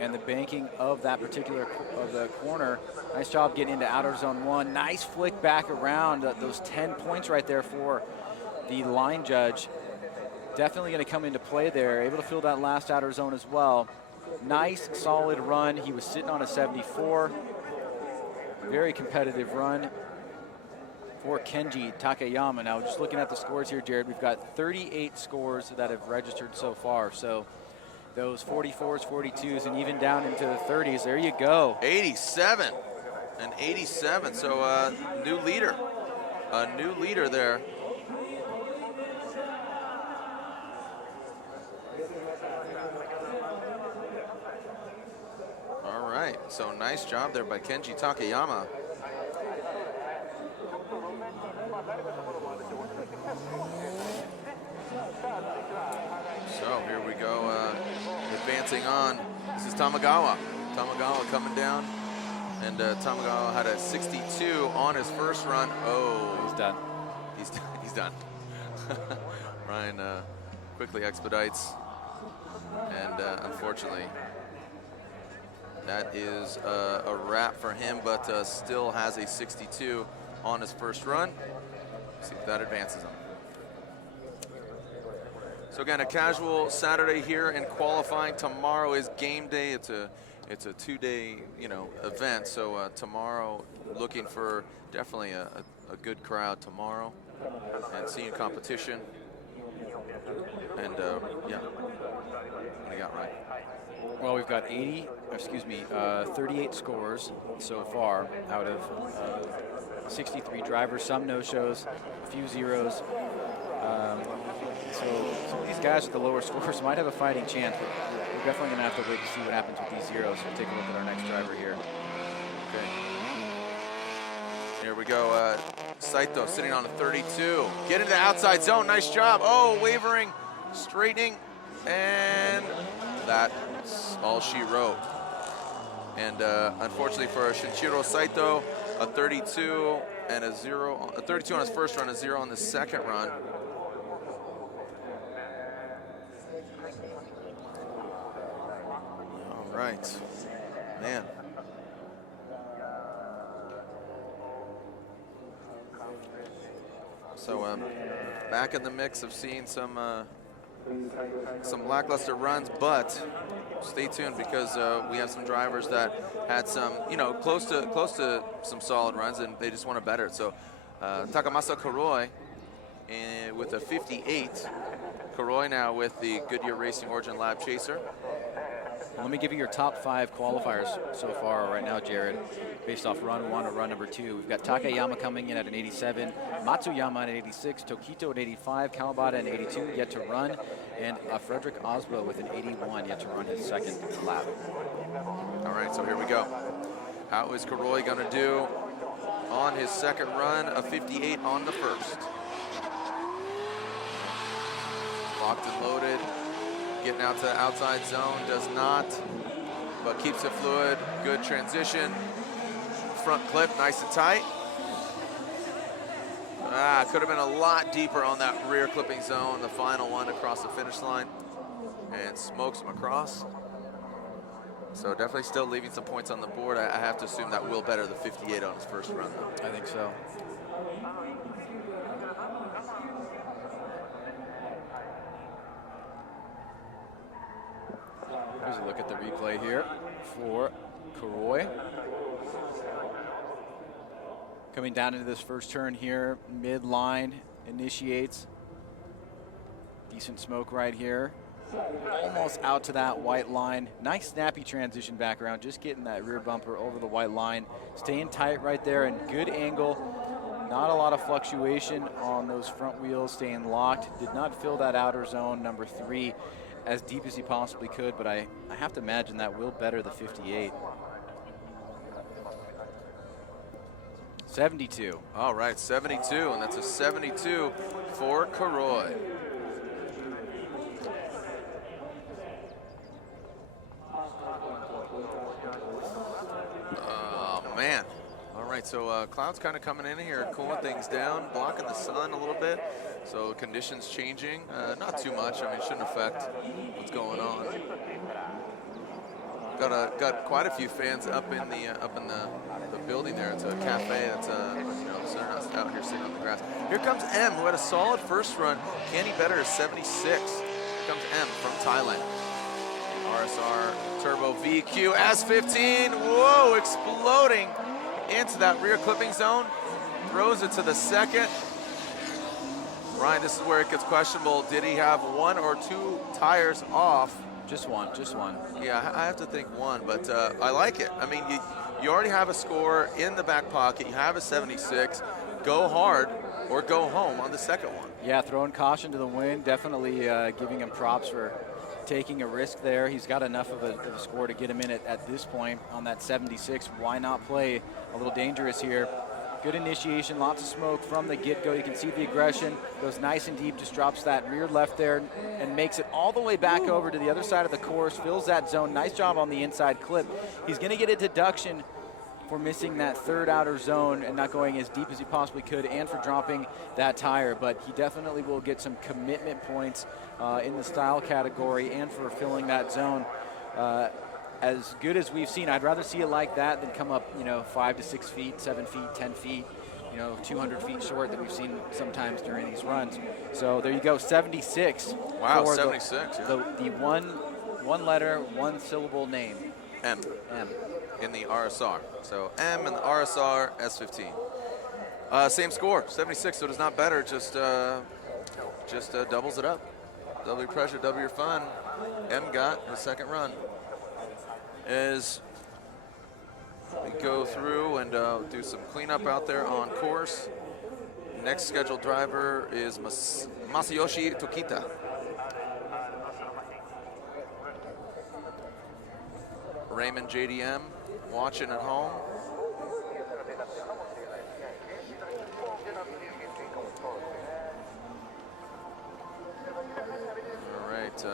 And the banking of that particular the corner. Nice job getting into outer zone 1. Nice flick back around. Those 10 points right there for the line judge. Definitely going to come into play there. Able to fill that last outer zone as well. Nice, solid run. He was sitting on a 74. Very competitive run for Kenji Takayama. Now, just looking at the scores here, Jared, we've got 38 scores that have registered so far. So those 44s, 42s, and even down into the 30s. There you go. 87 and 87. So new leader. A new leader there. All right. So nice job there by Kenji Takayama. So here we go, advancing on. This is Tamagawa. Tamagawa coming down, and Tamagawa had a 62 on his first run. Oh, He's done. He's done. Ryan quickly expedites, and unfortunately, that is a wrap for him, but still has a 62 on his first run. See if that advances him. So again, a casual Saturday here in qualifying. Tomorrow is game day. It's a 2-day event. So tomorrow, looking for definitely a good crowd tomorrow, and seeing competition. And yeah, what do you got, Ryan? Well, we've got 38 scores so far out of 63 drivers. Some no-shows, a few zeros. So some of these guys with the lower scores might have a fighting chance, but we're definitely going to have to wait to see what happens with these zeros. We'll take a look at our next driver here. Okay. Here we go. SAITO sitting on a 32. Get into the outside zone. Nice job. Oh, wavering, straightening, and that's all she wrote. And unfortunately for Shinjiro SAITO, a 32 and a 0, a 32 on his first run, a 0 on the second run. All right, man. So back in the mix of seeing some lackluster runs, but stay tuned because we have some drivers that had some, close to some solid runs, and they just want to better it. So TAKAMASA KUROI with a 58. KUROI now with the Goodyear Racing Origin Lab Chaser. Let me give you your top 5 qualifiers so far right now, Jared, based off run 1 or run number 2. We've got Takayama coming in at an 87, Matsuyama at 86, Tokito at 85, Kawabata at 82, yet to run, and Frederick Osbo with an 81, yet to run his second lap. All right, so here we go. How is KUROI going to do on his second run? A 58 on the first. Locked and loaded. Getting out to the outside zone, does not, but keeps it fluid. Good transition. Front clip, nice and tight. Could have been a lot deeper on that rear clipping zone, the final one across the finish line, and smokes him across. So definitely still leaving some points on the board. I have to assume that will better the 58 on his first run, though. I think so. Here's a look at the replay here for KUROI. Coming down into this first turn here, mid-line, initiates. Decent smoke right here. Almost out to that white line. Nice snappy transition back around, just getting that rear bumper over the white line. Staying tight right there and good angle. Not a lot of fluctuation on those front wheels, staying locked. Did not fill that outer zone, number 3, as deep as he possibly could, but I have to imagine that will better the 58. 72. All right, 72, and that's a 72 for KUROI. right, so clouds kind of coming in here, cooling things down, blocking the sun a little bit. So conditions changing, not too much. I mean, it shouldn't affect what's going on. Got quite a few fans up in the building there. It's a cafe that's you know, so they're not out here sitting on the grass. Here comes M, who had a solid first run. Can he better is 76. Here comes M from Thailand. RSR Turbo VQ S15. Whoa, exploding into that rear clipping zone. Throws it to the second. Ryan, this is where it gets questionable. Did he have one or two tires off? Just one. Yeah, I have to think one, but I like it. I mean, you already have a score in the back pocket. You have a 76. Go hard or go home on the second one. Yeah, throwing caution to the wind, definitely giving him props for taking a risk there. He's got enough of a score to get him in at this point on that 76. Why not play a little dangerous here? Good initiation, lots of smoke from the get-go. You can see the aggression, goes nice and deep, just drops that rear left there and makes it all the way back over to the other side of the course, fills that zone. Nice job on the inside clip. He's gonna get a deduction for missing that third outer zone and not going as deep as he possibly could, and for dropping that tire, but he definitely will get some commitment points in the style category and for filling that zone. As good as we've seen, I'd rather see it like that than come up, 5 to 6 feet, 7 feet, 10 feet, 200 feet short that we've seen sometimes during these runs. So there you go, 76. Wow, 76. The one letter, one syllable name. M. M. In the RSR. So M in the RSR S15. Same score, 76. So it is not better. Just doubles it up. Double your pressure, double your fun. M got his second run. As we go through and do some cleanup out there on course. Next scheduled driver is Masayoshi Tokita. Raymond JDM watching at home. All right.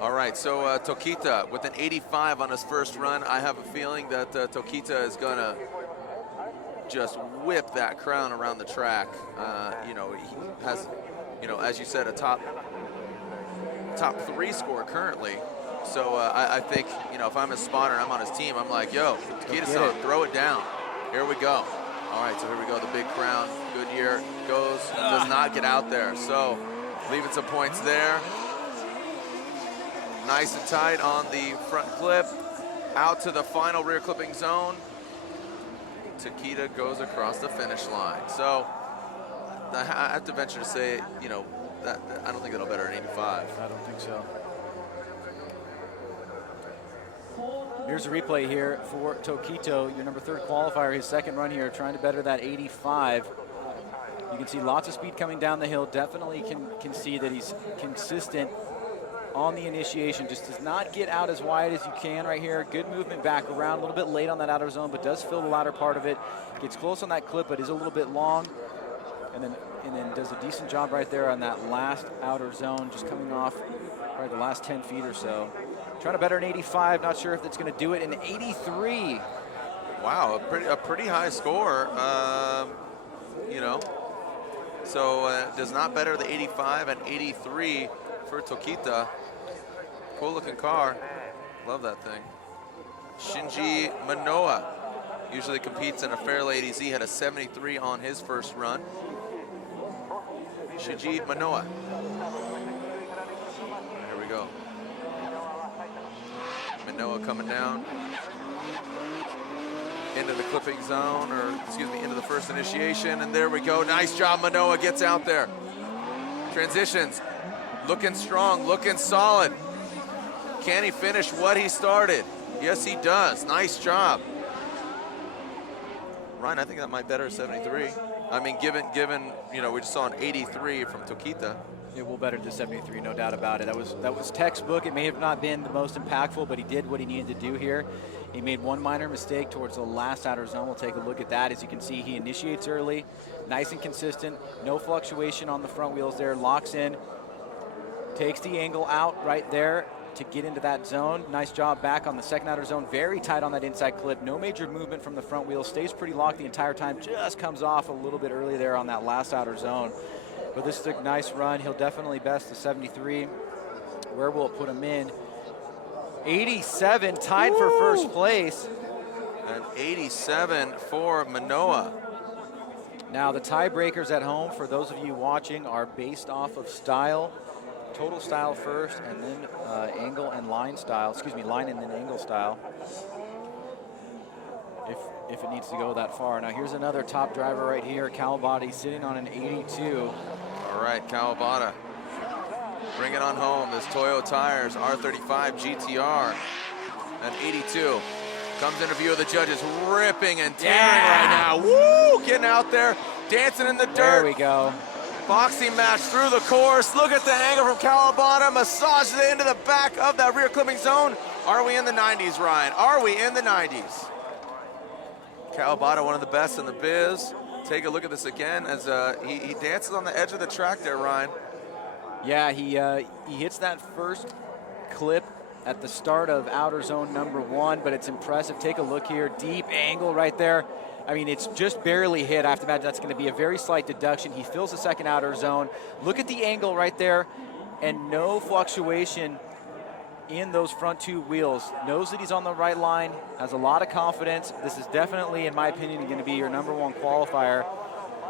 All right, so Tokita with an 85 on his first run. I have a feeling that Tokita is gonna just whip that crown around the track. He has, as you said, a top 3 score currently. So I think, if I'm his spotter and I'm on his team, I'm like, yo, Tokita-san, throw it down. Here we go. All right, so here we go, the big crown. Goodyear does not get out there. So leaving some points there. Nice and tight on the front clip. Out to the final rear clipping zone. Tokita goes across the finish line. So I have to venture to say, that I don't think that'll better an 85. I don't think so. Here's a replay here for Tokito, your number 3 qualifier, his second run here, trying to better that 85. You can see lots of speed coming down the hill. Definitely can see that he's consistent on the initiation. Just does not get out as wide as you can right here. Good movement back around, a little bit late on that outer zone, but does fill the latter part of it. Gets close on that clip, but is a little bit long. And then does a decent job right there on that last outer zone, just coming off probably the last 10 feet or so. Trying to better an 85, not sure if it's going to do it. An 83. Wow, a pretty high score, So does not better the 85 and 83 for Tokita. Cool looking car. Love that thing. Shinji Minowa usually competes in a fair ladies. He had a 73 on his first run. Shinji Minowa. Here we go. Minowa coming down into the clipping zone, into the first initiation, and there we go. Nice job, Minowa gets out there. Transitions, looking strong, looking solid. Can he finish what he started? Yes, he does. Nice job. Ryan, I think that might better 73. I mean, given we just saw an 83 from Tokita. It will better to 73, no doubt about it. That was textbook. It may have not been the most impactful, but he did what he needed to do here. He made one minor mistake towards the last outer zone. We'll take a look at that. As you can see, he initiates early, nice and consistent, no fluctuation on the front wheels there, locks in, takes the angle out right there, to get into that zone. Nice job back on the second outer zone. Very tight on that inside clip. No major movement from the front wheel. Stays pretty locked the entire time. Just comes off a little bit early there on that last outer zone. But this is a nice run. He'll definitely best the 73. Where will it put him in? 87, tied for first place. And 87 for Minowa. Now the tiebreakers at home, for those of you watching, are based off of style. Total style first, and then angle and line style. Excuse me, line and then angle style. If it needs to go that far. Now here's another top driver right here, Kawabata, sitting on an 82. All right, Kawabata. Bring it on home. This Toyo Tires R35 GTR at 82. Comes into view of the judges, ripping and tearing right now. Woo! Getting out there, dancing in the dirt. There we go. Boxing match through the course. Look at the angle from Kawabata. Massages it into the back of that rear clipping zone. Are we in the 90s, Ryan? Are we in the 90s? Kawabata, one of the best in the biz. Take a look at this again as he dances on the edge of the track there, Ryan. Yeah, he hits that first clip at the start of outer zone number 1, but it's impressive. Take a look here, deep angle right there. I mean, it's just barely hit. I have to imagine that's going to be a very slight deduction. He fills the second outer zone. Look at the angle right there, and no fluctuation in those front two wheels. Knows that he's on the right line, has a lot of confidence. This is definitely, in my opinion, going to be your number 1 qualifier.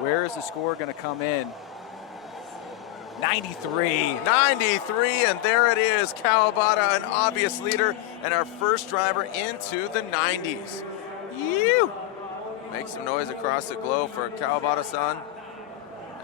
Where is the score going to come in? 93. 93, and there it is. Kawabata, an obvious leader, and our first driver into the 90s. Ew! Make some noise across the globe for Kawabata-san.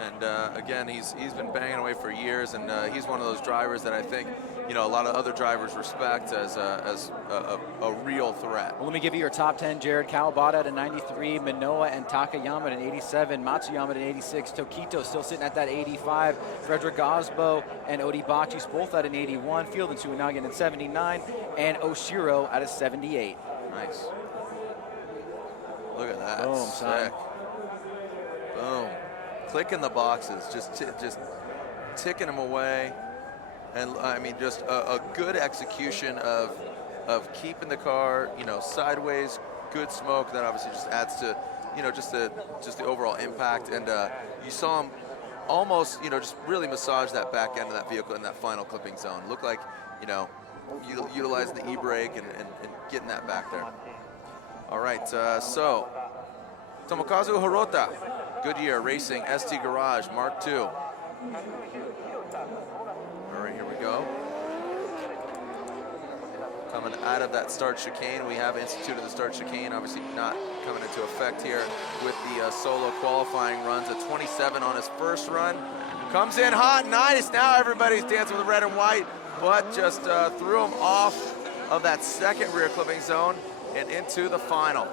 And again, he's been banging away for years, and he's one of those drivers that I think, you know, a lot of other drivers respect as a real threat. Well, let me give you your top 10, Jared. Kawabata at a 93, Minowa and Takayama at an 87, Matsuyama at an 86, Tokito still sitting at that 85, Frederick Osbo and Odibachi's both at an 81, Field and Suenaga at 79, and Oshiro at a 78. Nice. Look at that. Boom, son. Boom. Clicking the boxes, just ticking them away. And I mean, just a good execution of keeping the car, you know, sideways, good smoke. That obviously just adds to, you know, just the overall impact. And you saw him almost, you know, just really massage that back end of that vehicle in that final clipping zone. Looked like, you know, utilizing the e-brake and getting that back there. All right, so Tomokazu Hirota, Goodyear Racing ST Garage Mark II. All right, here we go. Coming out of that start chicane, we have instituted the start chicane, obviously not coming into effect here with the solo qualifying runs. A 27 on his first run. Comes in hot, nice. Now everybody's dancing with the red and white, but just threw him off of that second rear clipping zone and into the final.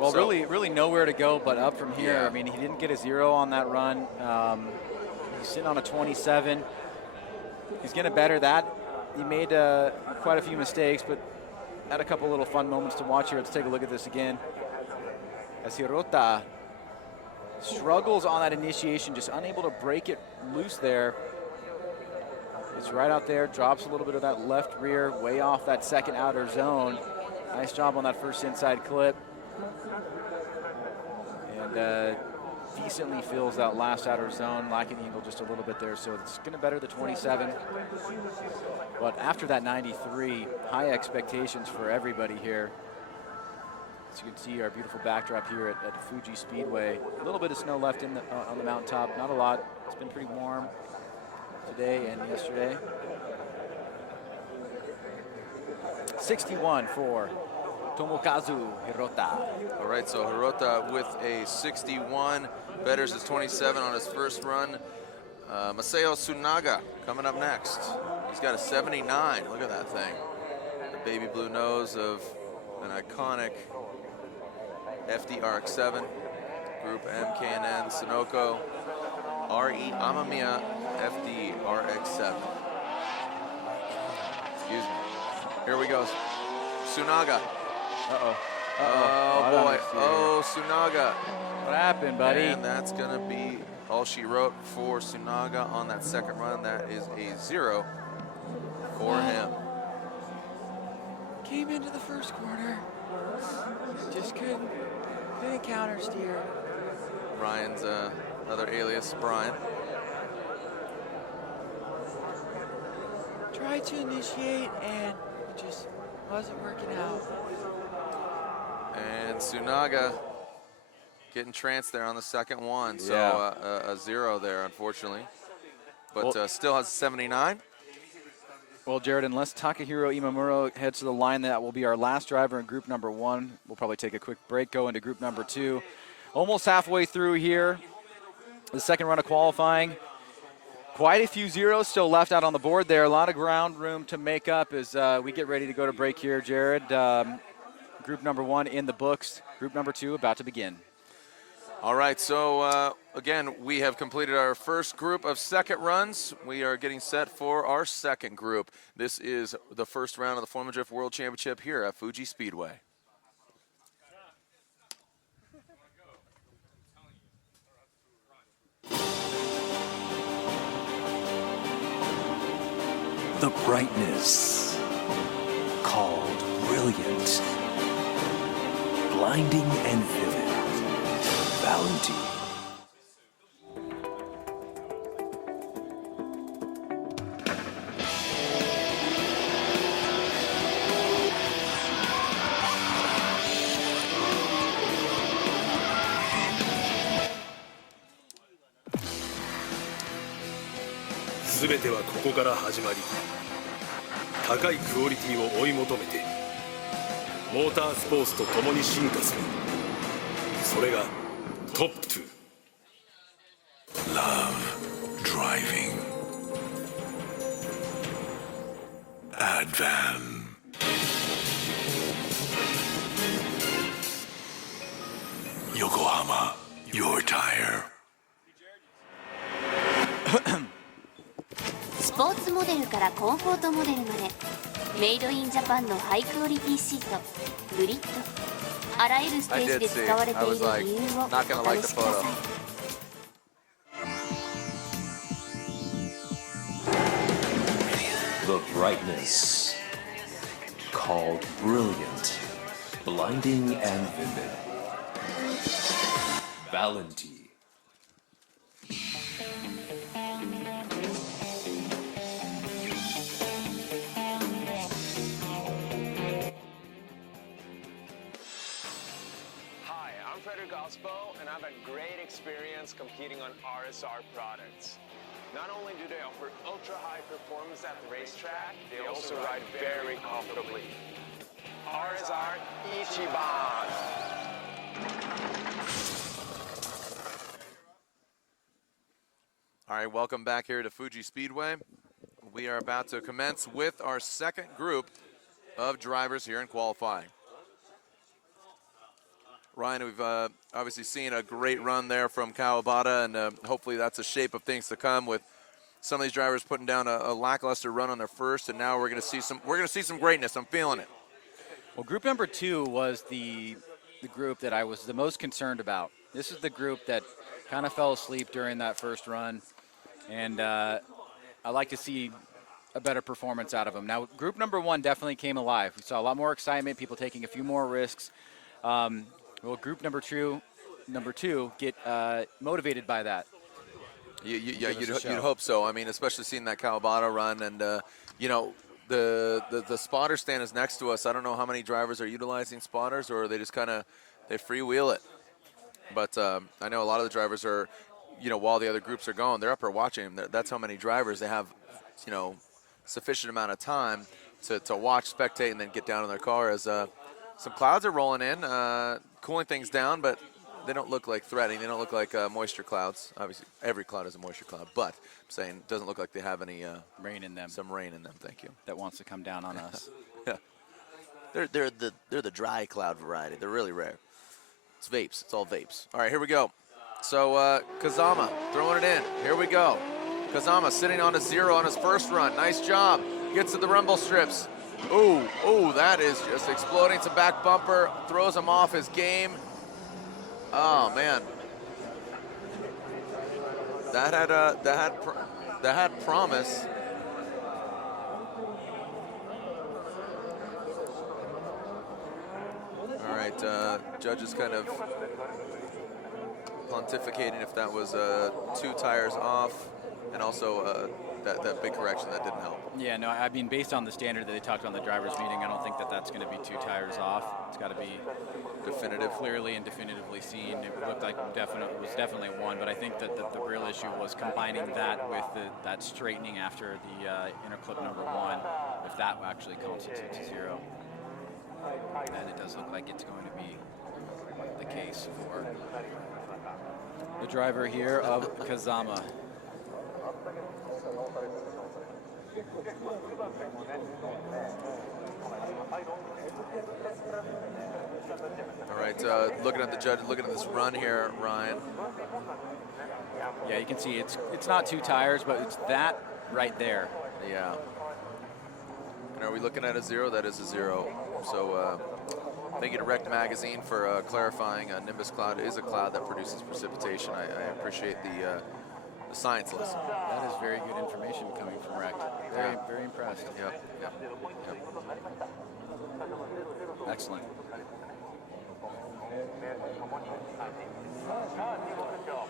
Well, so, really nowhere to go but up from here. Yeah. I mean, he didn't get a 0 on that run. He's sitting on a 27. He's going to better that. He made quite a few mistakes, but had a couple little fun moments to watch here. Let's take a look at this again. As Hirota struggles on that initiation, just unable to break it loose there. It's right out there, drops a little bit of that left rear, way off that second outer zone. Nice job on that first inside clip. And decently fills that last outer zone, lacking the angle just a little bit there, so it's going to better the 27. But after that 93, high expectations for everybody here. As you can see, our beautiful backdrop here at Fuji Speedway. A little bit of snow left in on the mountaintop, not a lot. It's been pretty warm today and yesterday. 61 for Tomokazu Hirota. All right, so Hirota with a 61, betters his 27 on his first run. Masao Tsunaga coming up next. He's got a 79, look at that thing. The baby blue nose of an iconic FD RX-7, Group M, K&N, Sunoco, RE Amamiya FD RX-7. Excuse me. Here we go. Tsunaga. Uh-oh. Oh, boy. Oh, Tsunaga. What happened, buddy? And that's going to be all she wrote for Tsunaga on that second run. That is a 0 for him. Came into the first corner. Just couldn't counter steer. Brian's another alias, Brian. Tried to initiate and it just wasn't working out. And SUENAGA getting tranced there on the second one. So Yeah. a 0 there, unfortunately. But still has a 79. Well, Jared, unless Takahiro Imamura heads to the line, that will be our last driver in group number 1. We'll probably take a quick break, go into group number 2. Almost halfway through here, the second run of qualifying. Quite a few zeros still left out on the board there. A lot of ground room to make up as we get ready to go to break here, Jared. Group number 1 in the books. Group number 2 about to begin. All right, so again, we have completed our first group of second runs. We are getting set for our second group. This is the first round of the Formula Drift World Championship here at Fuji Speedway. The brightness called brilliant, blinding and vivid. Valenti.すべてはここから始まり、高いクオリティを追い求めて、モータースポーツと共に進化する。それがトップ2。 Love driving. Advan. Yokohama, your tire. スポーツモデルからコンフォートモデルまでメイドインジャパンのハイクオリティシートグリッドあらゆるステージで使われている理由をお試しください。 The brightness called brilliant, blinding and vivid. Valenti. And I've had great experience competing on RSR products. Not only do they offer ultra-high performance at the racetrack, they also ride very comfortably. RSR Ichiban! All right, welcome back here to Fuji Speedway. We are about to commence with our second group of drivers here in qualifying. Ryan, we've obviously seen a great run there from Kawabata, and hopefully that's a shape of things to come with some of these drivers putting down a lackluster run on their first, and now we're going to see some greatness. I'm feeling it. Well, group number 2 was the group that I was the most concerned about. This is the group that kind of fell asleep during that first run, and I like to see a better performance out of them. Now, group number 1 definitely came alive. We saw a lot more excitement, people taking a few more risks. Well, group number two get motivated by that. You'd hope so. I mean, especially seeing that Kawabata run, and you know, the spotter stand is next to us. I don't know how many drivers are utilizing spotters, or they just kind of they freewheel it. But I know a lot of the drivers are, you know, while the other groups are going, they're up there watching them. That's how many drivers they have, you know, sufficient amount of time to watch, spectate, and then get down in their car as some clouds are rolling in, cooling things down, but they don't look like threatening. They don't look like moisture clouds. Obviously, every cloud is a moisture cloud, but I'm saying it doesn't look like they have any rain in them. Some rain in them. Thank you. That wants to come down on us. Yeah. They're the dry cloud variety. They're really rare. It's vapes. It's all vapes. All right, here we go. So KAZAMA throwing it in. Here we go. KAZAMA sitting on a 0 on his first run. Nice job. Gets to the rumble strips. Ooh, that is just exploding. Some back bumper. Throws him off his game. Oh, man. That had promise. right, judges kind of pontificating if that was 2 tires off, and also that big correction that didn't help. Yeah, no, I mean, based on the standard that they talked on the drivers' meeting, I don't think that that's going to be 2 tires off. It's got to be definitive, clearly and definitively seen. It looked like it was definitely 1, but I think that the real issue was combining that with that straightening after the interclip number 1, if that actually constitutes a 0. And it does look like it's going to be the case for the driver here of KAZAMA. All right, looking at the judge, looking at this run here, Ryan. Yeah, you can see it's not 2 tires, but it's that right there. Yeah. And are we looking at a 0? That is a 0. So thank you to Rect Magazine for clarifying. Nimbus cloud is a cloud that produces precipitation. I appreciate the science lesson. That is very good information coming from Rect. Very impressed. Yep. Excellent.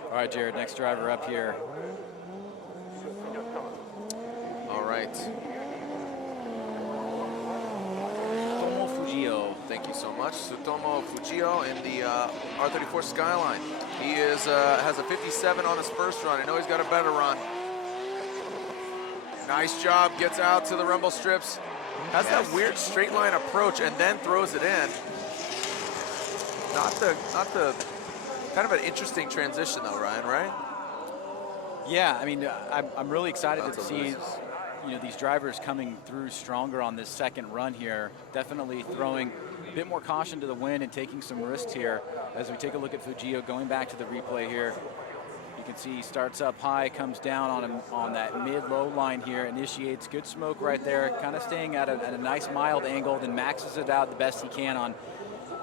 All right, Jared, next driver up here. All right. Tsutomu FUJIO. Thank you so much. Tsutomu FUJIO in the R34 Skyline. He has a 57 on his first run. I know he's got a better run. Nice job, gets out to the rumble strips. Has that weird straight line approach and then throws it in. Not the kind of an interesting transition though, Ryan, right? Yeah, I mean, I'm really excited to see these drivers coming through stronger on this second run here. Definitely throwing a bit more caution to the wind and taking some risks here as we take a look at FUJIO. Going back to the replay here, you can see he starts up high, comes down on that mid-low line here, initiates good smoke right there, kind of staying at a nice mild angle, then maxes it out the best he can on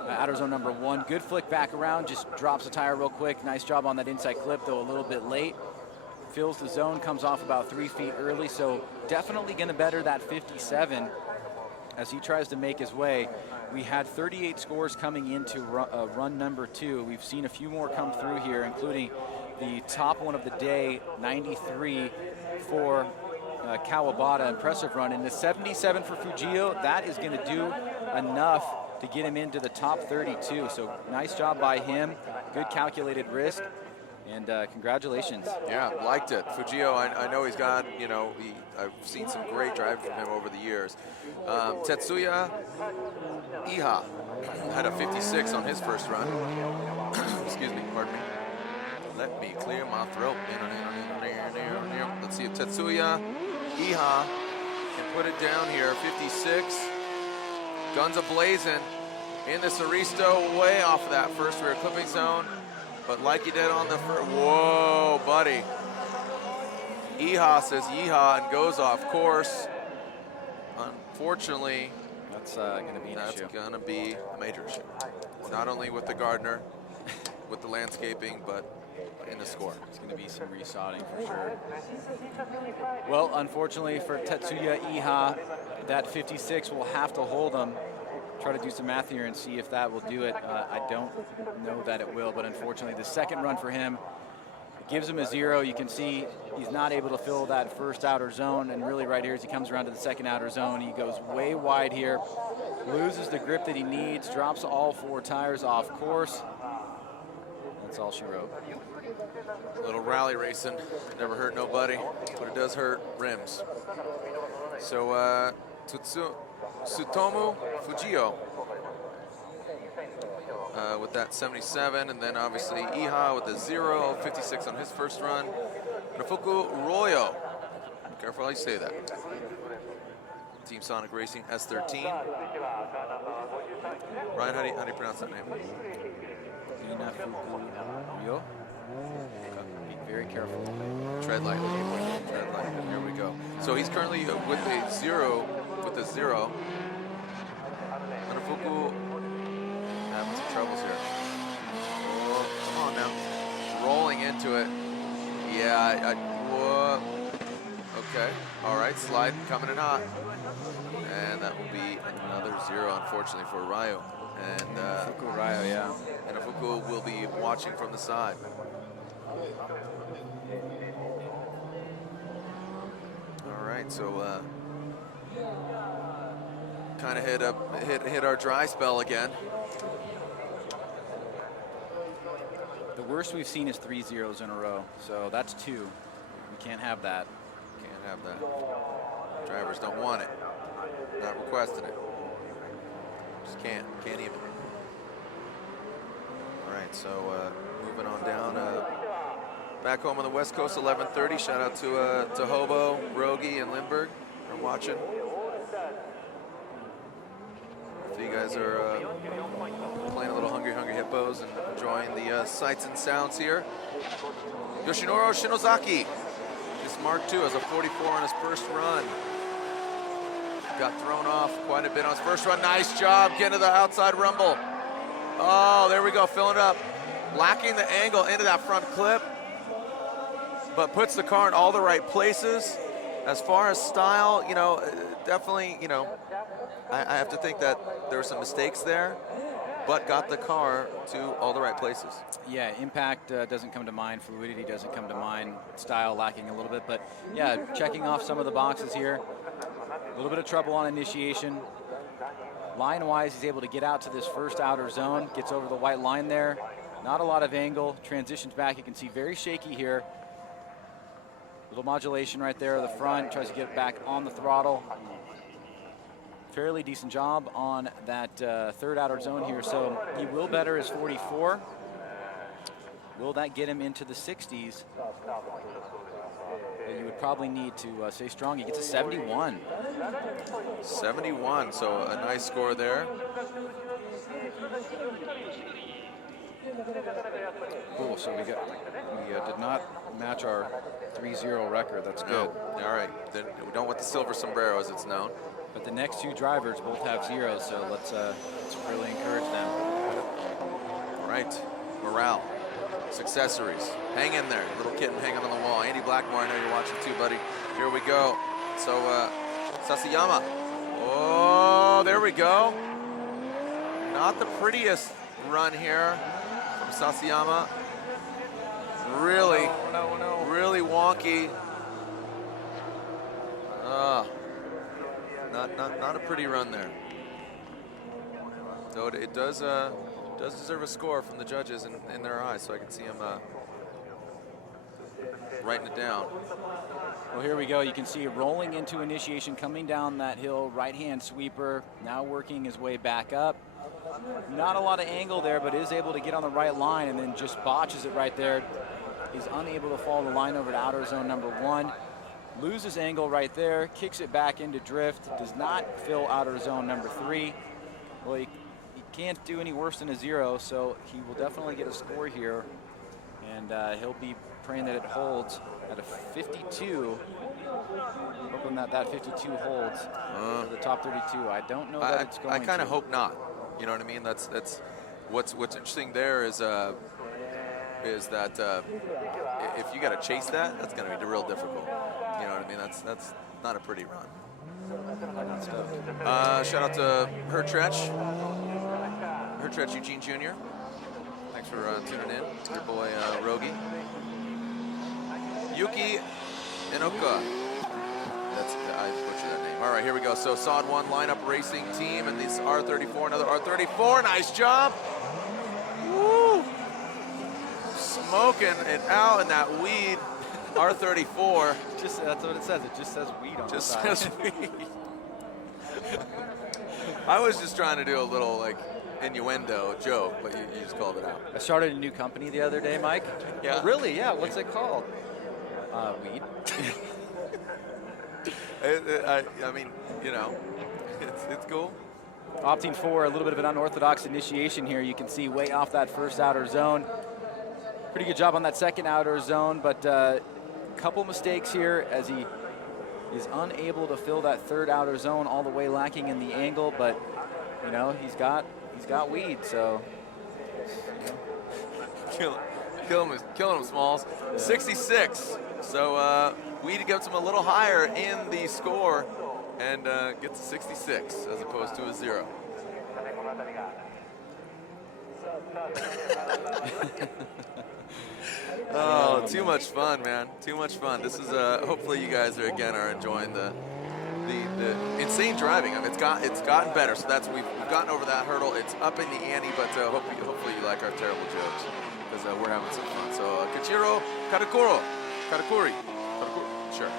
outer zone number 1. Good flick back around, just drops the tire real quick. Nice job on that inside clip, though a little bit late. Fills the zone, comes off about 3 feet early, so definitely going to better that 57 as he tries to make his way. We had 38 scores coming into run number 2. We've seen a few more come through here, including the top one of the day, 93 for Kawabata, impressive run. And the 77 for FUJIO, that is going to do enough to get him into the top 32. So nice job by him, good calculated risk. And congratulations. Yeah, liked it. FUJIO, I know he's got, I've seen some great driving from him over the years. TETSUYA Iha had a 56 on his first run. Excuse me, pardon me. Let me clear my throat. Let's see if TETSUYA Iha can put it down here. 56. Guns a-blazing in the Aristo, way off of that first rear clipping zone. But like he did on the first, whoa, buddy. Iha says yeehaw and goes off course. Unfortunately, that's going to be an issue. That's going to be a major issue. Not only with the Gardner, with the landscaping, but in the score. It's going to be some resodding for sure. Well, unfortunately for TETSUYA Iha, that 56 will have to hold him. Try to do some math here and see if that will do it. I don't know that it will, but unfortunately the second run for him gives him a 0. You can see he's not able to fill that first outer zone, and really right here as he comes around to the second outer zone, he goes way wide here, loses the grip that he needs, drops all 4 tires off course. That's all she wrote. A little rally racing, never hurt nobody, but it does hurt rims. So Tsutomu FUJIO with that 77, and then obviously Iha with a 0, 56 on his first run. Nafuku Royo, careful how you say that. Team Sonic Racing S13. Ryan, how do you pronounce that name? Royo. Be very careful. Tread lightly. Tread lightly. Here we go. So he's currently with a 0. With a 0. Nafuku having some troubles here. Oh, come on now. Rolling into it. Yeah, whoa. Okay. All right, slide coming in hot. And that will be another 0, unfortunately, for Ryo. And Fukuda, yeah. and Fuku will be watching from the side. All right, so kind of hit our dry spell again. The worst we've seen is 3 zeros in a row, so that's 2. We can't have that. Can't have that. Drivers don't want it. Not requesting it. Just can't even. All right, so moving on down. Back home on the West Coast, 11:30. Shout out to Hobo, Rogi, and Lindbergh for watching. If you guys are playing a little Hungry Hippos and enjoying the sights and sounds here. Yoshinori Shinozaki, this Mark II has a 44 on his first run. Got thrown off quite a bit on his first run. Nice job getting to the outside rumble. Oh, there we go, filling it up. Lacking the angle into that front clip, but puts the car in all the right places. As far as style, you know, definitely, you know, I have to think that there were some mistakes there, but got the car to all the right places. Yeah, impact doesn't come to mind. Fluidity doesn't come to mind. Style lacking a little bit, but yeah, checking off some of the boxes here. A little bit of trouble on initiation. Line-wise, he's able to get out to this first outer zone, gets over the white line there. Not a lot of angle, transitions back. You can see very shaky here. Little modulation right there at the front, tries to get back on the throttle. Fairly decent job on that third outer zone here, so he will better his 44. Will that get him into the 60s? You would probably need to stay strong. He gets a 71. 71, so a nice score there. Cool, so we did not match our 3-0 record. That's good. No. All right, then we don't want the silver sombrero as it's known. But the next 2 drivers both have zeros, so let's really encourage them. All right, morale, accessories, hang in there. Little kitten hanging on the wall. Andy Blackmore, I know you're watching too, buddy. Here we go. So Sasayama. Oh, there we go. Not the prettiest run here from Sasayama. Really, really wonky. Not a pretty run there. Though it does deserve a score from the judges in their eyes, so I can see him writing it down. Well, here we go. You can see rolling into initiation, coming down that hill, right-hand sweeper, now working his way back up. Not a lot of angle there, but is able to get on the right line and then just botches it right there. He's unable to follow the line over to outer zone number 1. Loses angle right there, kicks it back into drift, does not fill outer zone number 3. Well, he can't do any worse than a 0, so he will definitely get a score here, and he'll be praying that it holds at a 52. Hoping that 52 holds to the top 32. I don't know that it's going to. I kind of hope not. You know what I mean? That's what's interesting there is that if you got to chase that, that's going to be real difficult. You know what I mean? That's not a pretty run. Shout out to Hertretch Eugene Jr. Thanks for tuning in. Your boy Rogi. Yuki Inaoka. I butchered that name. All right, here we go. So SOD 1 lineup racing team, and this R34, another R34. Nice job. Woo! Smoking it out in that weed. R34. That's what it says. It just says weed on the side. Just says weed. I was just trying to do a little like innuendo joke, but you just called it out. I started a new company the other day, Mike. Yeah. Really? Yeah. What's it called? Weed. I mean, you know, it's cool. Opting for a little bit of an unorthodox initiation here. You can see way off that first outer zone. Pretty good job on that second outer zone, but couple mistakes here as he is unable to fill that third outer zone, all the way lacking in the angle, but you know, he's got weed, so killing him, Smalls. 66. So weed gets him a little higher in the score and gets a 66 as opposed to a 0. Too much fun, man. Too much fun. This is hopefully you guys are enjoying the insane driving. I mean, it's gotten better. So we've gotten over that hurdle. It's up in the ante, but hopefully you like our terrible jokes because we're having some fun. So Kichiro Katakuri, sure.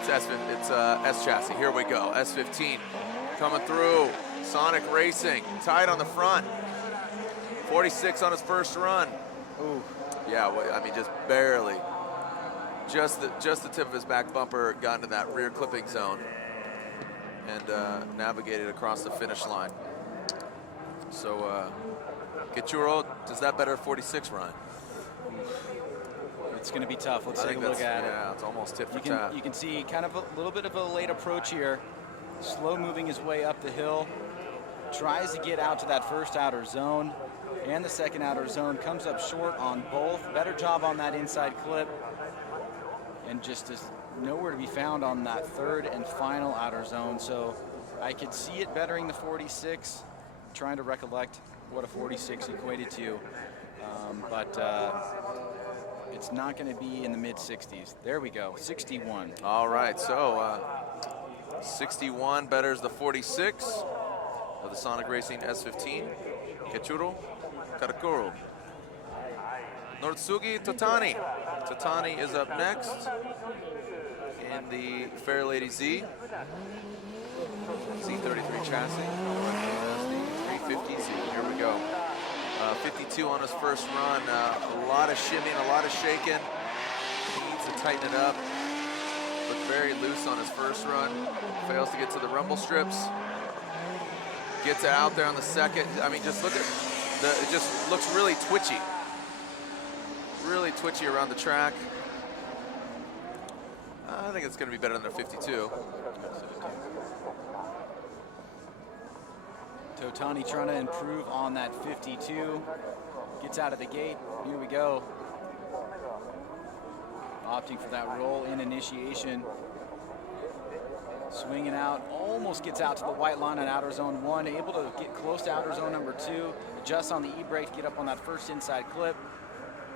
It's S chassis. Here we go. S15 coming through. Sonic Racing tight on the front. 46 on his first run. Ooh. Yeah, I mean, just barely. Just the tip of his back bumper got into that rear clipping zone and navigated across the finish line. So, Kichiro, does that better 46 run? It's going to be tough. Let's take a look at it. Yeah, it's almost tit for tat. You can see kind of a little bit of a late approach here. Slow moving his way up the hill. Tries to get out to that first outer zone and the second outer zone. Comes up short on both. Better job on that inside clip. And just is nowhere to be found on that third and final outer zone. So I could see it bettering the 46. Trying to recollect what a 46 equated to. But it's not going to be in the mid-60s. There we go, 61. All right, so 61 betters the 46 of the Sonic Racing S15. Kichiro Katakuri. Noritsugu Totani. Totani is up next in the Fair Lady Z. Z33 chassis. That's the 350Z. Here we go. 52 on his first run. A lot of shimmying, a lot of shaking. He needs to tighten it up. Looked very loose on his first run. Fails to get to the rumble strips. Gets it out there on the second. I mean, just look at it just looks really twitchy. Really twitchy around the track. I think it's going to be better than a 52. Totani trying to improve on that 52. Gets out of the gate. Here we go. Opting for that roll in initiation. Swinging out. Almost gets out to the white line on outer zone 1. Able to get close to outer zone number 2. Adjusts on the e-brake to get up on that first inside clip.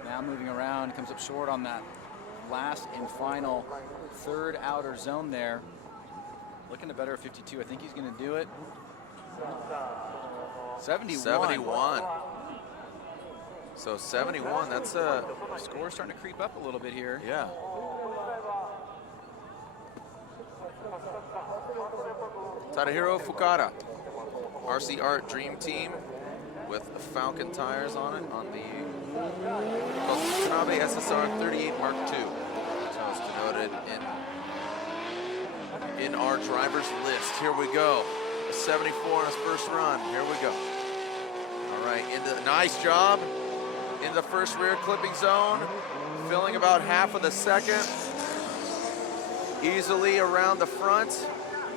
Now moving around. Comes up short on that last and final third outer zone there. Looking to better a 52. I think he's going to do it. 71. So 71, that's a score starting to creep up a little bit here. Yeah. Tadahiro Fukada, RC Art Dream Team with Falcon tires on it on the Tanabe SSR 38 Mark II. So it's denoted in our driver's list. Here we go. 74 on his first run. Here we go. All right, nice job in the first rear clipping zone, filling about half of the second. Easily around the front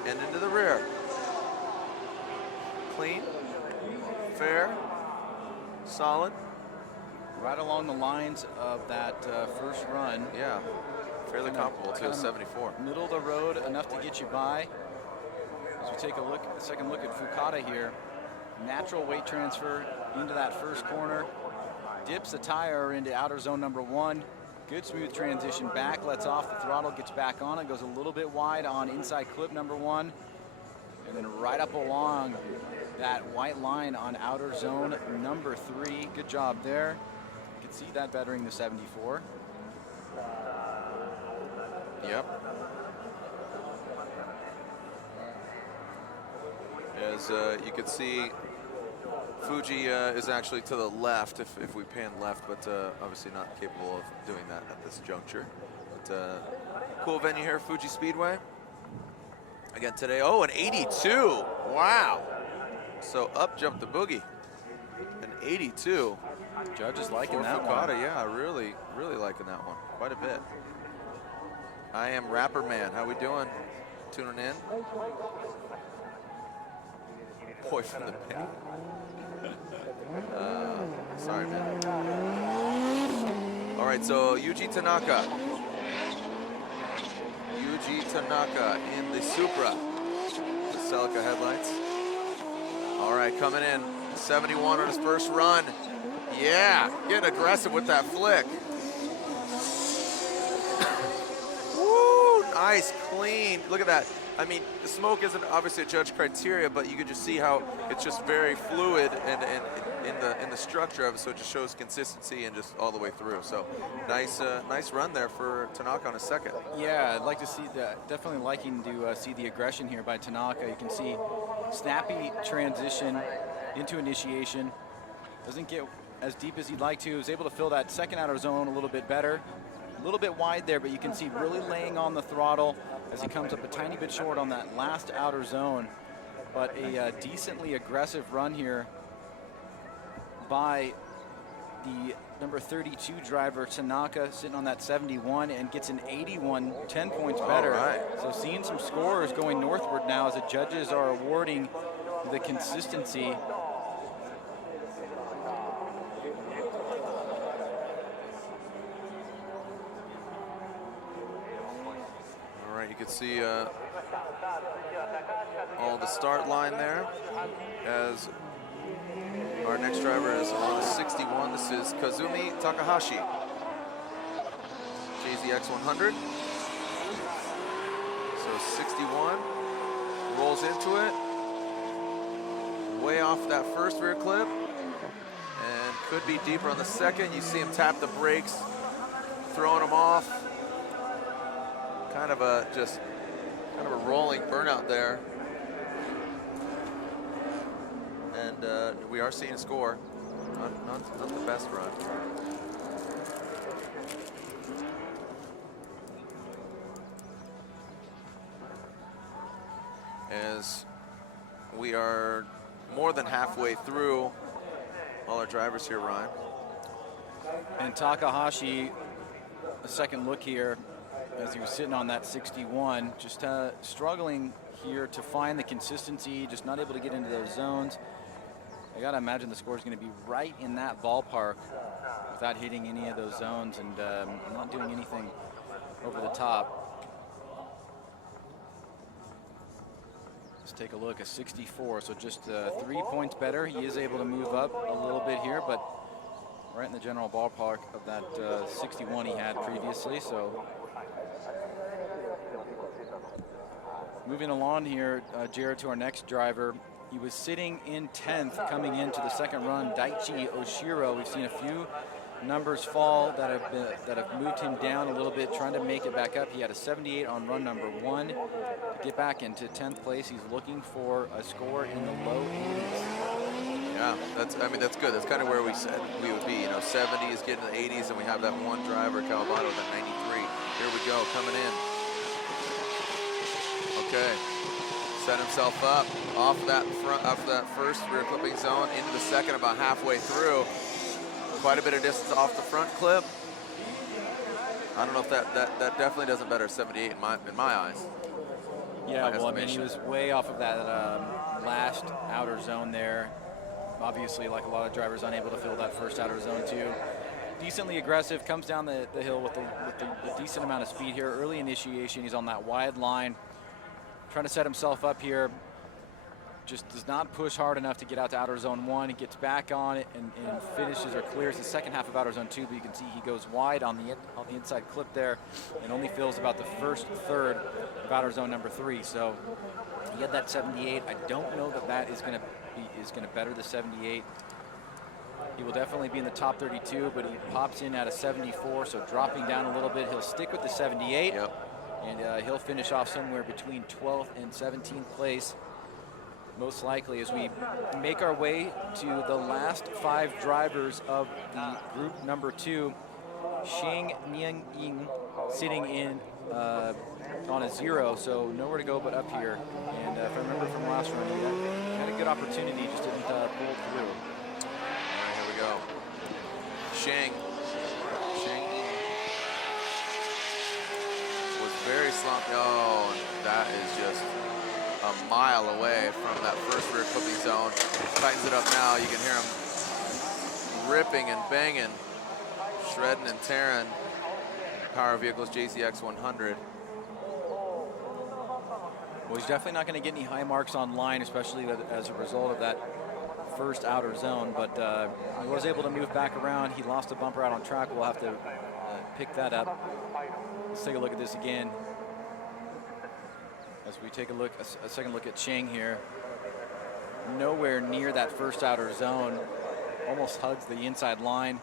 and into the rear. Clean, fair, solid. Right along the lines of that first run. Yeah, fairly comparable to a 74. Middle of the road, enough to get you by. As we take a second look at Fukada here, natural weight transfer into that first corner, dips the tire into outer zone number 1. Good smooth transition back, lets off the throttle, gets back on it, goes a little bit wide on inside clip number 1, and then right up along that white line on outer zone number 3. Good job there. You can see that bettering the 74. Yep. As you can see, Fuji is actually to the left if we pan left, but obviously not capable of doing that at this juncture. But cool venue here, Fuji Speedway. Again today, oh, an 82, wow. So up jumped the boogie, an 82. Judges liking for that Fukada, one. yeah, really liking that one, quite a bit. I am Rapper Man, how we doing? Tuning in. Boy from the pit. Sorry, man. All right, so Yuji Tanaka. Yuji Tanaka in the Supra. The Celica headlights. All right, coming in. 71 on his first run. Yeah, getting aggressive with that flick. Nice, clean. Look at that. I mean, the smoke isn't obviously a judge criteria, but you can just see how it's just very fluid and in the structure of it, so it just shows consistency and just all the way through. So nice nice run there for Tanaka on a second. Yeah, I'd like to see that. Definitely liking to see the aggression here by Tanaka. You can see snappy transition into initiation. Doesn't get as deep as he'd like to. Was able to fill that second outer zone a little bit better. A little bit wide there, but you can see really laying on the throttle as he comes up a tiny bit short on that last outer zone. But a decently aggressive run here by the number 32 driver, Tanaka, sitting on that 71 and gets an 81, 10 points better. Right. So seeing some scores going northward now as the judges are awarding the consistency. You can see all the start line there as our next driver is on a 61. This is Kazumi Takahashi, JZX 100. So 61 rolls into it, way off that first rear clip, and could be deeper on the second. You see him tap the brakes, throwing him off. Kind of a rolling burnout there, and we are seeing a score. Not the best run. As we are more than halfway through all our drivers here, Ryan. And Takahashi, a second look here, as he was sitting on that 61, just struggling here to find the consistency, just not able to get into those zones. I gotta imagine the score is gonna be right in that ballpark without hitting any of those zones and not doing anything over the top. Let's take a look at 64, so just 3 points better. He is able to move up a little bit here, but right in the general ballpark of that 61 he had previously, so. Moving along here, Jared, to our next driver. He was sitting in 10th coming into the second run, Daichi Oshiro. We've seen a few numbers fall that have moved him down a little bit, trying to make it back up. He had a 78 on run number 1. To get back into 10th place, he's looking for a score in the low 80s. Yeah, that's good. That's kind of where we said we would be. You know, 70s, getting to the 80s, and we have that one driver, Kawabata, with that 93. Here we go, coming in. Okay, set himself up off that first rear clipping zone into the second, about halfway through. Quite a bit of distance off the front clip. I don't know if that definitely doesn't better 78 in my eyes. Yeah, well, I mean, he was way off of that last outer zone there. Obviously, like a lot of drivers, unable to fill that first outer zone too. Decently aggressive, comes down the hill with a decent amount of speed here. Early initiation, he's on that wide line, trying to set himself up here. Just does not push hard enough to get out to outer zone 1. He gets back on it and finishes or clears the second half of outer zone 2, but you can see he goes wide on the inside clip there and only fills about the first third of outer zone number 3. So he had that 78. I don't know that is going to better the 78. He will definitely be in the top 32, but he pops in at a 74, so dropping down a little bit. He'll stick with the 78, and he'll finish off somewhere between 12th and 17th place, most likely, as we make our way to the last 5 drivers of the group number 2. Shing Niang Ying sitting in on a 0, so nowhere to go but up here. And if I remember from last run, he had a good opportunity, just didn't pull through. All right, here we go. Shing was very slumpy. Oh, that is just a mile away from that first rear clipping zone. Tightens it up now. You can hear him ripping and banging, shredding and tearing. Power Vehicles JZX 100. Well, he's definitely not going to get any high marks on line, especially as a result of that first outer zone, but he was able to move back around. He lost a bumper out on track. We'll have to pick that up. Let's take a look at this again. As we take a second look at Ching here, nowhere near that first outer zone, almost hugs the inside line,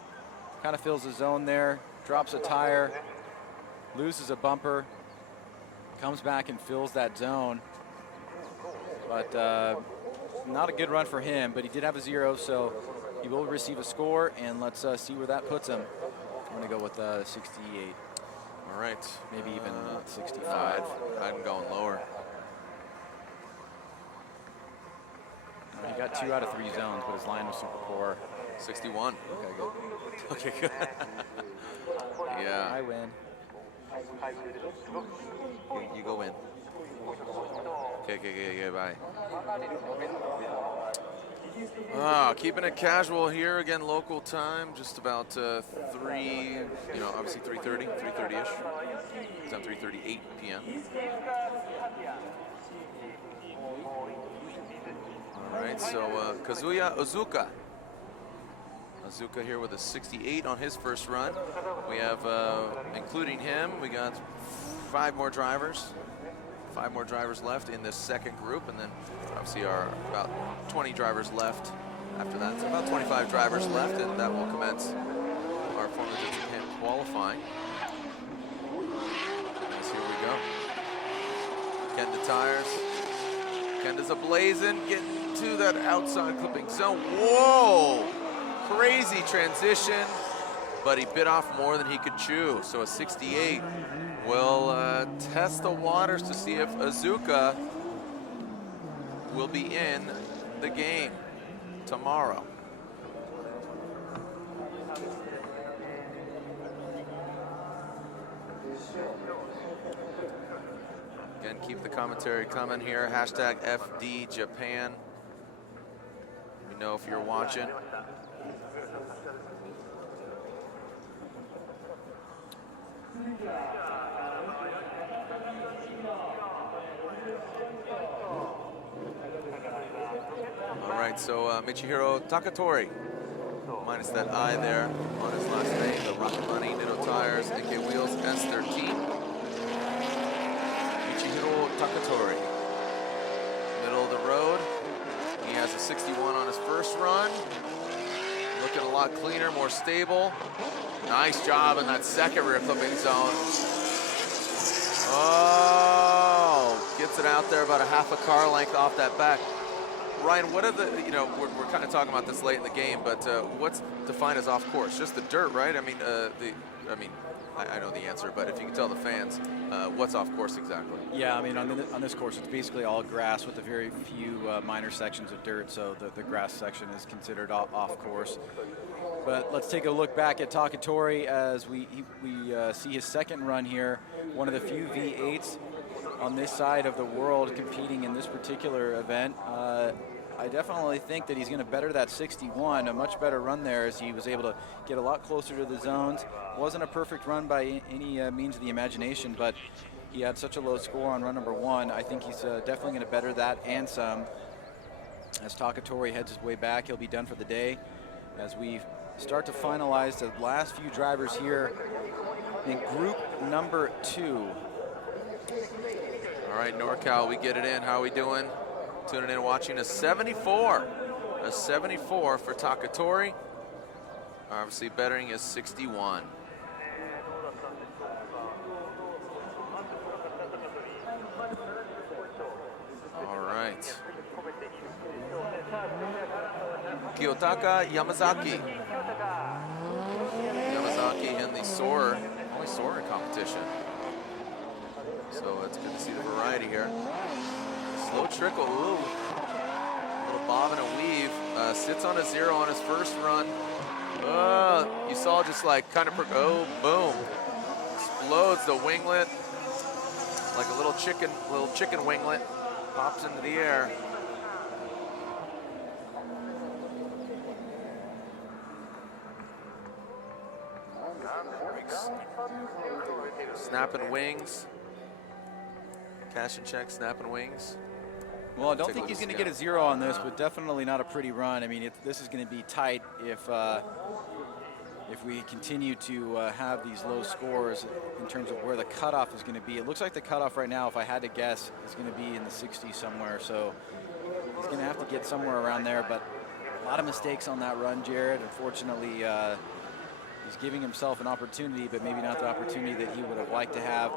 kind of fills the zone there, drops a tire, loses a bumper, comes back and fills that zone. But not a good run for him, but he did have a 0, so he will receive a score, and let's see where that puts him. I'm gonna go with 68. All right. Maybe even 65. I'm going lower. He got 2 out of 3 zones, but his line was super poor. 61. Okay, good. Okay, good. Yeah. I win. You go in. Okay, bye. Keeping it casual here again, local time, just about 3, obviously 3:30, 3:30-ish. It's on 3:38 p.m. All right, so Kazuya Ozuka. Ozuka here with a 68 on his first run. We have, including him, we got 5 more drivers. 5 more drivers left in this second group, and then obviously our about 20 drivers left after that. So about 25 drivers left, and that will commence our Formula Japan qualifying. As here we go. Kenda tires. Kenda's ablazing, getting to that outside clipping zone. Whoa! Crazy transition, but he bit off more than he could chew. So a 68 will test the waters to see if Ozuka will be in the game tomorrow. Again, keep the commentary coming here. Hashtag FD Japan. We know if you're watching. All right, so Michihiro Takatori, minus that I there on his last name, the Rocket Money, Nitto Tires, AK Wheels, S13. Michihiro Takatori, middle of the road. He has a 61 on his first run. Looking a lot cleaner, more stable. Nice job in that second rear clipping zone. Oh, gets it out there about a half a car length off that back. Ryan, what are the, we're kind of talking about this late in the game, but what's defined as off course? Just the dirt, right? I mean, I know the answer, but if you can tell the fans, what's off course exactly? Yeah, I mean, on this course, it's basically all grass with a very few minor sections of dirt, so the grass section is considered off course. But let's take a look back at Takatori as we see his second run here, one of the few V8s on this side of the world competing in this particular event. I definitely think that he's going to better that 61, a much better run there as he was able to get a lot closer to the zones. Wasn't a perfect run by any means of the imagination, but he had such a low score on run number 1. I think he's definitely going to better that and some. As Takatori heads his way back, he'll be done for the day. As we start to finalize the last few drivers here in group number 2. All right, NorCal, we get it in. How are we doing? Tuning in, watching a 74. A 74 for Takatori. Obviously bettering is 61. All right. Kiyotaka Yamazaki. Yamazaki in the only soarer competition. So it's good to see the variety here. Slow trickle, ooh. A little bob and a weave. Sits on a 0 on his first run. You saw just like kind of, boom. Explodes the winglet. Like a little chicken winglet. Pops into the air. Snapping wings. Cash and check, snapping wings. Well, I don't think he's going to get a 0 on this, but definitely not a pretty run. I mean, this is going to be tight if if we continue to have these low scores in terms of where the cutoff is going to be. It looks like the cutoff right now, if I had to guess, is going to be in the 60s somewhere. So he's going to have to get somewhere around there. But a lot of mistakes on that run, Jared. Unfortunately, he's giving himself an opportunity, but maybe not the opportunity that he would have liked to have.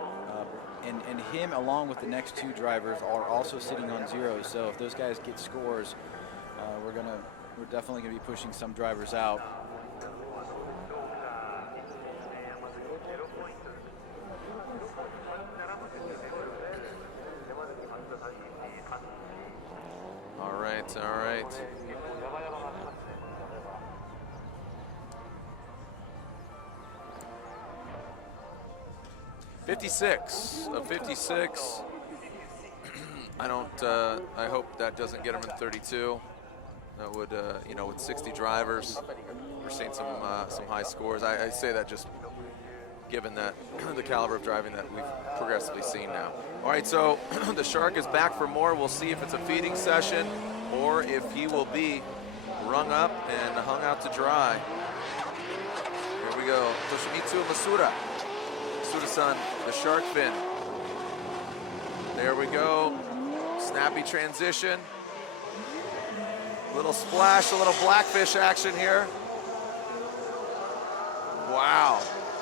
And him, along with the next two drivers, are also sitting on zeros. So if those guys get scores, we're definitely going to be pushing some drivers out. All right, all right. .56 of 56. I hope that doesn't get him in 32. That would, you know, with 60 drivers, we're seeing some high scores. I say that just given that the caliber of driving that we've progressively seen now. All right, so the Shark is back for more. We'll see if it's a feeding session or if he will be rung up and hung out to dry. Here we go, Toshimitsu Masura. Masura-san, the shark fin. There we go, snappy transition. Little splash, a little blackfish action here. Wow.